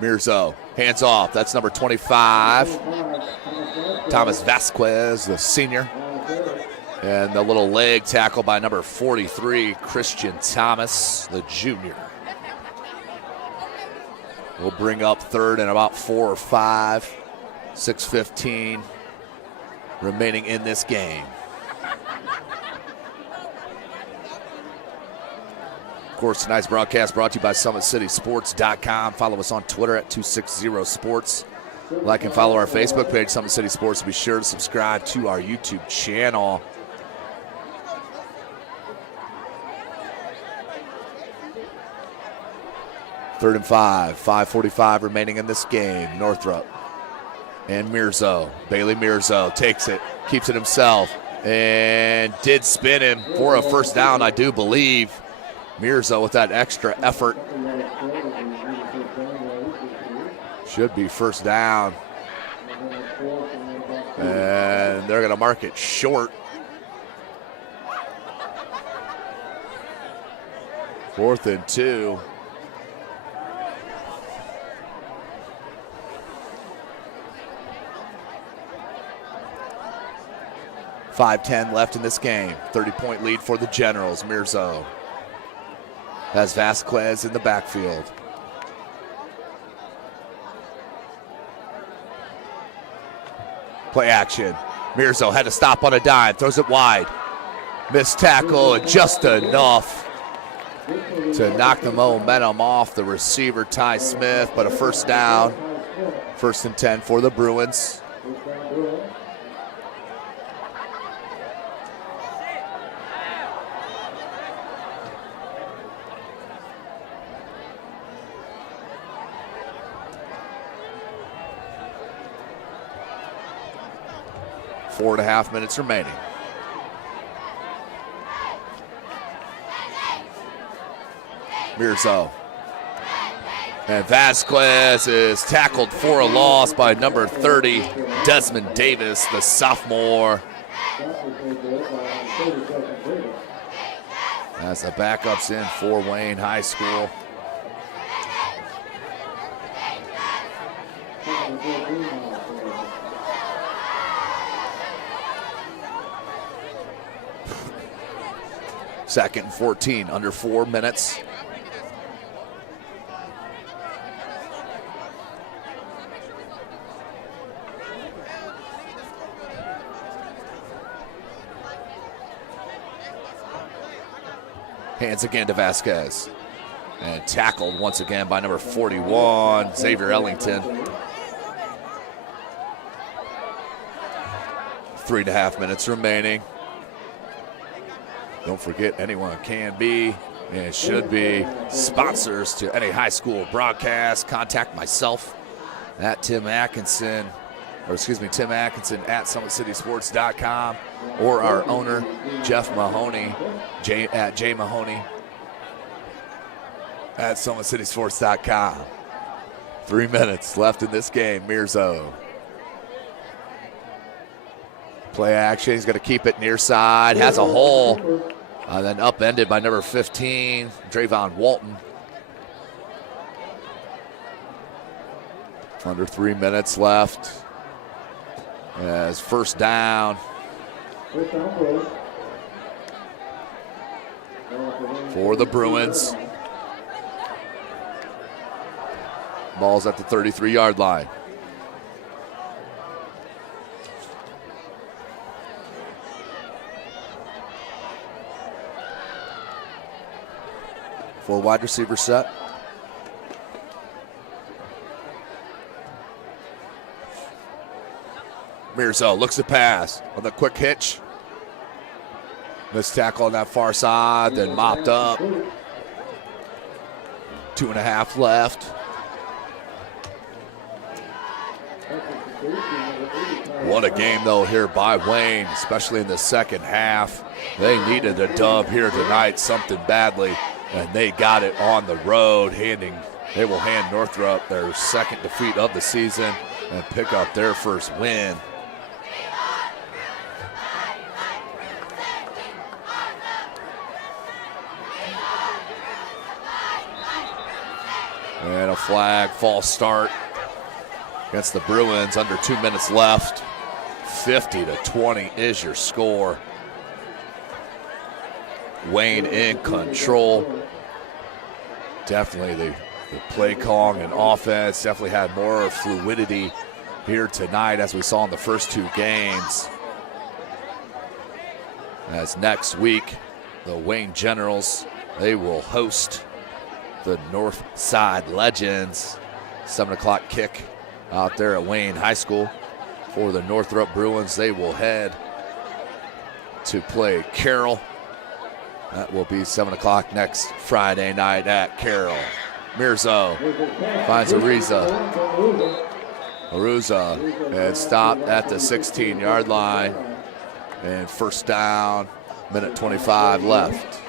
Mirzo, hands off. That's number 25. Thomas Vasquez, the senior. And the little leg tackle by number 43, Christian Thomas, the junior. We'll bring up 3rd and about 4 or 5. 6:15 remaining in this game. Of course, tonight's broadcast brought to you by SummitCitySports.com. Follow us on Twitter at 260sports. Like and follow our Facebook page, Summit City Sports. Be sure to subscribe to our YouTube channel. Third and 5, 5:45 remaining in this game. Northrop and Mirzo. Bailey Mirzo takes it, keeps it himself, and did spin him for a first down, I do believe. Mirzo with that extra effort. Should be first down. And they're going to mark it short. 4th and 2. 5:10 left in this game. 30-point lead for the Generals. Mirzo has Vasquez in the backfield. Play action. Mirzo had to stop on a dime, throws it wide. Missed tackle, and just enough to knock the momentum off the receiver, Ty Smith, but a first down. 1st and 10 for the Bruins. Four and a half minutes remaining. Mirzo. And Vasquez is tackled for a loss by number 30, Desmond Davis, the sophomore. As the backups in for Wayne High School. Second and 14, under 4 minutes. Hands again to Vasquez. And tackled once again by number 41, Xavier Ellington. 3.5 minutes remaining. Don't forget, anyone can be and should be sponsors to any high school broadcast. Contact myself at Tim Atkinson at SummitCitySports.com, or our owner, Jeff Mahoney, at J Mahoney at SummitCitySports.com. 3 minutes left in this game. Mirzo. Play action. He's going to keep it near side. Has a hole. Then upended by number 15, Drayvon Walton. Under 3 minutes left. As first down for the Bruins. Ball's at the 33-yard line. Four wide receiver set. Mirzo looks to pass on the quick hitch. Missed tackle on that far side, then mopped up. 2.5 left. What a game, though, here by Wayne, especially in the second half. They needed a dub here tonight, something badly, and they got it on the road. They will hand Northrop their second defeat of the season and pick up their first win. And a flag, false start against the Bruins. Under 2 minutes left. 50-20 is your score. Wayne in control. Definitely the play calling and offense definitely had more fluidity here tonight, as we saw in the first two games. As next week, the Wayne Generals, they will host the North Side Legends. 7 o'clock kick out there at Wayne High School. For the Northrop Bruins, they will head to play Carroll. That will be 7 o'clock next Friday night at Carroll. Mirzo finds Ariza. Aruza had stopped at the 16-yard line. And first down, minute 25 left.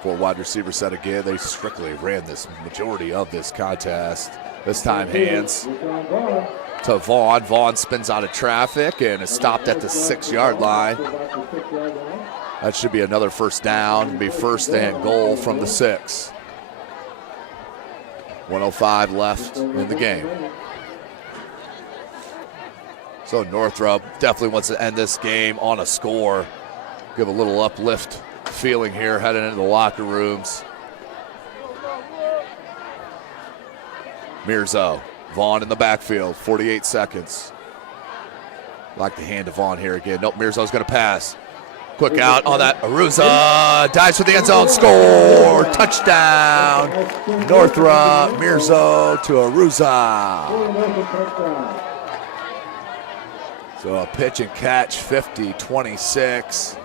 For wide receiver set again, they strictly ran this majority of this contest. This time hands to Vaughn. Vaughn spins out of traffic and is stopped at the 6-yard line. That should be another first down, be first and goal from the 6. 1:05 left in the game. So Northrop definitely wants to end this game on a score. Give a little uplift feeling here heading into the locker rooms. Mirzo, Vaughn in the backfield, 48 seconds. Like the hand of Vaughn here again. Nope, Mirzo's going to pass. Quick out on that. Aruza dives for the end zone. Score! Touchdown! Northrop, Mirzo to Aruza. So a pitch and catch, 50-26.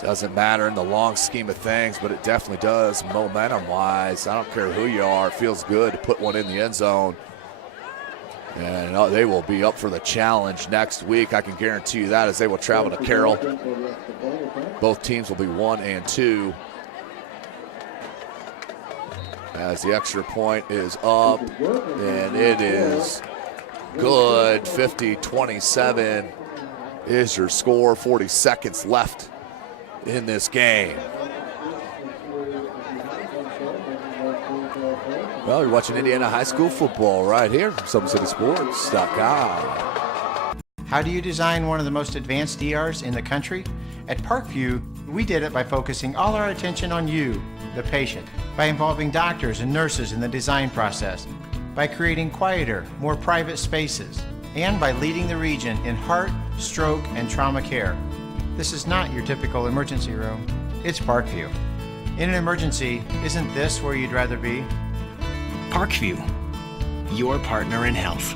Doesn't matter in the long scheme of things, but it definitely does momentum-wise. I don't care who you are. It feels good to put one in the end zone. And they will be up for the challenge next week. I can guarantee you that, as they will travel to Carroll. Both teams will be 1-2. As the extra point is up, and it is good. 50-27 is your score. 40 seconds left in this game. Well, you're watching Indiana high school football right here from SummitCitySports.com. How do you design one of the most advanced ERs in the country? At Parkview, we did it by focusing all our attention on you, the patient, by involving doctors and nurses in the design process, by creating quieter, more private spaces, and by leading the region in heart, stroke, and trauma care. This is not your typical emergency room. It's Parkview. In an emergency, isn't this where you'd rather be? Parkview, your partner in health.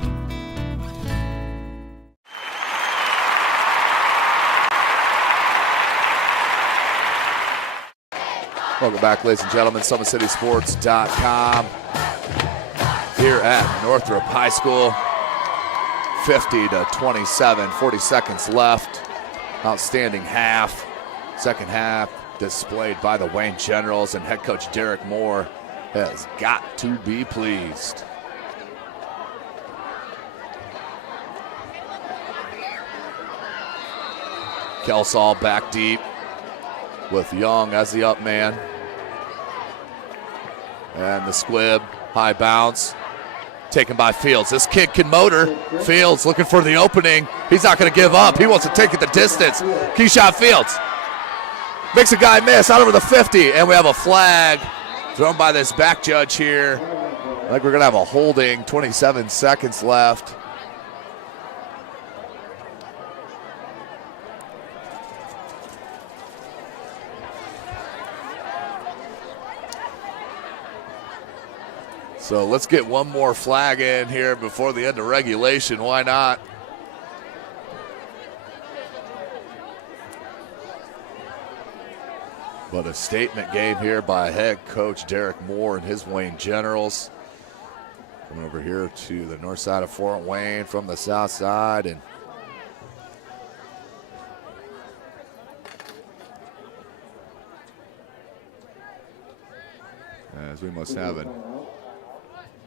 Welcome back, ladies and gentlemen. SummitCitySports.com. Here at Northrop High School. 50-27, 40 seconds left. Outstanding half. Second half displayed by the Wayne Generals, and head coach Derek Moore has got to be pleased. Kelsall back deep with Young as the up man. And the squib, high bounce, taken by Fields. This kid can motor. Fields looking for the opening. He's not going to give up. He wants to take it the distance. Keyshawn Fields makes a guy miss out over the 50, and we have a flag thrown by this back judge here. Like we're going to have a holding, 27 seconds left. So let's get one more flag in here before the end of regulation. Why not? But a statement game here by head coach Derek Moore and his Wayne Generals. Coming over here to the north side of Fort Wayne from the south side. And as we must have an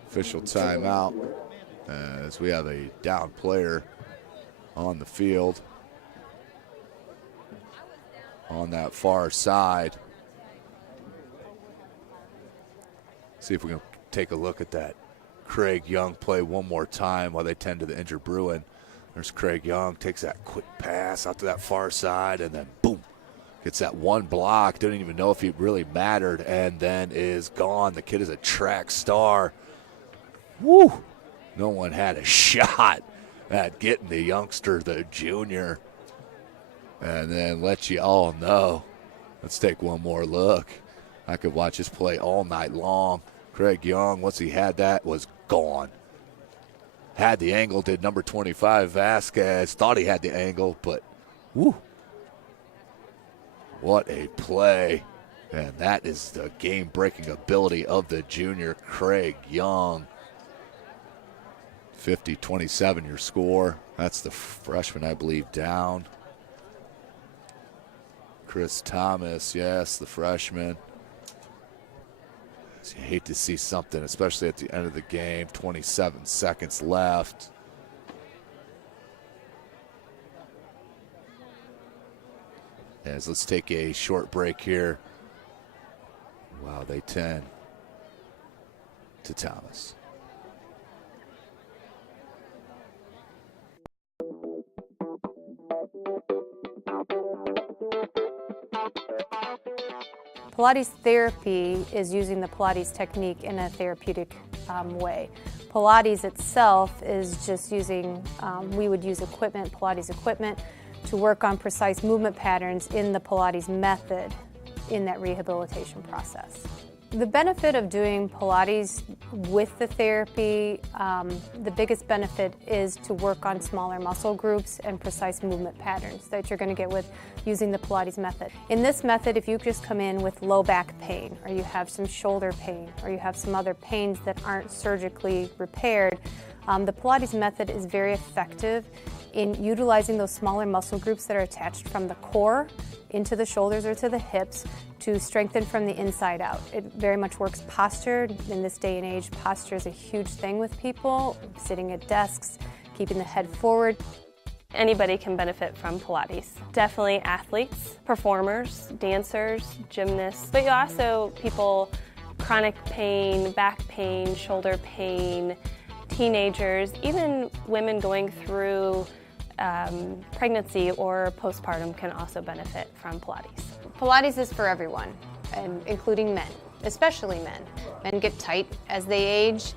official timeout, as we have a down player on the field on that far side. See if we can take a look at that Craig Young play one more time while they tend to the injured Bruin. There's Craig Young, takes that quick pass out to that far side, and then boom, gets that one block. Didn't even know if he really mattered, and then is gone. The kid is a track star. Woo! No one had a shot at getting the youngster, the junior. And then let you all know. Let's take one more look. I could watch this play all night long. Craig Young, once he had that, was gone. Had the angle, did number 25 Vasquez. Thought he had the angle, but woo. What a play. And that is the game-breaking ability of the junior, Craig Young. 50-27 your score. That's the freshman, I believe, down. Chris Thomas, yes, the freshman. You hate to see something, especially at the end of the game. 27 seconds left. As let's take a short break here. Wow, they 10 to Thomas. Pilates therapy is using the Pilates technique in a therapeutic way. Pilates itself is just using, we would use equipment, Pilates equipment, to work on precise movement patterns in the Pilates method in that rehabilitation process. The benefit of doing Pilates with the therapy, the biggest benefit is to work on smaller muscle groups and precise movement patterns that you're going to get with using the Pilates method. In this method, if you just come in with low back pain, or you have some shoulder pain, or you have some other pains that aren't surgically repaired, the Pilates method is very effective in utilizing those smaller muscle groups that are attached from the core into the shoulders or to the hips to strengthen from the inside out. It very much works posture. In this day and age, posture is a huge thing with people, sitting at desks, keeping the head forward. Anybody can benefit from Pilates. Definitely athletes, performers, dancers, gymnasts, but you also people, chronic pain, back pain, shoulder pain, teenagers, even women going through pregnancy or postpartum can also benefit from Pilates. Pilates is for everyone, and including men, especially men. Men get tight as they age,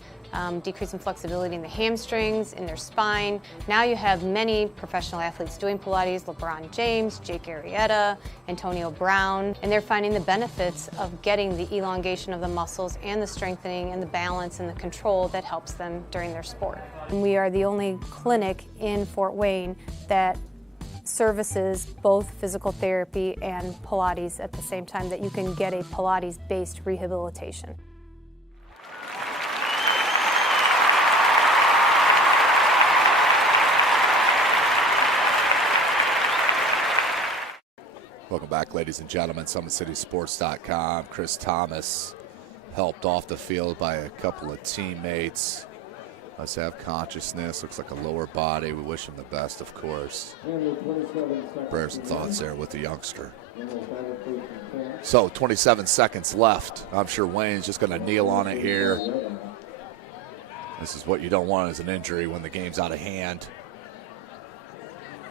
decrease in flexibility in the hamstrings, in their spine. Now you have many professional athletes doing Pilates, LeBron James, Jake Arrieta, Antonio Brown, and they're finding the benefits of getting the elongation of the muscles and the strengthening and the balance and the control that helps them during their sport. And we are the only clinic in Fort Wayne that services both physical therapy and Pilates at the same time, that you can get a Pilates-based rehabilitation. Welcome back, ladies and gentlemen. SummitCitySports.com. Chris Thomas helped off the field by a couple of teammates. Must have consciousness. Looks like a lower body. We wish him the best, of course. Prayers and thoughts there with the youngster. So 27 seconds left. I'm sure Wayne's just going to kneel on it here. This is what you don't want as an injury when the game's out of hand.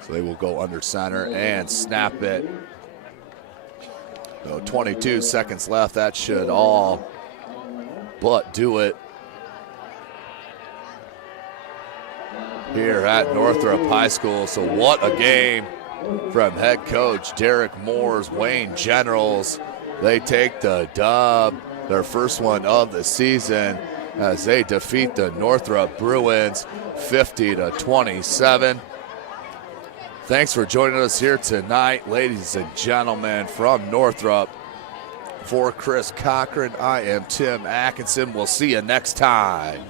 So they will go under center and snap it. So 22 seconds left. That should all but do it here at Northrop High School. So what a game from head coach Derek Moore's Wayne Generals. They take the dub, their first one of the season, as they defeat the Northrop Bruins 50-27. Thanks for joining us here tonight, ladies and gentlemen, from Northrop. For Chris Cochran, I am Tim Atkinson. We'll see you next time.